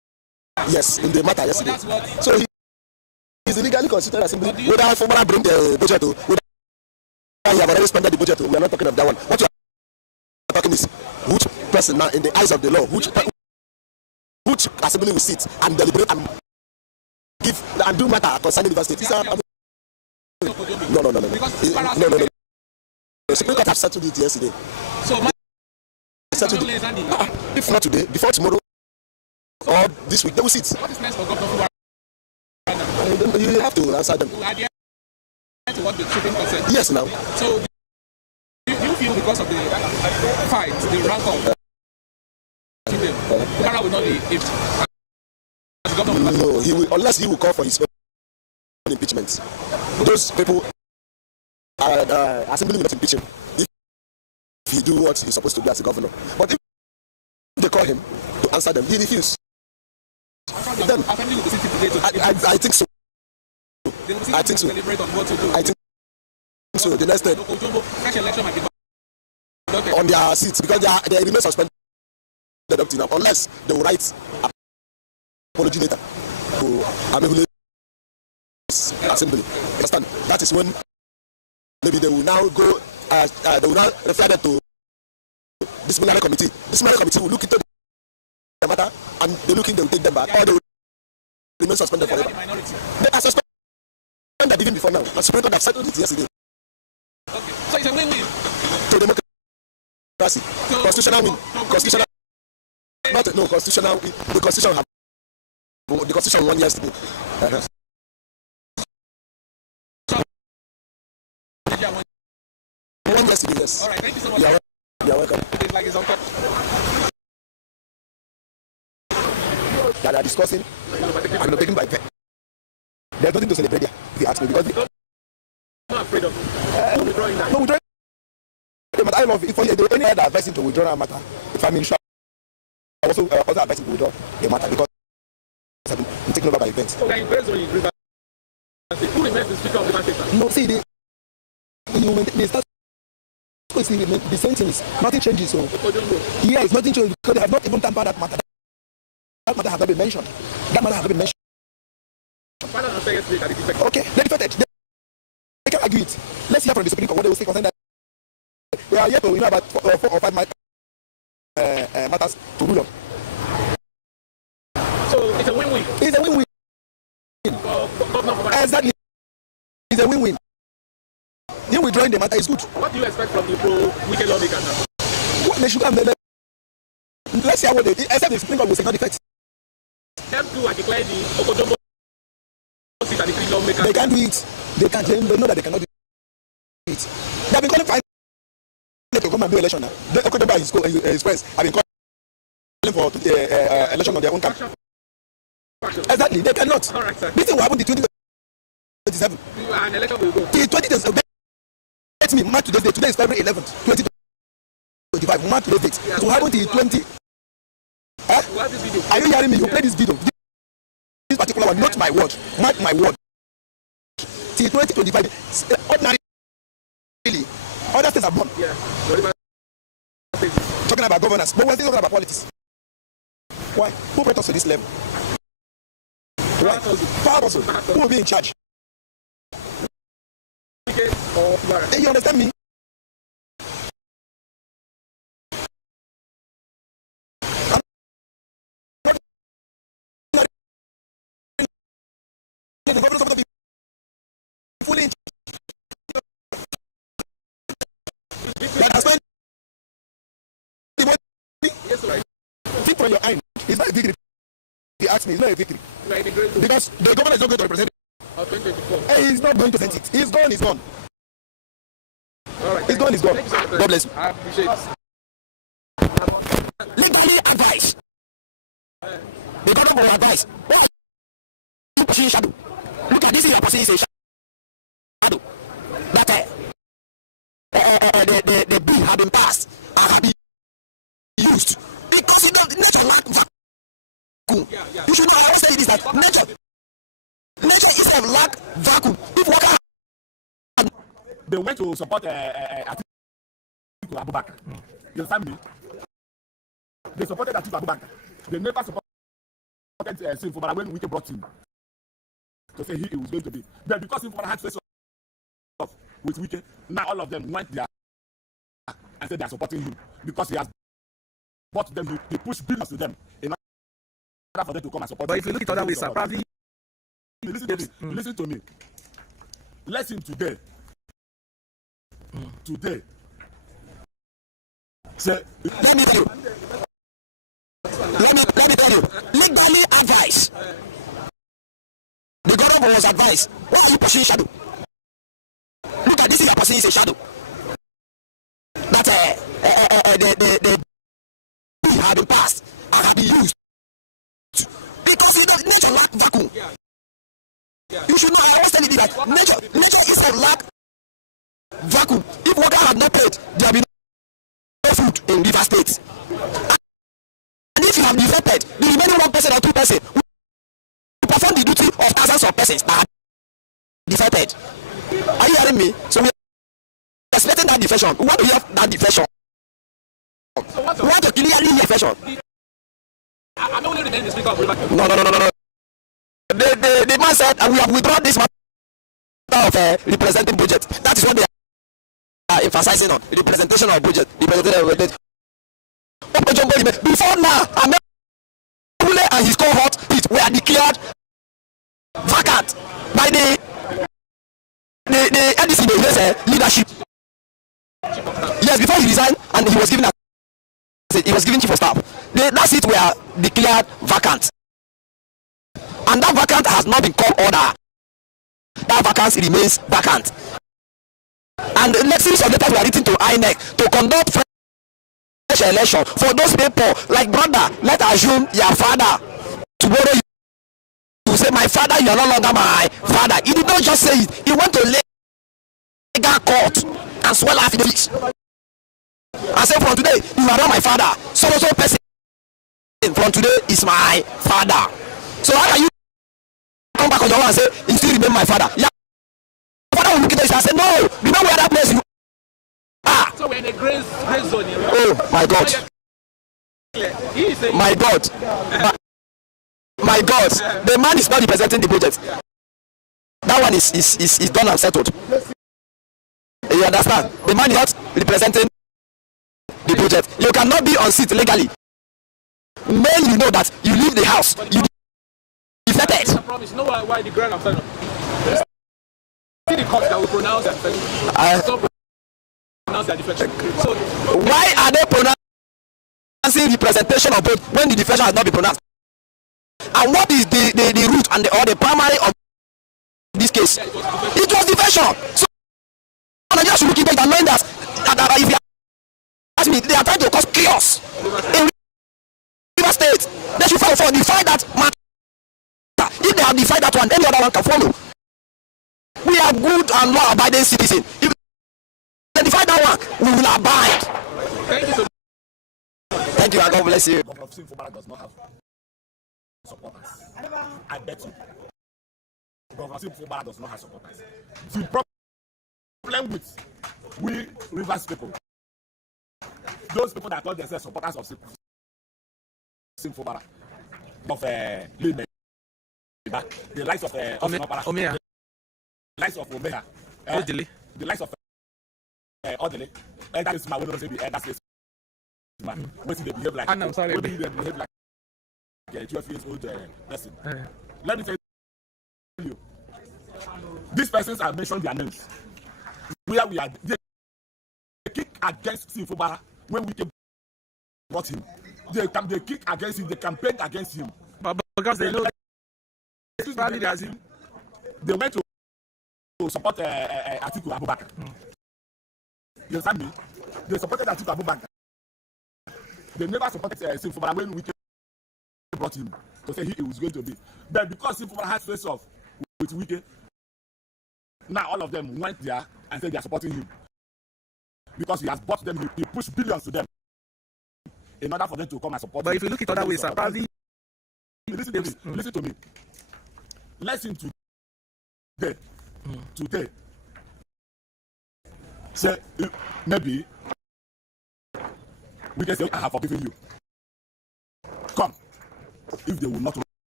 Yes, in the matter yesterday. So he is illegally constituted assembly. Whether Fubara bring the budget to, whether he have already expended the budget to, we are not talking of that one. What we are talking is which person now in the eyes of the law, which assembly will sit and deliberate and give and do matter concerning the state. No. The Supreme Court have settled it yesterday. So settled it. If not today, before tomorrow or this week, they will sit. What is next for Governor Fubara? You have to answer them. What the Supreme Court said? Yes, now. So do you feel because of the fight, the rank of Fubara will not be no, he will, unless he will call for his own impeachment. Those people are assembly will not impeach him if he do what he's supposed to do as a governor. But if they call him to answer them, he refuses. Then I think so. I think so. So the next step on their seats because they remain suspended up to now unless they will write apology letter to Amehule's assembly. Understand? That is when maybe they will now go. They will now refer them to disciplinary committee. Disciplinary committee will look into the matter and they look in, they will take them back, or they will remain suspended forever. They are suspended even before now. The Supreme Court have settled it yesterday. Okay. So it's a win-win. To democracy, constitutional win, constitutional. Not no constitutional. The constitution have. The constitution won yesterday. Won yesterday, yes. All right, thank you so much. You're welcome. It's like it's on top. That are discussing. I'm not taken by pen. There's nothing to celebrate here, if you ask me, because I'm not afraid of withdrawing that. No, withdrawing. But I love if any other advising to withdraw a matter, if I'm in shock, I also advising to withdraw the matter because I'm taken over by events. Okay, based on your who remains the speaker of the state? No, see, the same thing is nothing changes. So yeah, it's nothing changes because they have not even tampered that matter. That matter has not been mentioned. That matter has not been mentioned. Okay, they defected. They can argue it. Let's hear from the Supreme Court what they will say concerning that. They are yet to about 4 or 5 matters to rule on. So it's a win-win. It's a win-win. Exactly. It's a win-win. You withdrawing the matter is good. What do you expect from the pro-wike lawmakers now? What they should have done. Let's see how they except the Supreme Court will say not defect. Them two are declared the Okojobo. They can't do it. They can't. They know that they cannot do it. They have been calling for to come and do election now. They Okojobo his friends have been calling for election on their own camp. Exactly. They cannot. All right, sir. This thing will happen in 2027. An election will go. In 2027. Let me mark today's date. Today is February 11th, 2025. Mark today's date. It will happen till 20. Huh? This video? Are you hearing me? You play this video. This particular one, not my word. Mark my word. Till 2025. Ordinarily, other states have won. Yeah. Talking about governance, but we're still talking about politics. Why? Who brought us to this level? Why? Power person. Who will be in charge? Hey, you understand me? The government of the people fully in charge. That has spent the money. Yes, right. Think from your mind. It's not a victory. If you ask me, it's not a victory. Because the government is not going to represent it. Hey, he's not going to present it. He's gone, he's gone. All right, he's gone, he's gone. God bless you. I appreciate it. Legally advice. The government will advise. What you pushing shadow? Look at this, you are pushing shadow. That the bill have been passed and have been used because you don't nature lack vacuum. You should know. I always say this that nature is a lack vacuum. If worker they went to support Abubakar. You understand me? They supported Azuta-Mbata. They never support Fubara when Wike brought him to say he was going to be. But because Fubara had face off with Wike, now all of them went there and said they are supporting him because he has bought them. He pushed billions to them in order for them to come and support But him. if you look at other ways, probably. Listen to me. Listen to me. Lesson today. Today. Say, Let me tell you. Let me tell you. Legally advice. The government was advised. Why are you pursuing shadow? Look at this thing you are pursuing is a shadow. That the bill have been passed and have been used. Because nature lack vacuum. You should know, I always tell you that nature is a lack vacuum. If workers had not paid, there will be no food in River State. And if you have defected, the remaining 1% or 2% will perform the duty of thousands of persons that are defected. Are you hearing me? So we are expecting that defection. We want to hear that defection. We want to clearly hear defection. I'm only reading the speaker of River. No. The man said we have withdrawn this matter of representing budget. That is what they are emphasizing on. Representation of budget. Before now, Amebule and his cohort were declared vacant by the NDC leadership. Yes, before he resigned and he was given chief of staff. That seat were declared vacant. And that vacant has not been called order. That vacancy remains vacant. And the next series of letters were written to INEC to conduct fresh election for those people. Like, brother, let's assume your father tomorrow you say, my father, you are no longer my father. He did not just say it. He went to legal court and swell affidavits. I said, from today, you are not my father. So person from today is my father. So how can you come back on your own and say, he still remain my father? Yeah. Father will look at this and say, no, remember where that place you are. So we're in a gray zone here. Oh my God. My God. My God. The man is not representing the budget. That one is done and settled. You understand? The man is not representing the budget. You cannot be on seat legally. When you know that you leave the house, you defected. I promise. You know why the grand outside? See the court that will pronounce that. Pronounce that defection. So why are they pronouncing representation of both when the defection has not been pronounced? And what is the root and the primary of this case? It was defection. So Nigeria should look into it and knowing that if you ask me, they are trying to cause chaos in River State. They should follow for defy that matter. If they have defied that one, any other one can follow. We are good and law-abiding citizens. If they defy that one, we will abide. thank you so much. Thank you, and God bless you. Governor Fubara does not have supporters. I bet you. Governor Fubara does not have supporters. The problem with we Rivers people, those people that call themselves supporters of Fubara, of the likes of Omeya. The likes of Omeya, the likes of Odele, that is my way to say that is man. When they behave like, I'm sorry. When they behave like a 12 years old person. Let me tell you, these persons are mentioned their names. Where we are, they kick against Fubara when we brought him. They kick against him. They campaign against him. But because they know they went to support Atiku Abubakar. You understand me? They supported Atiku Abubakar. They never supported Fubara when we brought him to say he was going to be. But because Fubara had face off with Wike, now all of them went there and said they are supporting him. Because he has bought them, he pushed billions to them in order for them to come and support him. But if you look at other ways, probably. Listen to me. Lesson today. Today. Say, maybe we can say, I have forgiven you. Come. If they will not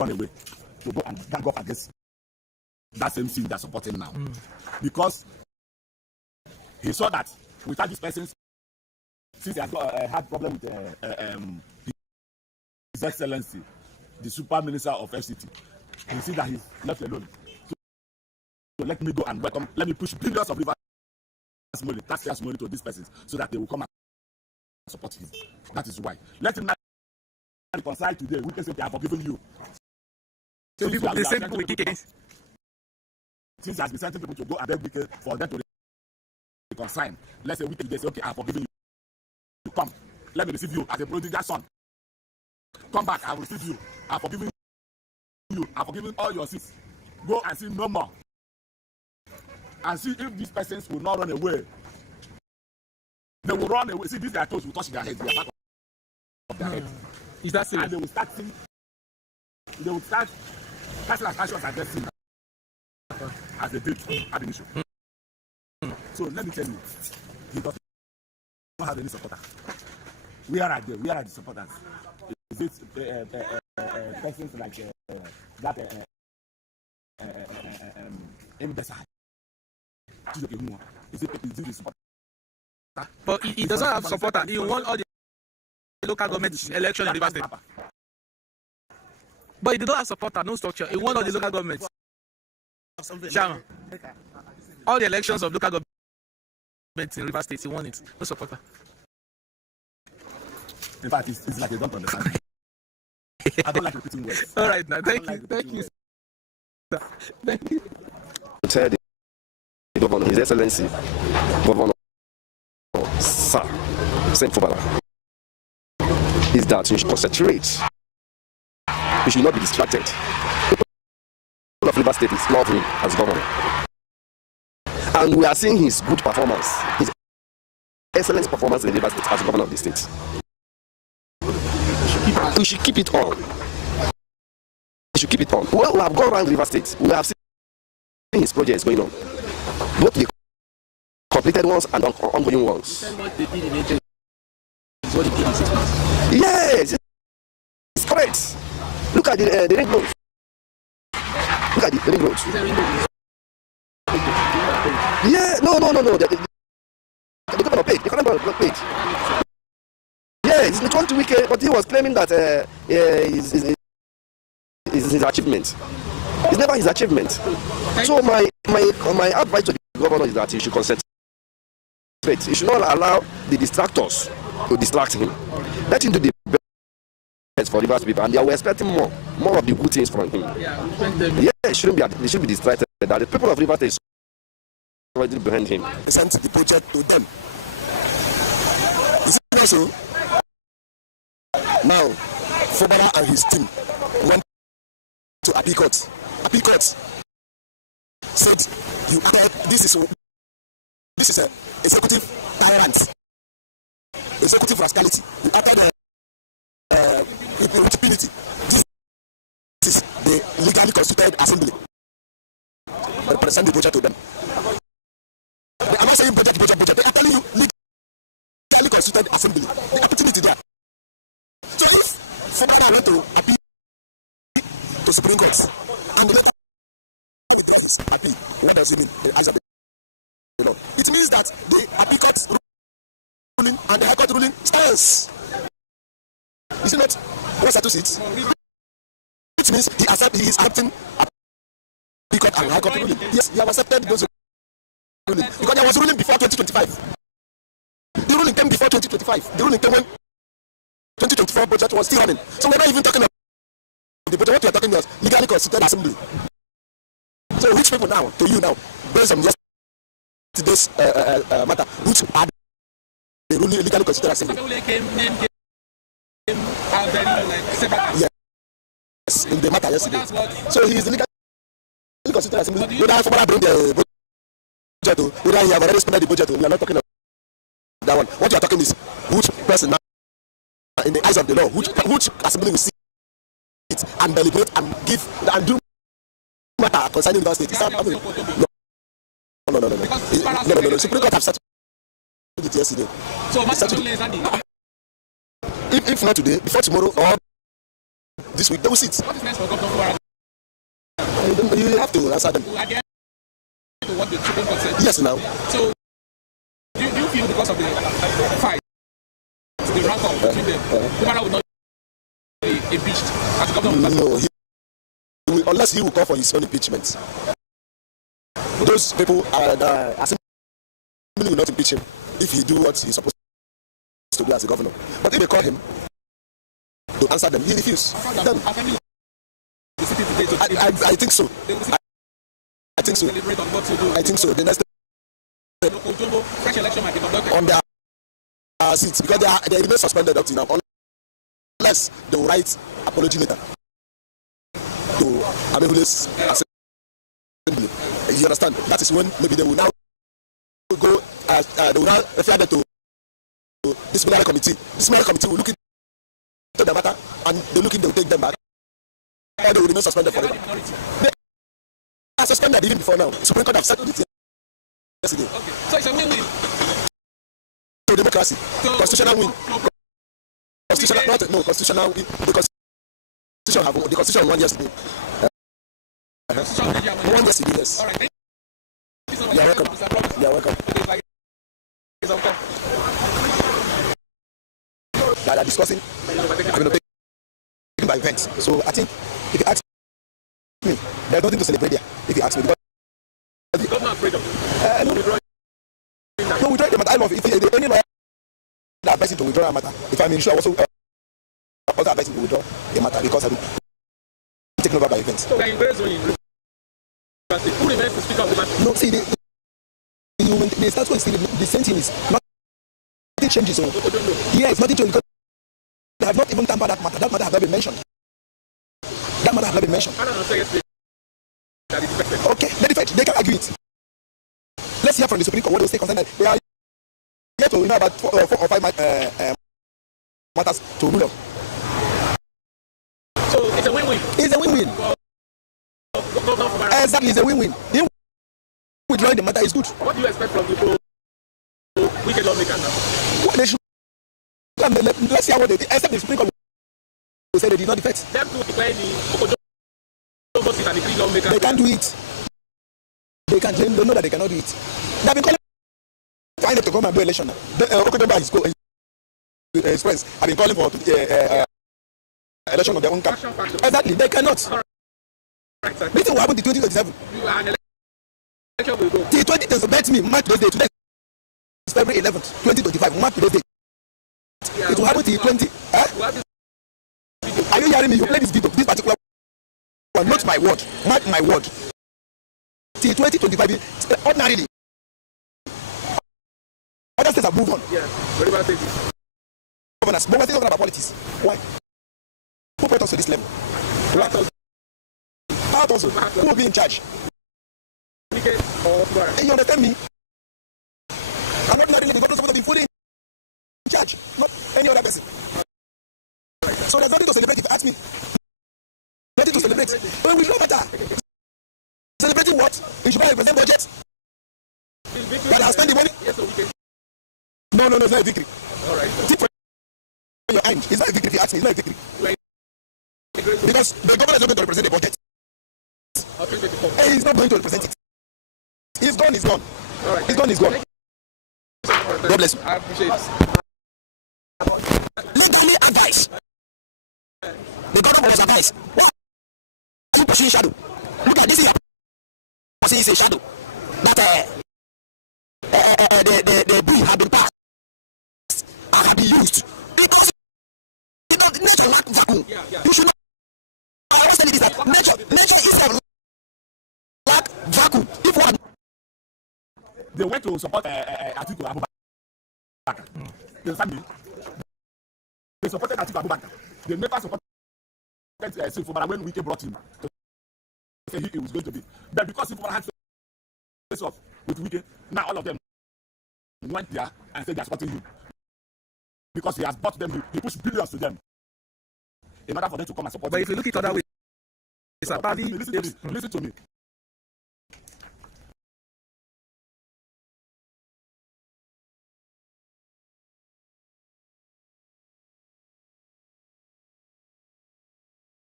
run away to go and gang up against that same thing they're supporting now. Because he saw that without this person, since he has had problem with His Excellency, the Super Minister of FCT, he see that he's left alone. So let me go and welcome, let me push billions of rivers money, taxpayers' money to these persons so that they will come and support him. That is why. Let him not reconcile today. We can say they have forgiven you. So people, the same people we kick against. Since he has been sending people to go and beg Wike for them to reconcile, let's say Wike, they say, okay, I have forgiven you. You come, let me receive you as a prodigal son. Come back, I will receive you. I have forgiven you. I have forgiven all your sins. Go and sin no more. And see if these persons will not run away. They will run away. See, these their toes will touch their heads. They are back of their heads. Is that serious? And they will start seeing. They will start casting aspersions against him as they did at the issue. So let me tell you, he does not have any supporter. Where are they? Where are the supporters? Is it persons like that Mbesa? Is it the supporter? But he doesn't have supporter. He won all the local government election in Rivers State. But he did not have supporter, no structure. He won all the local government. Shaman. All the elections of local government in Rivers State, he won it. No supporter. In fact, it's like they don't understand. I don't like repeating words. All right, now thank you. Thank you. Thank you. Tell the governor, His Excellency, Governor Sir, Saint Fubara, is that he should concentrate. He should not be distracted. The people of Rivers State is loving him as governor. And we are seeing his good performance, his excellent performance in Rivers State as governor of the state. We should keep it on. We should keep it on. Well, we have gone around Rivers State. We have seen his projects going on. Both the completed ones and ongoing ones. Yes, it's correct. Look at the ring road. Look at the ring road. Yeah, no. The governor paid. The governor paid. Yeah, it's not to Wike, but he was claiming that is his achievement. It's never his achievement. So my advice to the governor is that he should concentrate. He should not allow the distractors to distract him. Let him do the best for Rivers people, and they are expecting more of the good things from him. Yeah, they should be distracted. That the people of Rivers State is already behind him. They sent the project to them. Is it also? Now, Fubara and his team went to Appeal Court. Appeal Court said, this is a executive tyrant, executive rascality. You acted impunity. This is the legally constituted assembly. They present the project to them. I'm not saying project. They are telling you legally constituted assembly. The opportunity there. So if Fubara went to appeal to Supreme Court and the withdraw his appeal, what does it mean in the eyes of the law? It means that the appeal court ruling and the high court ruling stands. Is it not? What's that to it? It means he is accepting appeal court and high court ruling. Yes, he has accepted those ruling because there was ruling before 2025. The ruling came before 2025. The ruling came when 2024 budget was still running. So we're not even talking about the budget. What we are talking about is legally constituted assembly. So which people now, to you now, based on yesterday's matter, which are the ruling legally constituted assembly? Yes, in the matter yesterday. So he is the legally constituted assembly. Whether Fubara bring the budget, whether he have already spent the budget, we are not talking about that one. What you are talking is which person now, in the eyes of the law, which assembly will see it and deliberate and give and do matter concerning the state. Is that happening? No. Supreme Court have settled it yesterday. So if not today, before tomorrow or this week, they will sit. What is next for Governor Fubara? You have to answer them. Again, to what the Supreme Court said. Yes, now. So, do you feel because of the fight, the rank up between them, Fubara will not be impeached as governor? No, unless he will call for his own impeachment. Those people are assembly will not impeach him if he do what he's supposed to do as a governor. But if they call him to answer them, he refuses. Then, I think so. I think so. I think so. The next Fresh election might be conducted on their seats because they remain suspended up to now unless they will write apology letter to Amehule's assembly. You understand? That is when maybe they will now go they will now refer them to disciplinary committee. Disciplinary committee will look into the matter and they look into, they will take them back and they will remain suspended forever. They are suspended even before now. Supreme Court have settled it yesterday. Okay. So it's a win-win. So democracy, constitutional win. Constitutional, no, constitutional win. The constitution won yesterday. Won yesterday, yes. All right. Thank you so much. You are welcome. You are welcome. That are discussing, I'm going to take by events. So I think if you ask me, there's nothing to celebrate there. If you ask me, no, we try them at I love. If any lawyer that advises to withdraw a matter, if I'm sure also advising to withdraw the matter because I'm taken over by events. So who remains the speaker of the matter? No, see, the status quo is still the same thing. Is nothing changes. So yes, nothing changes because they have not even tampered that matter. That matter has not been mentioned. That matter has not been mentioned. Okay, let the fact they can argue it. Let's hear from the Supreme Court what they say concerning that. They are here to know about 4 or 5 matters to rule on. So it's a win-win. It's a win-win. Exactly, it's a win-win. Him withdrawing the matter is good. What do you expect from the wicked lawmakers now? What they should come, let's hear what they think. Except the Supreme Court will say they did not defect. Them to declare the votes and the three lawmakers. They can't do it. They can't. They know that they cannot do it. They've been calling for INEC to come and do election now. Okotomba his friends have been calling for election of their own camp. Exactly, they cannot. Right, this will happen to 2027. Election will go. Till 2027, me, mark today's day. Today is February 11th, 2025. Mark today's day. It will happen till 20. Are you hearing me? You play this video, this particular one. Not my word. Mark my word. Till 2025, ordinarily. Other states have moved on. Yeah, very well taken. Governors, but we're still talking about politics. Why? Who brought us to this level? Why? How also? Who will be in charge? You understand me? I'm not ordinarily the governor supposed to be fully in charge, not any other person. So there's nothing to celebrate if you ask me. Nothing to celebrate. Well, we should know better. Celebrating what? We should buy a present budget. But I'll spend the money. No, it's not a victory. All right. Think for your hand. It's not a victory if you ask me. It's not a victory. Because the governor is not going to represent the budget. He's not going to represent it. He's gone, he's gone. All right. He's gone, he's gone. God bless you. I appreciate it. Legally advice. The governor was advised. What are you pursuing shadow? Look at this here. It's a shadow. That the bill have been passed and have been used. Because nature lack vacuum. You should not. I always tell you this that nature is a lack vacuum. If one they went to support Atiku Abubakar. You understand me? They supported Atiku Abubakar. They never supported Fubara when Wike brought him. They said he was going to be. But because Fubara had face off with Wike, now all of them went there and said they are supporting him. Because he has bought them, he pushed billions to them. In order for them to come and support him. But if you look at other ways, it's apparently listen to me.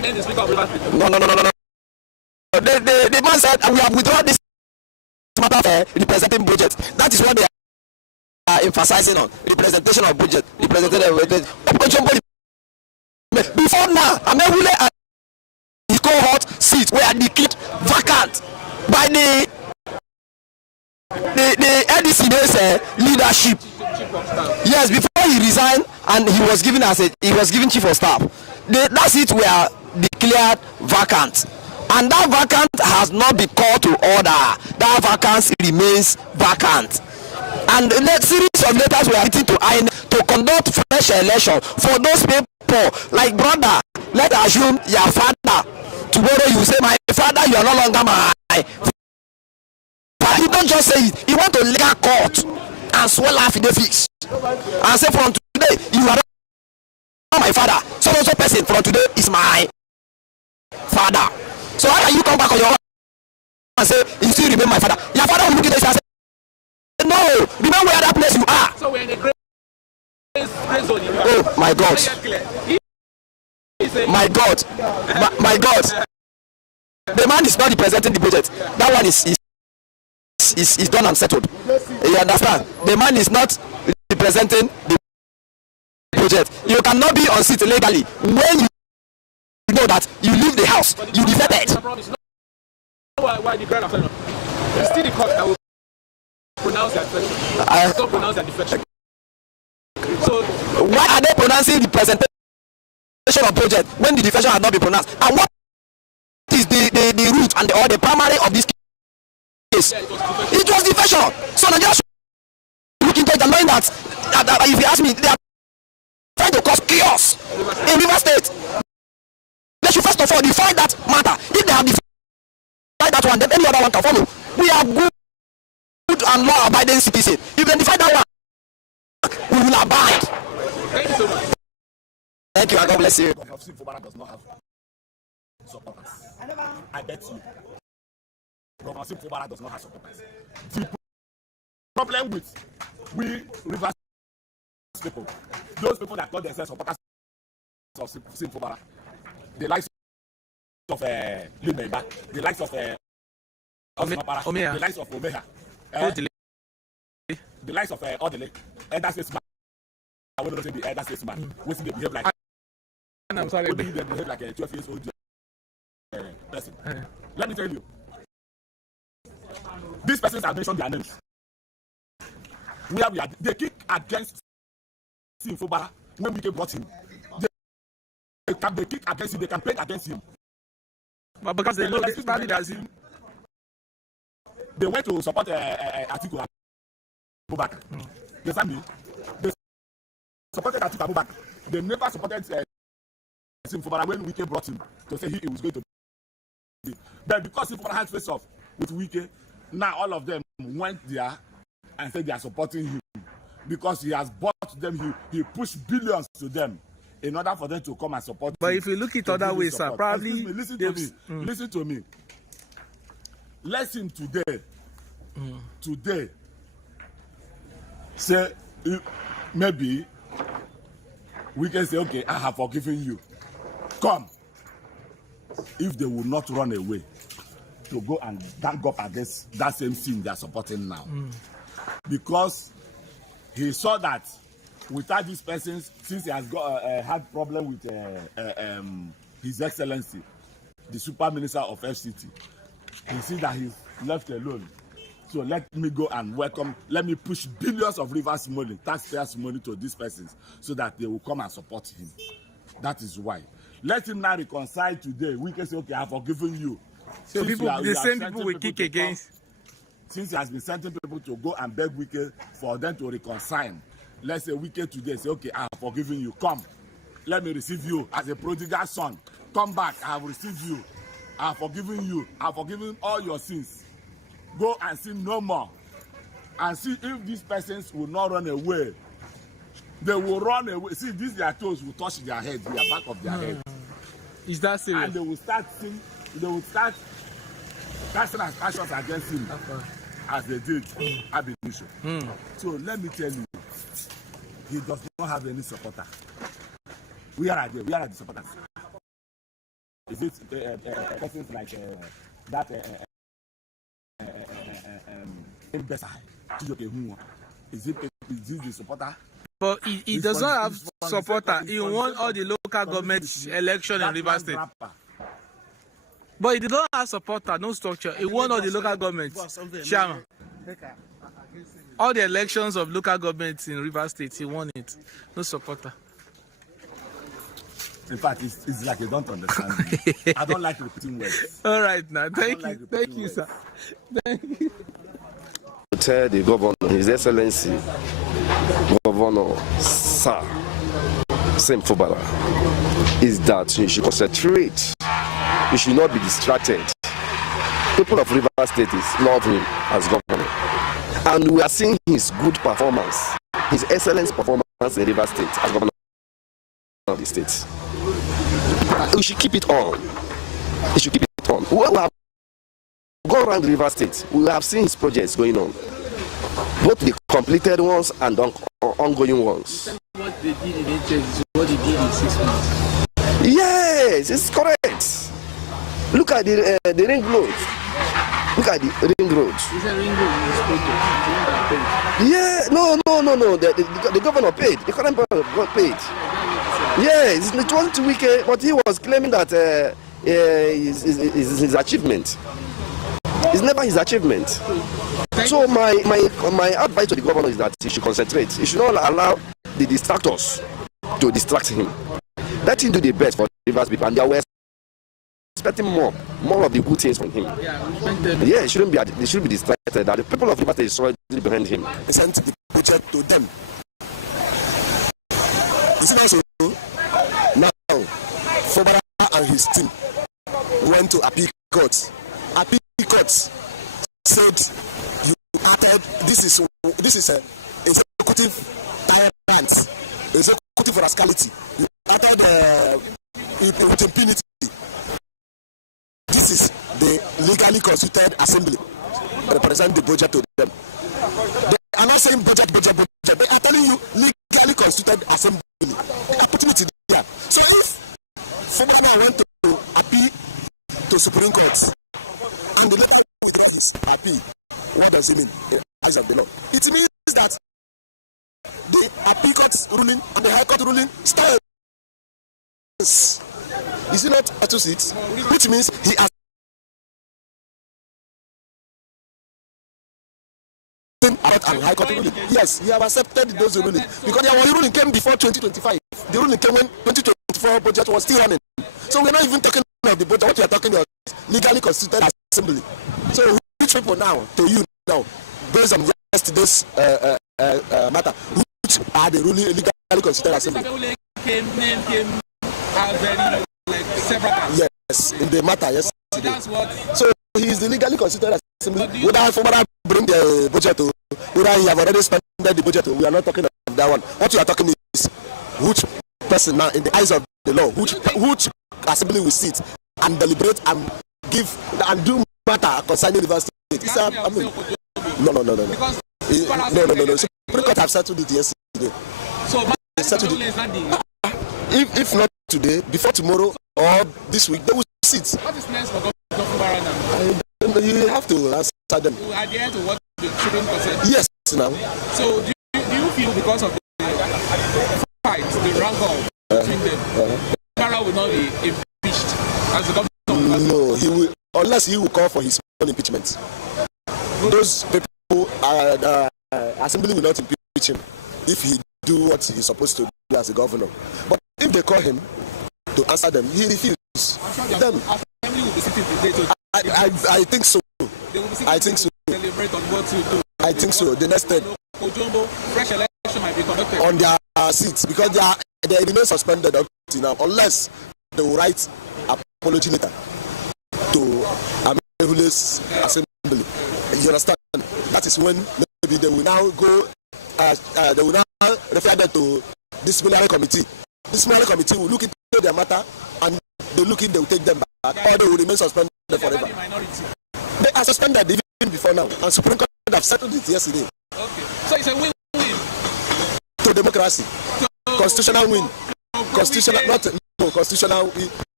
And the Speaker of Rivers State. No. The man said we have withdrawn this matter of representing budget. That is what they are emphasizing on. Representation of budget. Representation of budget. Before now, Amewule and his cohort seats were declared vacant by the NDC leadership. Yes, before he resigned and he was given chief of staff. That seat were declared vacant. And that vacant has not been called to order. That vacancy remains vacant. And the series of letters were written to INEC to conduct fresh election for those people. Like brother, let's assume your father. Tomorrow you say, my father, you are no longer my father. You don't just say it. You want to legal court and swell affidavits and say from today you are not my father. So person from today is my father. So how can you come back on your own and say you still remain my father? Your father will look at this and say, no, remember where that place you are. So we're in a great zone. Oh my God. My God. The man is not representing the budget. That one is done and settled. You understand? The man is not representing the budget. You cannot be on seat legally when you know that you leave the house, you defected. Why the grand after? It's still the court that will pronounce that defection. Don't pronounce that defection. So why are they pronouncing the presentation of project when the defection has not been pronounced? And what is the root and the primary of this case? It was defection. So Nigeria should look into it and knowing that if you ask me, they are trying to cause chaos in Rivers State. They should first of all define that matter. If they have defined that one, then any other one can follow. We are good and law-abiding citizens. If they define that one, we will abide. thank you so much. Thank you, and God bless you. Fubara does not have supporters. I bet you. Governor Fubara does not have supporters. The problem with we Rivers people, those people that call themselves supporters of Fubara, the likes of Limeba, the likes of Azuta-Mbata, the likes of Omeha, the likes of Odele, elder statesman. I want to say the elder statesman. We see they behave like. I'm sorry. They behave like a 12 years old person. Let me tell you, these persons have mentioned their names. They kick against Fubara when we brought him. They kick against him. They campaign against him. But because they know this party does him. They went to support Atiku Abubakar. Does that mean they supported Atiku Abubakar? They never supported Fubara when Wike brought him to say he was going to be. But because Fubara had face off with Wike, now all of them went there and said they are supporting him because he has bought them. He pushed billions to them in order for them to come and support. But him. if you look at other ways, sir, probably listen to me. Listen to me. Lesson today. Today. Say maybe we can say, okay, I have forgiven you. Come. If they will not run away to go and gang up against that same thing they are supporting now, because he saw that without these persons, since he has got had problem with His Excellency, the Super Minister of FCT, he see that he's left alone. So let me go and welcome. Let me push billions of Rivers money, taxpayers' money to these persons, so that they will come and support him. That is why. Let him now reconcile today. We can say, okay, I have forgiven you. So people, the same people will kick against. Since he has been sending people to go and beg Wike for them to reconcile, let's say Wike today say, okay, I have forgiven you. Come, let me receive you as a prodigal son. Come back, I have received you. I have forgiven you. I have forgiven all your sins. Go and sin no more. And see if these persons will not run away. They will run away. See, these their toes will touch their head, the back of their head. Is that serious? And they will start casting aspersions against him, as they did at the issue. So let me tell you, he does not have any supporter. We are the supporters. Is it persons like that Mbesa? Is this the supporter? But he does not have supporter. He won all the local government election in Rivers State. But he did not have supporter, no structure. He won all the local government. Chairman. All the elections of local governments in Rivers State, he won it. No supporter. In fact, it's like you don't understand me. I don't like repeating words. All right, now. Thank you, sir. Thank you. To tell the governor, His Excellency, Governor Sir Fubara, is that you should concentrate. You should not be distracted. People of Rivers State love him as governor. And we are seeing his good performance, his excellent performance in Rivers State as governor of the state. We should keep it on. We should keep it on. We have gone around Rivers State. We have seen his projects going on, both the completed ones and ongoing ones. What they did in HS is what they did in 6 months. Yes, it's correct. Look at the ring road. Look at the ring road. Is a ring road in this project? Yeah, no. The governor paid. The current governor paid. Yes, it wasn't wike, but he was claiming that his achievement. It's never his achievement. So my advice to the governor is that he should concentrate. He should not allow the distractors to distract him. Let him do the best for Rivers people, and they were expecting more of the good things from him. Yeah, it shouldn't be. They should be distracted. That the people of Rivers is solidly behind him. He sent the budget to them. Is it also now? Fubara and his team went to appeal court. Appeal court said you acted. This is a executive tyrant, executive rascality. You acted with impunity. This is the legally constituted assembly represent the budget to them. They are not saying budget. They are telling you legally constituted assembly. The opportunity there. So if Fubara went to appeal to Supreme Court and the later withdraw his appeal, what does it mean in the eyes of the law? It means that the appeal court ruling and the high court ruling stands. Is it not to sit? Which means he has out and high court ruling. Yes, he have accepted those rulings because the ruling came before 2025. The ruling came when 2024 budget was still running. So we're not even talking of the budget. What we are talking about legally constituted assembly. So which people now to you now, based on yesterday's matter, which are the ruling legally constituted assembly? Came very like several times. Yes, in the matter yesterday. So that's what. So he is the legally constituted assembly. Whether Fubara bring the budget to, whether he have already spent the budget to, we are not talking of that one. What you are talking is which person now in the eyes of the law, which assembly will sit and deliberate and give and do matter concerning Rivers State. I mean, no. No. Supreme Court have settled it yesterday. So settled it. If not today, before tomorrow or this week, they will sit. What is next for Fubara now? You have to answer them. To adhere to what the Supreme Court said? Yes, now. So do you feel because of the fight, the rancor between them, Fubara will not be impeached as the government? No, he will, unless he will call for his own impeachment. Those people, assembly will not impeach him if he do what he's supposed to do as a governor. But if they call him to answer them, he refuses. Them. Assembly will be sitting today to I think so. They will be sitting I think so. to deliberate on what to do. I think so. The next step Ojombo, fresh election might be conducted on their seats because they remain suspended up to now unless they will write apology letter to Amehule's assembly. You understand? That is when maybe they will now go. They will now refer them to disciplinary committee. Disciplinary committee will look into their matter and they will take them back or they will remain suspended forever. They are suspended even before now and Supreme Court have settled it yesterday. Okay. So it's a win-win to democracy. Constitutional win. Constitutional, not no constitutional.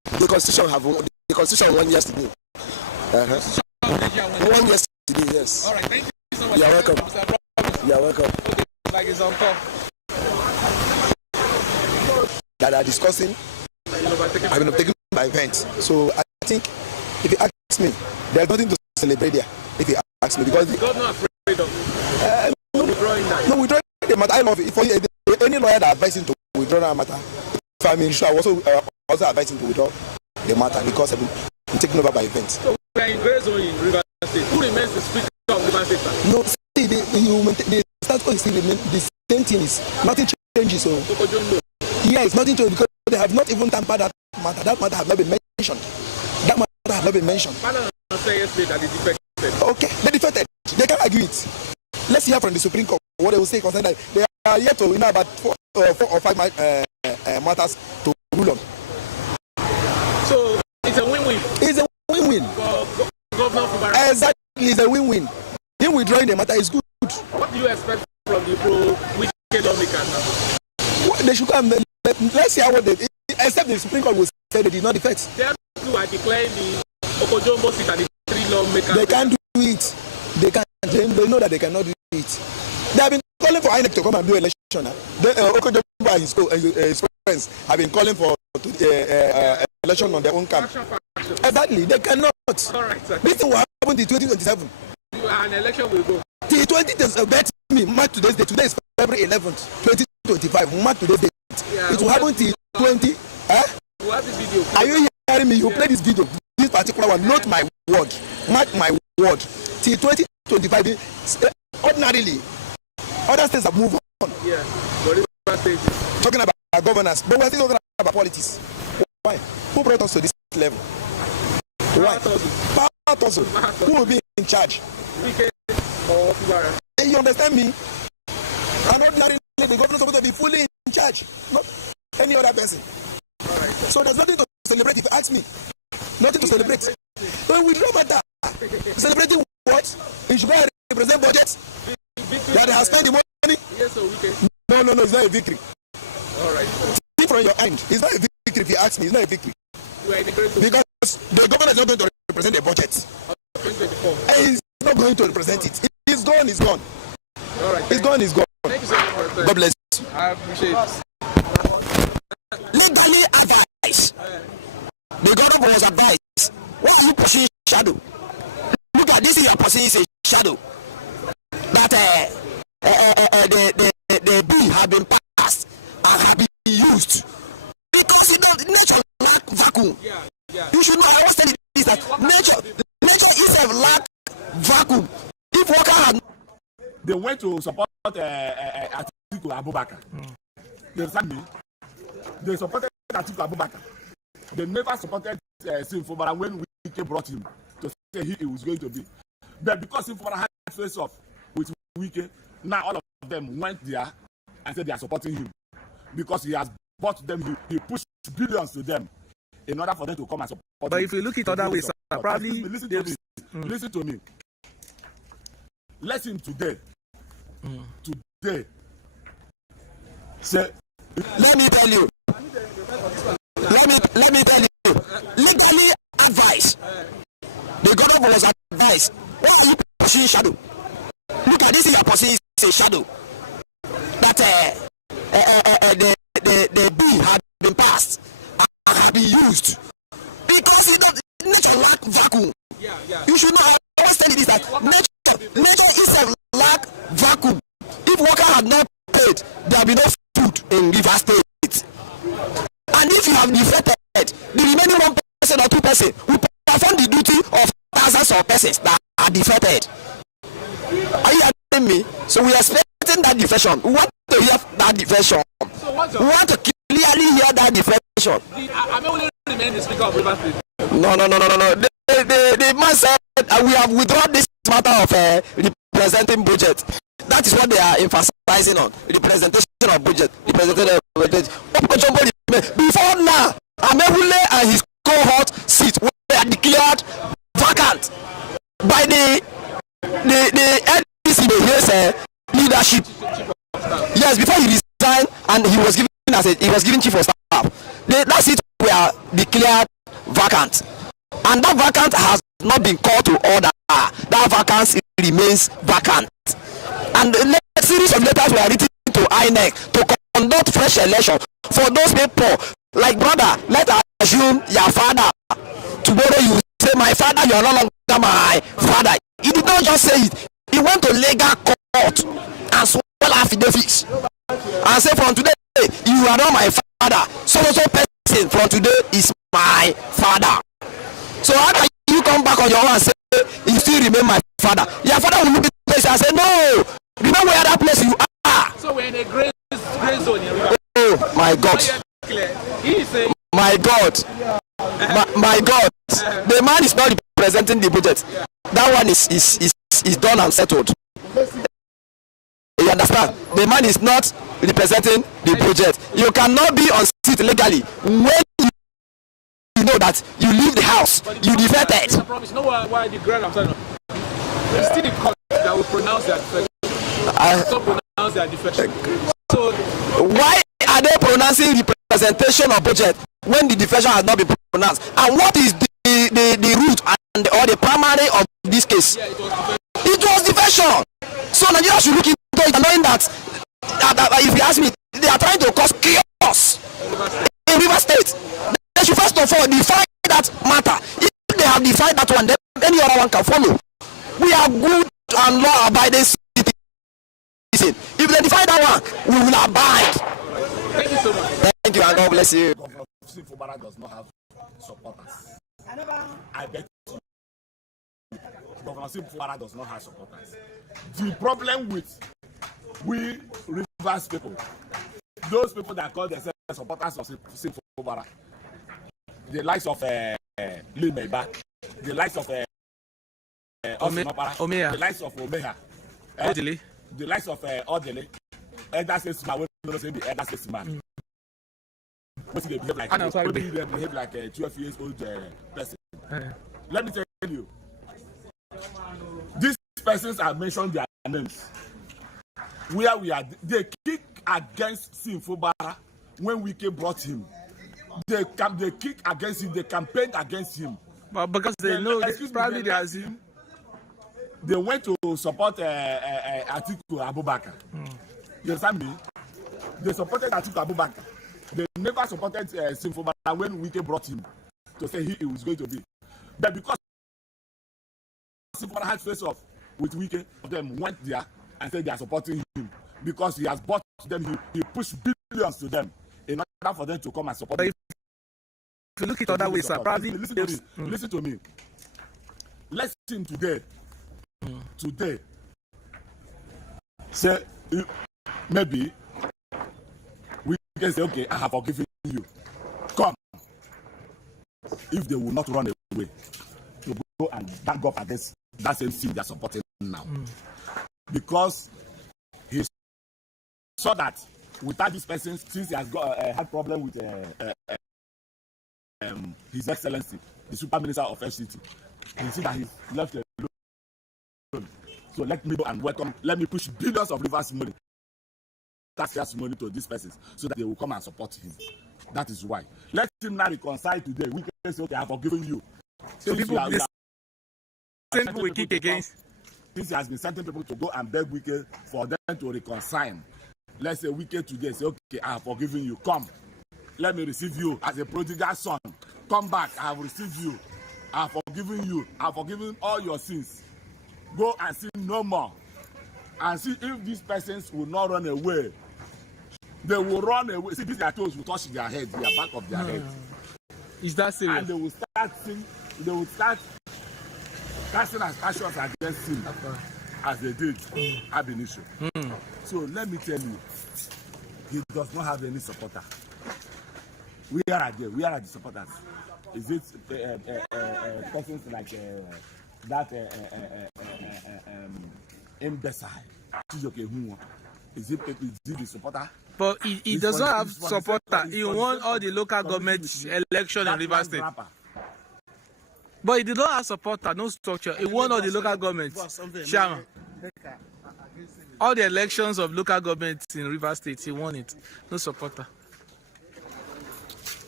The constitution have the constitution won yesterday. Won yesterday, yes. All right, thank you so much. You're welcome. You're welcome. Okay, like it's on call. That are discussing. I've been taken by events. So I think if you ask me, there's nothing to celebrate there. If you ask me, because God not afraid of withdrawing that. no, withdrawing the matter. I love it. For any lawyer that advising to withdraw that matter, if I'm sure I also advising to withdraw the matter because I've been taken over by events. So we are in gray zone in Rivers State. Who remains the speaker of Rivers State? No, see, the status quo is still the same thing. Is nothing changes. So yeah, it's nothing to because they have not even tampered that matter. That matter have not been mentioned. That matter have not been mentioned. Say yesterday that they defected. Okay, they defected. They can argue it. Let's hear from the Supreme Court what they will say concerning that. They are yet to about 4 or 5 matters to rule on. So it's a win-win. It's a win-win. For Governor Fubara. Exactly, it's a win-win. Him withdrawing the matter is good. What do you expect from the pro-wike lawmakers now? What they should come. Let's hear what they. Except the Supreme Court will say they did not defect. They are declaring the Okojombo seat and the 3 lawmakers. They can't do it. They can't. They know that they cannot do it. They have been calling for INEC to come and do election. Okojombo and his friends have been calling for election on their own camp. Exactly. They cannot. All right, sir. This thing will happen in 2027. An election will go. Till 2027. Bet me. Mark today's date. Today is February 11th, 2025. Mark today's date. Yeah, it will happen till 20. What is video? Are you hearing me? You play this video. This particular one. Note my word. Mark my word. Till 2025. Ordinarily, other states have moved on. Yeah. But states. Talking about governance, but we're still talking about politics. Why? Who brought us to this level? Why? Power tussle. Who will be in charge? Wike or Fubara. You understand me? And ordinarily, the government is supposed to be fully in charge, not any other person. Right. So there's nothing to celebrate if you ask me. Nothing to celebrate. When we don't matter. Celebrating what? You should go and represent budget that they have spent the money. Yes, so Wike. No, it's not a victory. All right. See from your end, it's not a victory if you ask me. It's not a victory. We are in the great zone. Because the government is not going to represent the budget. 2024. He's not going to represent it. It's gone, it's gone. All right. It's gone, it's gone. Thank you so much for your time. God bless you. I appreciate it. Legally advised. The government was advised. Why are you pushing shadow? Look at this, your person is a shadow. That the bill have been passed and have been used because nature lack vacuum. Yeah. You should know. I was telling you this that nature is a lack vacuum. If worker had they went to support Atiku Abubakar. You understand me? They supported Atiku Abubakar. They never supported Fubara when Wike brought him to say he was going to be. But because Fubara had face off with Wike, now all of them went there and said they are supporting him because he has bought them. He pushed billions to them in order for them to come and support. But if you look at other ways, probably listen to me. Listen to me. Listen today. Today. Say. let me tell you. Let me tell you. Legally advised. The government was advised. Why are you pushing shadow? Look at this, your person is a shadow. That the bill had been passed and had been used because it does nature lack vacuum. Yeah. You should know. I always tell you this that nature is a lack vacuum. If worker had not paid, there will be no food in Rivers State. And if you have defected, the remaining 1% or 2% will perform the duty of thousands of persons that are defected. Are you hearing me? So we are expecting that defection. We want to hear that defection. So we want to clearly hear that defection. I may only remain the speaker of Rivers State. No. The man said we have withdrawn this matter of representing budget. That is what they are emphasizing on. The presentation of budget. The presentation of budget. Before now, Amehule and his cohort seat were declared vacant by the NDC leadership. Yes, before he resigned and he was given chief of staff. That seat were declared vacant, and that vacant has not been called to order. That vacancy remains vacant, and the series of letters were written to INEC to conduct fresh election for those people. Like, brother, let us assume your father tomorrow you say, my father, you are no longer my father. He did not just say it, he went to legal court and swore affidavits and say, from today you are not my father, so person from today is my father. So how can you come back on your own and say you still remain my father? Your father will look at the place and say, no, remember where that place you are. So we're in a gray zone here. Oh my God. My God. My God. The man is not representing the budget. That one is done and settled. You understand? The man is not representing the budget. You cannot be on seat legally when you know that you leave the house, you defected. I promise. You know why the grand I'm talking about? It's still the court that will pronounce their defection. So pronounce their defection. So why are they pronouncing representation of budget when the defection has not been pronounced? And what is the root and or the primary of this case? yeah, It was defection. So Nigeria should look into it, knowing that if you ask me, they are trying to cause chaos in River State. They should first of all define that matter. If they have defined that one, then any other one can follow. We are good and law-abiding citizens. If they define that one, we will abide. thank you so much. Thank you and God bless you. Governor Fubara does not have supporters. I bet you. Governor Fubara does not have supporters. The problem with we Rivers people, those people that call themselves supporters of Fubara, the likes of Limeba, the likes of Omeya, the likes of Omeya, Odili, the likes of Odili, Elder Statesman, we don't say the Elder Statesman. What they behave like? They behave like a 12 years old person. Let me tell you, these persons are mentioned their names. Where we are, they kick against Fubara when Wike brought him. They kick against him. They campaigned against him. but because they know probably they are him. They went to support Atiku Abubakar. You understand me? They supported Atiku Abubakar. They never supported Fubara when Wike brought him to say he was going to be. But because Fubara had face off with Wike, them went there and said they are supporting him because he has bought them. He pushed billions to them in order for them to come and support him. If you look at other ways, probably listen to me. Listen to me. Let's see today. Today, say maybe we can say, okay, I have forgiven you. Come. If they will not run away to go and back up against that same thing they are supporting now, because he saw that without this person, since he has got had problem with His Excellency, the Super Minister of FCT, he see that he's left alone. So let me go and welcome. Let me push billions of rivers money, taxpayers money to these persons, so that they will come and support him. That is why. Let him now reconcile today. We can say, okay, I have forgiven you. so people will kick against. Since he has been sending people to go and beg Wike for them to reconcile. Let's say Wike today say, okay, I have forgiven you. Come, let me receive you as a prodigal son. Come back, I have received you. I have forgiven you. I have forgiven all your sins. Go and sin no more. And see if these persons will not run away. They will run away. See, these their toes will touch their head, their back of their head. Is that serious? And they will start casting aspersions against him as they did ab initio. So let me tell you, he does not have any supporter. Where are they? Where are the supporters? Is it persons like that imbecile? Is it the supporter? But he does not have supporter. He won all the local government election in River State. But he did not have supporter, no structure. He won all the local government. Chairman. All the elections of local governments in River State, he won it. No supporter.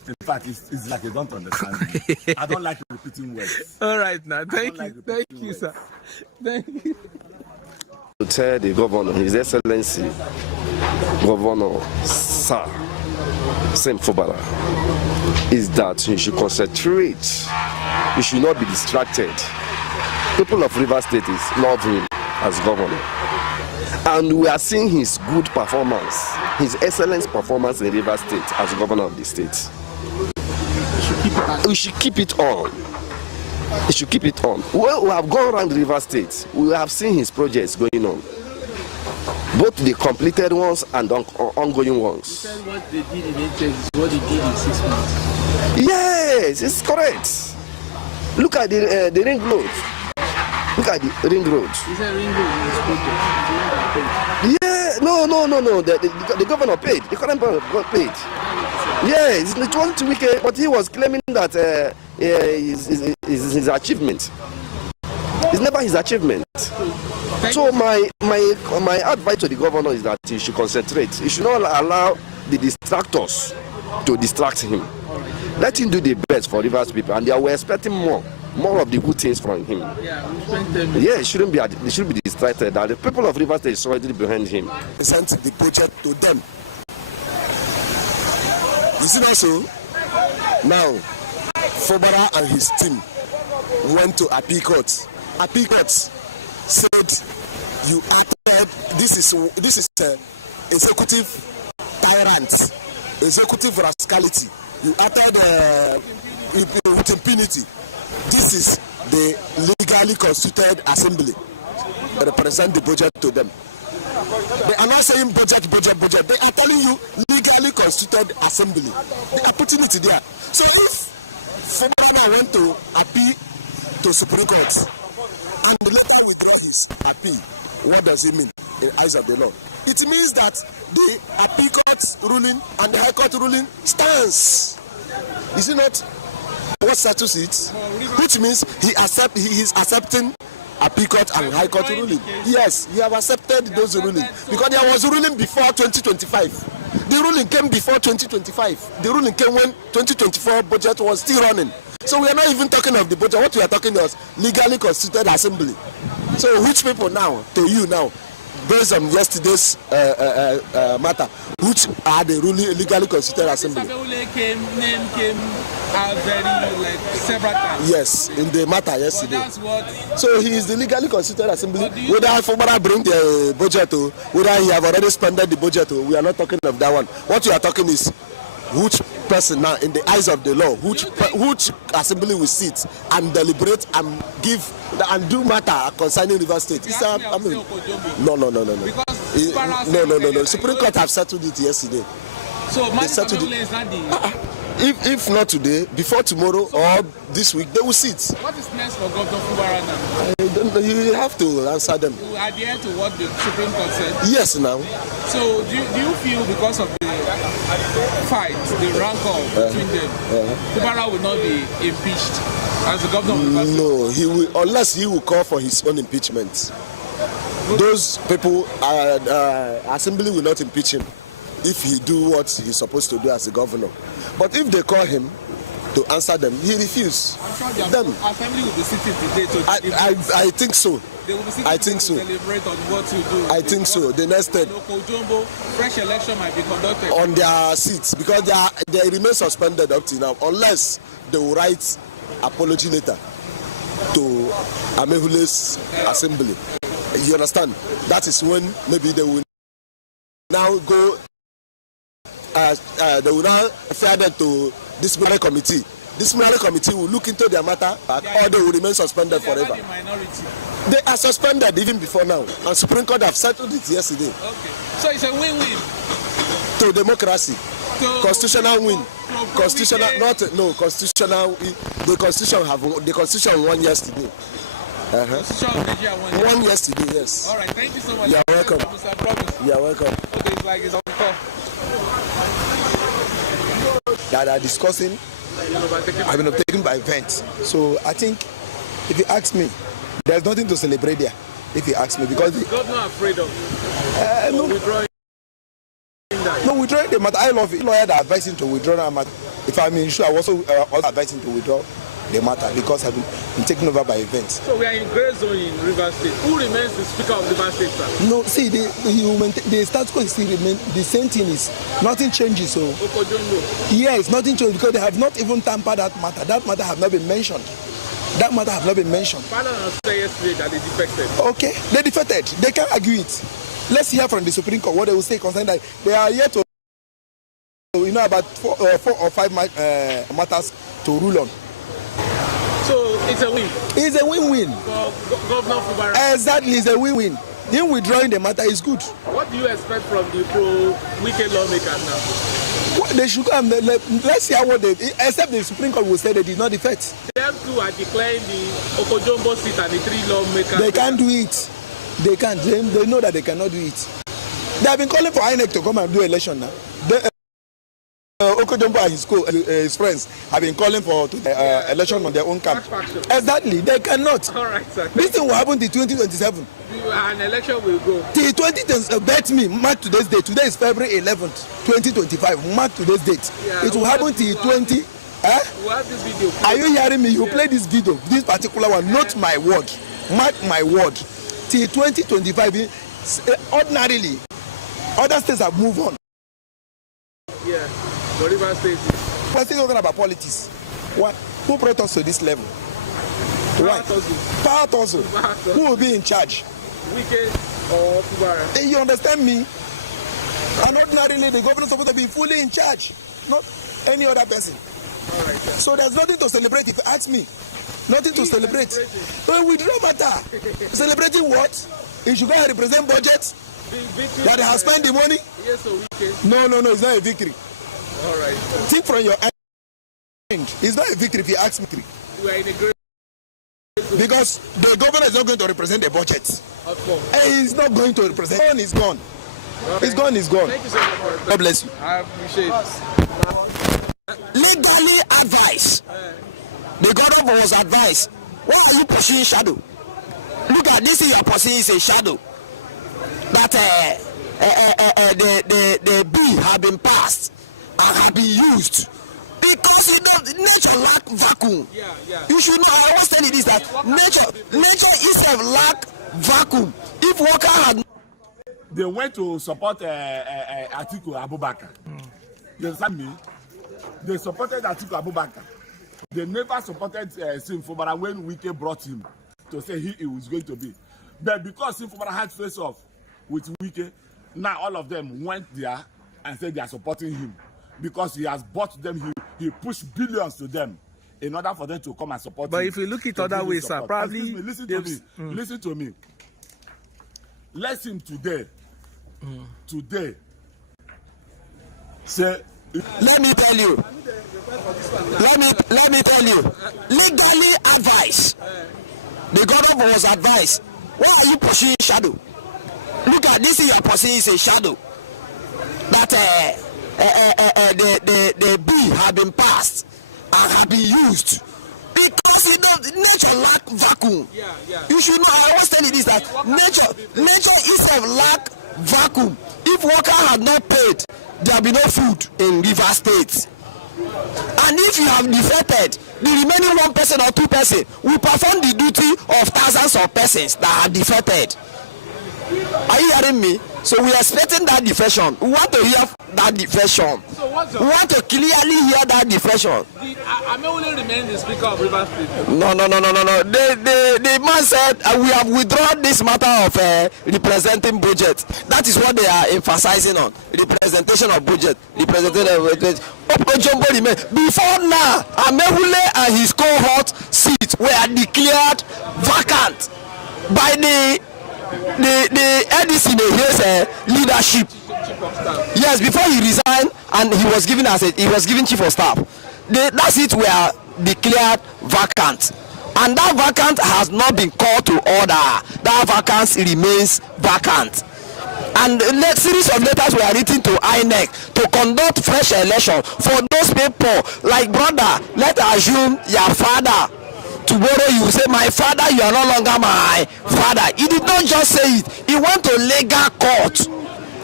In fact, it's like you don't understand me. I don't like repeating words. All right, now. Thank like you. repeating Thank you, words. sir. Thank you. To tell the governor, His Excellency, Governor Sir Fubara, is that he should concentrate. He should not be distracted. People of River State love him as governor. And we are seeing his good performance, his excellent performance in River State as governor of the state. We should keep it on. He should keep it on. Well, we have gone around River State. We have seen his projects going on. Both the completed ones and ongoing ones. You said what they did in 8 years is what they did in 6 months. Yes, it's correct. Look at the ring road. Look at the ring road. You said ring road is project. Yeah, no. The governor paid. The current governor got paid. Yes, it wasn't wicked, but he was claiming that his achievement. It's never his achievement. So my advice to the governor is that he should concentrate. He should not allow the distractors to distract him. Let him do the best for Rivers people, and they were expecting more of the good things from him. Yeah, we spent them. Yeah, he shouldn't be distracted. That the people of Rivers State is already behind him. Present the budget to them. You see also, now, Fubara and his team went to Appeal Court. Appeal Court said, you acted, this is executive tyrant, executive rascality. You acted with impunity. This is the legally constituted assembly. Represent the budget to them. They are not saying budget. They are telling you legally constituted assembly. They are putting it there. So if Fubara went to appeal to Supreme Court and later withdraw his appeal, what does it mean in the eyes of the law? It means that the appeal court ruling and the high court ruling stands. Is it not what settles it? Which means he is accepting appeal court and high court ruling. Yes, he have accepted those rulings because there was a ruling before 2025. The ruling came before 2025. The ruling came when 2024 budget was still running. So we are not even talking of the budget. What we are talking is legally constituted assembly. So which people now, to you now, based on yesterday's matter, which are the legally constituted assembly? Name came out very several times. Yes, in the matter yesterday. That's what. So he is the legally constituted assembly. Whether Fubara bring the budget or whether he have already spent the budget, we are not talking of that one. What we are talking is which person now, in the eyes of the law, which assembly will sit and deliberate and give and do matter concerning River State. No. Because Supreme Court have settled it yesterday. So they settled it. Is not the. If not today, before tomorrow or this week, they will sit. What is next for Governor Fubara now? You have to answer them. You adhere to what the Supreme Court said? Yes, now. So do you feel because of the fight, the rancor between them, Fubara will not be impeached as the governor of the state? No, he will, unless he will call for his own impeachment. Those people, assembly will not impeach him if he do what he's supposed to do as a governor. But if they call him to answer them, he refuses. I'm sure the assembly will be sitting today to I think so. They will be sitting I think so. to deliberate on what to do. I think so. The next step fresh election might be conducted on their seats because they remain suspended up to now unless they will write apology letter to Amehule's assembly. You understand? That is when maybe they will now go. They will now refer them to disciplinary committee. Disciplinary committee will look into their matter or they will remain suspended forever. They are suspended even before now, and Supreme Court have settled it yesterday. Okay. So it's a win-win. To democracy, constitutional win, constitutional constitutional. The constitution won yesterday. One yesterday, yes. All right, thank you so much. You're welcome. You're welcome. Okay, it's like it's on call. That are discussing have been taken by events. So I think if you ask me, there's nothing to celebrate there. If you ask me, because the governor afraid of no. withdrawing that. matter? No, withdrawing the matter. I love it. Lawyer that advise him to withdraw the matter. If I'm in sure, I also advise him to withdraw the matter because I've been taken over by events. So we are in grey zone in Rivers State. Who remains the Speaker of Rivers State, sir? No, see, the status quo still remain the same thing. Is nothing changes. So yes, nothing changes because they have not even tampered that matter. That matter have not been mentioned. That matter have not been mentioned. Parliament said yesterday that they defected. Okay, they defected. They can't argue it. Let's hear from the Supreme Court what they will say concerning that. They are here to, about four or five matters to rule on. So it's a win. It's a win-win. For Governor Fubara. Exactly, it's a win-win. Him withdrawing the matter is good. What do you expect from the pro-wike lawmakers now? What they should come. Let's hear what they. Except the Supreme Court will say they did not defect. Them two are declaring the Okojombo seat and the 3 lawmakers. They can't do it. They can't. They know that they cannot do it. They have been calling for INEC to come and do election now. Okojombo and his friends have been calling for election on their own camp. Exactly. They cannot. All right, sir. This thing will happen till 2027. An election will go. Till 2020, bet me, mark today's date. Today is February 11th, 2025. Mark today's date. Yeah, it will happen till 20. We'll have this video. Are you hearing me? You play this video, this particular one. Not my word. Mark my word. Till 2025, ordinarily, other states have moved on. Yeah. For Rivers State. We're still talking about politics. What? Who brought us to this level? Why? Power also. Who will be in charge? Wike or Fubara? You understand me? And ordinarily, the governor is supposed to be fully in charge, not any other person. All right, so there's nothing to celebrate if you ask me. Nothing to celebrate. But withdraw matter. Celebrating what? If you go and represent budget that they have spent the money? Yes, so Wike. No, it's not a victory. All right. Think from your end. It's not a victory if you ask me. We are in a great. Because the governor is not going to represent the budget. Of course. And he's not going to represent. It's gone. Okay. It's gone. It's gone. Thank you so much. God bless you. I appreciate it. Legally advice. The governor was advised. Why are you pursuing shadow? Look at this thing you are pursuing is a shadow. That the bill have been passed and have been used. Because nature lack vacuum. Yeah. You should know. I always tell you this that nature itself lack vacuum. If worker had. They went to support Atiku Abubakar. You understand me? They supported Atiku Abubakar. They never supported Sim Fubara when Wike brought him to say he was going to be. But because Sim Fubara had face off with Wike, now all of them went there and said they are supporting him. Because he has bought them, he pushed billions to them in order for them to come and support him. But if you look at other ways, sir, probably... Excuse me, listen to me. Let him today say... Let me tell you. Legally advice. The governor was advised. Why are you pursuing shadow? Look at this thing you are pursuing is a shadow. That the bill have been passed and have been used because nature lack vacuum. Yeah. You should know. I always tell you this that nature itself lack vacuum. If worker had not paid, there will be no food in Rivers State. And if you have defected, the remaining 1 person or 2 person will perform the duty of thousands of persons that are defected. Are you hearing me? So we are expecting that defection. We want to hear that defection. So we want to clearly hear that defection. I may only remain the Speaker of Rivers State. No. The man said we have withdrawn this matter of representing budget. That is what they are emphasizing on. Representation of budget. Representation of budget. Before now, Amehule and his cohort seats were declared vacant by the NDC in his leadership. Yes, before he resigned and he was given chief of staff. That seat were declared vacant. And that vacant has not been called to order. That vacancy remains vacant. And a series of letters were written to INEC to conduct fresh election for those people. Like, brother, let's assume your father. Tomorrow you say, my father, you are no longer my father. He did not just say it. He went to legal court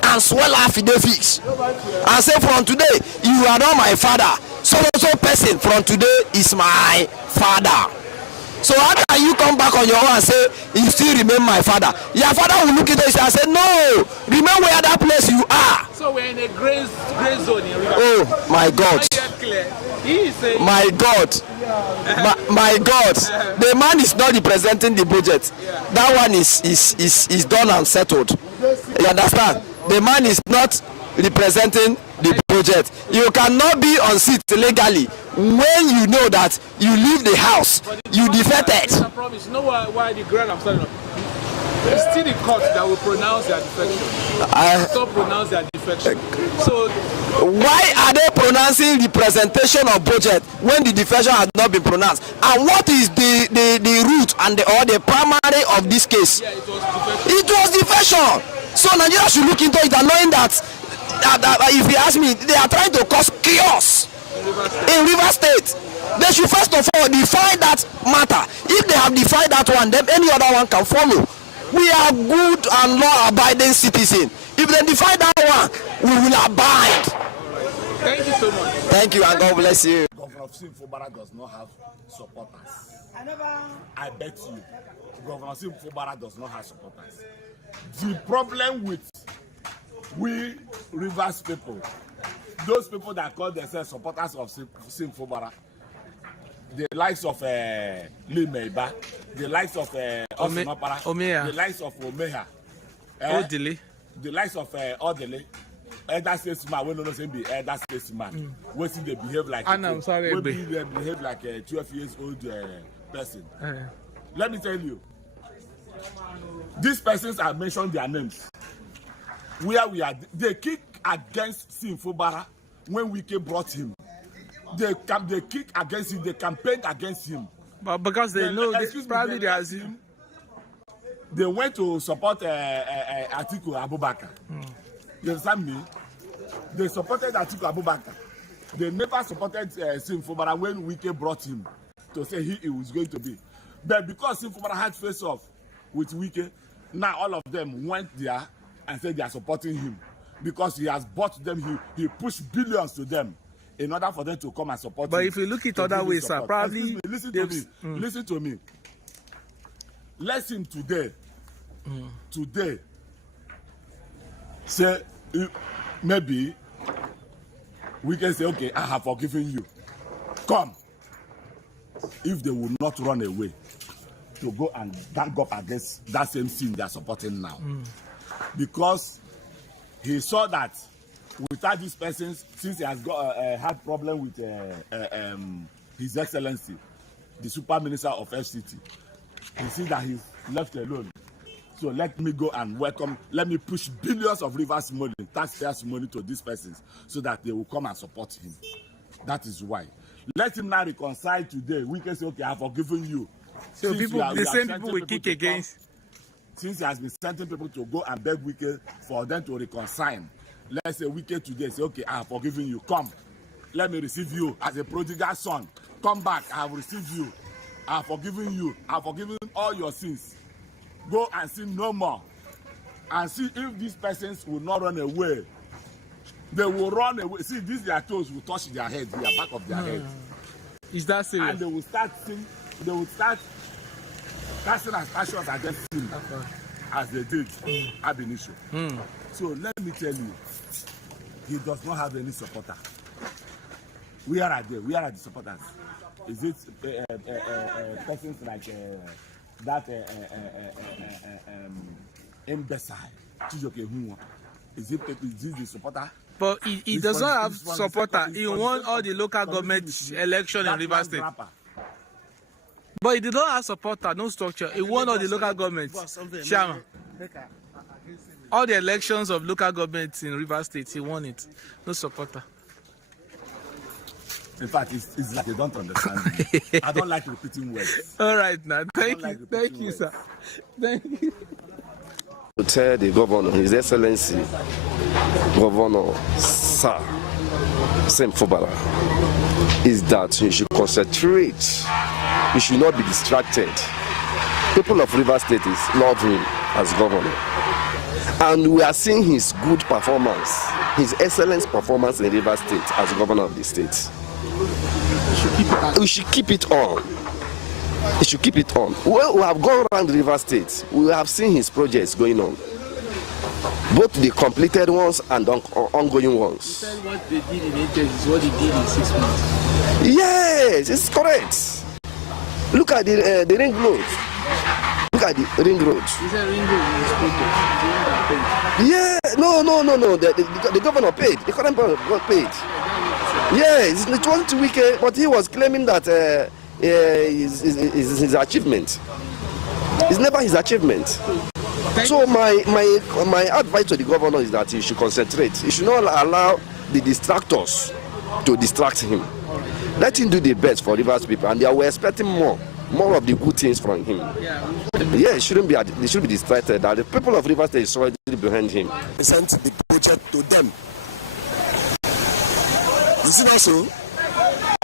and swell affidavits and say from today you are not my father, so person from today is my father. So how can you come back on your own and say you still remain my father? Your father will look at us and say no, remain where that place you are. So we're in a gray zone in River. Oh my God. My God. My God. The man is not representing the budget. That one is done and settled. You understand? The man is not representing the budget. You cannot be on seat legally when you know that you leave the house, you defected. I promise. You know why the ground I'm standing on? It's still the court that will pronounce their defection. So pronounce their defection. So why are they pronouncing representation of budget when the defection has not been pronounced? And what is the root and the primary of this case? yeah, it was defection. It was defection. So Nigeria should look into it and knowing that if you ask me, they are trying to cause chaos in River State. They should first of all define that matter. If they have defined that one, then any other one can follow. We are good and law-abiding citizens. If they define that one, we will abide. Thank you so much. Thank you and God bless you. Governor Fubara does not have supporters. I bet you, Governor Fubara does not have supporters. The problem with we Rivers people, those people that call themselves supporters of Fubara, the likes of Limeba, the likes of Azuta-Mbata, the likes of Omeha, the likes of Odele, elder statesman, we don't know be elder statesman. Waiting they behave like they behave like a 12 years old person. Let me tell you, these persons are mentioned their names. Where we are, they kick against Fubara when Wike brought him. They kick against him, they campaigned against him. But because they know this probably they are him. They went to support Atiku Abubakar. You understand me? They supported Atiku Abubakar. They never supported Fubara when Wike brought him to say he was going to be. But because Fubara had face off with Wike, now all of them went there and said they are supporting him because he has bought them. He pushed billions to them in order for them to come and support him. But if you look at other ways, sir, probably listen to me. Listen to me. Lesson today. Today. Say maybe we can say, okay, I have forgiven you. Come. If they will not run away to go and gang up against that same thing they are supporting now. Because he saw that without these persons, since he has got had problem with His Excellency, the Super Minister of FCT, he sees that he's left alone. So let me go and welcome, let me push billions of rivers money, taxpayers money to these persons so that they will come and support him. That is why. Let him now reconcile today. We can say, okay, I have forgiven you. So people, the same people will kick against. Since he has been sending people to go and beg Wike for them to reconcile, let's say Wike today say, okay, I have forgiven you. Come, let me receive you as a prodigal son. Come back, I have received you. I have forgiven you. I have forgiven all your sins. Go and sin no more. And see if these persons will not run away. They will run away. See, these their toes will touch their head, the back of their head. Is that serious? And they will start sing. They will start casting aspersions against him as they did ab initio. So let me tell you, he does not have any supporter. Where are they? Where are the supporters? Is it persons like that imbecile? Is it the supporter? But he does not have supporter. He won all the local government election in River State. But he did not have supporter, no structure. He won all the local government. Chairman. All the elections of local governments in River State, he won it. No supporter. In fact, it's like they don't understand me. I don't like repeating words. All right, now. Thank you, sir. Thank you. To tell the governor, His Excellency, Governor Sir Fubara, is that he should concentrate. He should not be distracted. People of River State love him as governor. And we are seeing his good performance, his excellent performance in Rivers State as governor of the state. We should keep it on. He should keep it on. Well, we have gone around Rivers State. We have seen his projects going on, both the completed ones and ongoing ones. What they did in 8 years is what he did in 6 months. Yes, it's correct. Look at the ring road. Look at the ring road. Is that ring road in his project? Yeah, no. The governor paid. The current governor got paid. Yes, it wasn't wike, but he was claiming that his achievement. It's never his achievement. So my advice to the governor is that he should concentrate. He should not allow the distractors to distract him. Let him do the best for Rivers people, and they were expecting more of the good things from him. Yeah, it shouldn't be. They should be distracted. That the people of Rivers State is already behind him. Sent the project to them. You see also,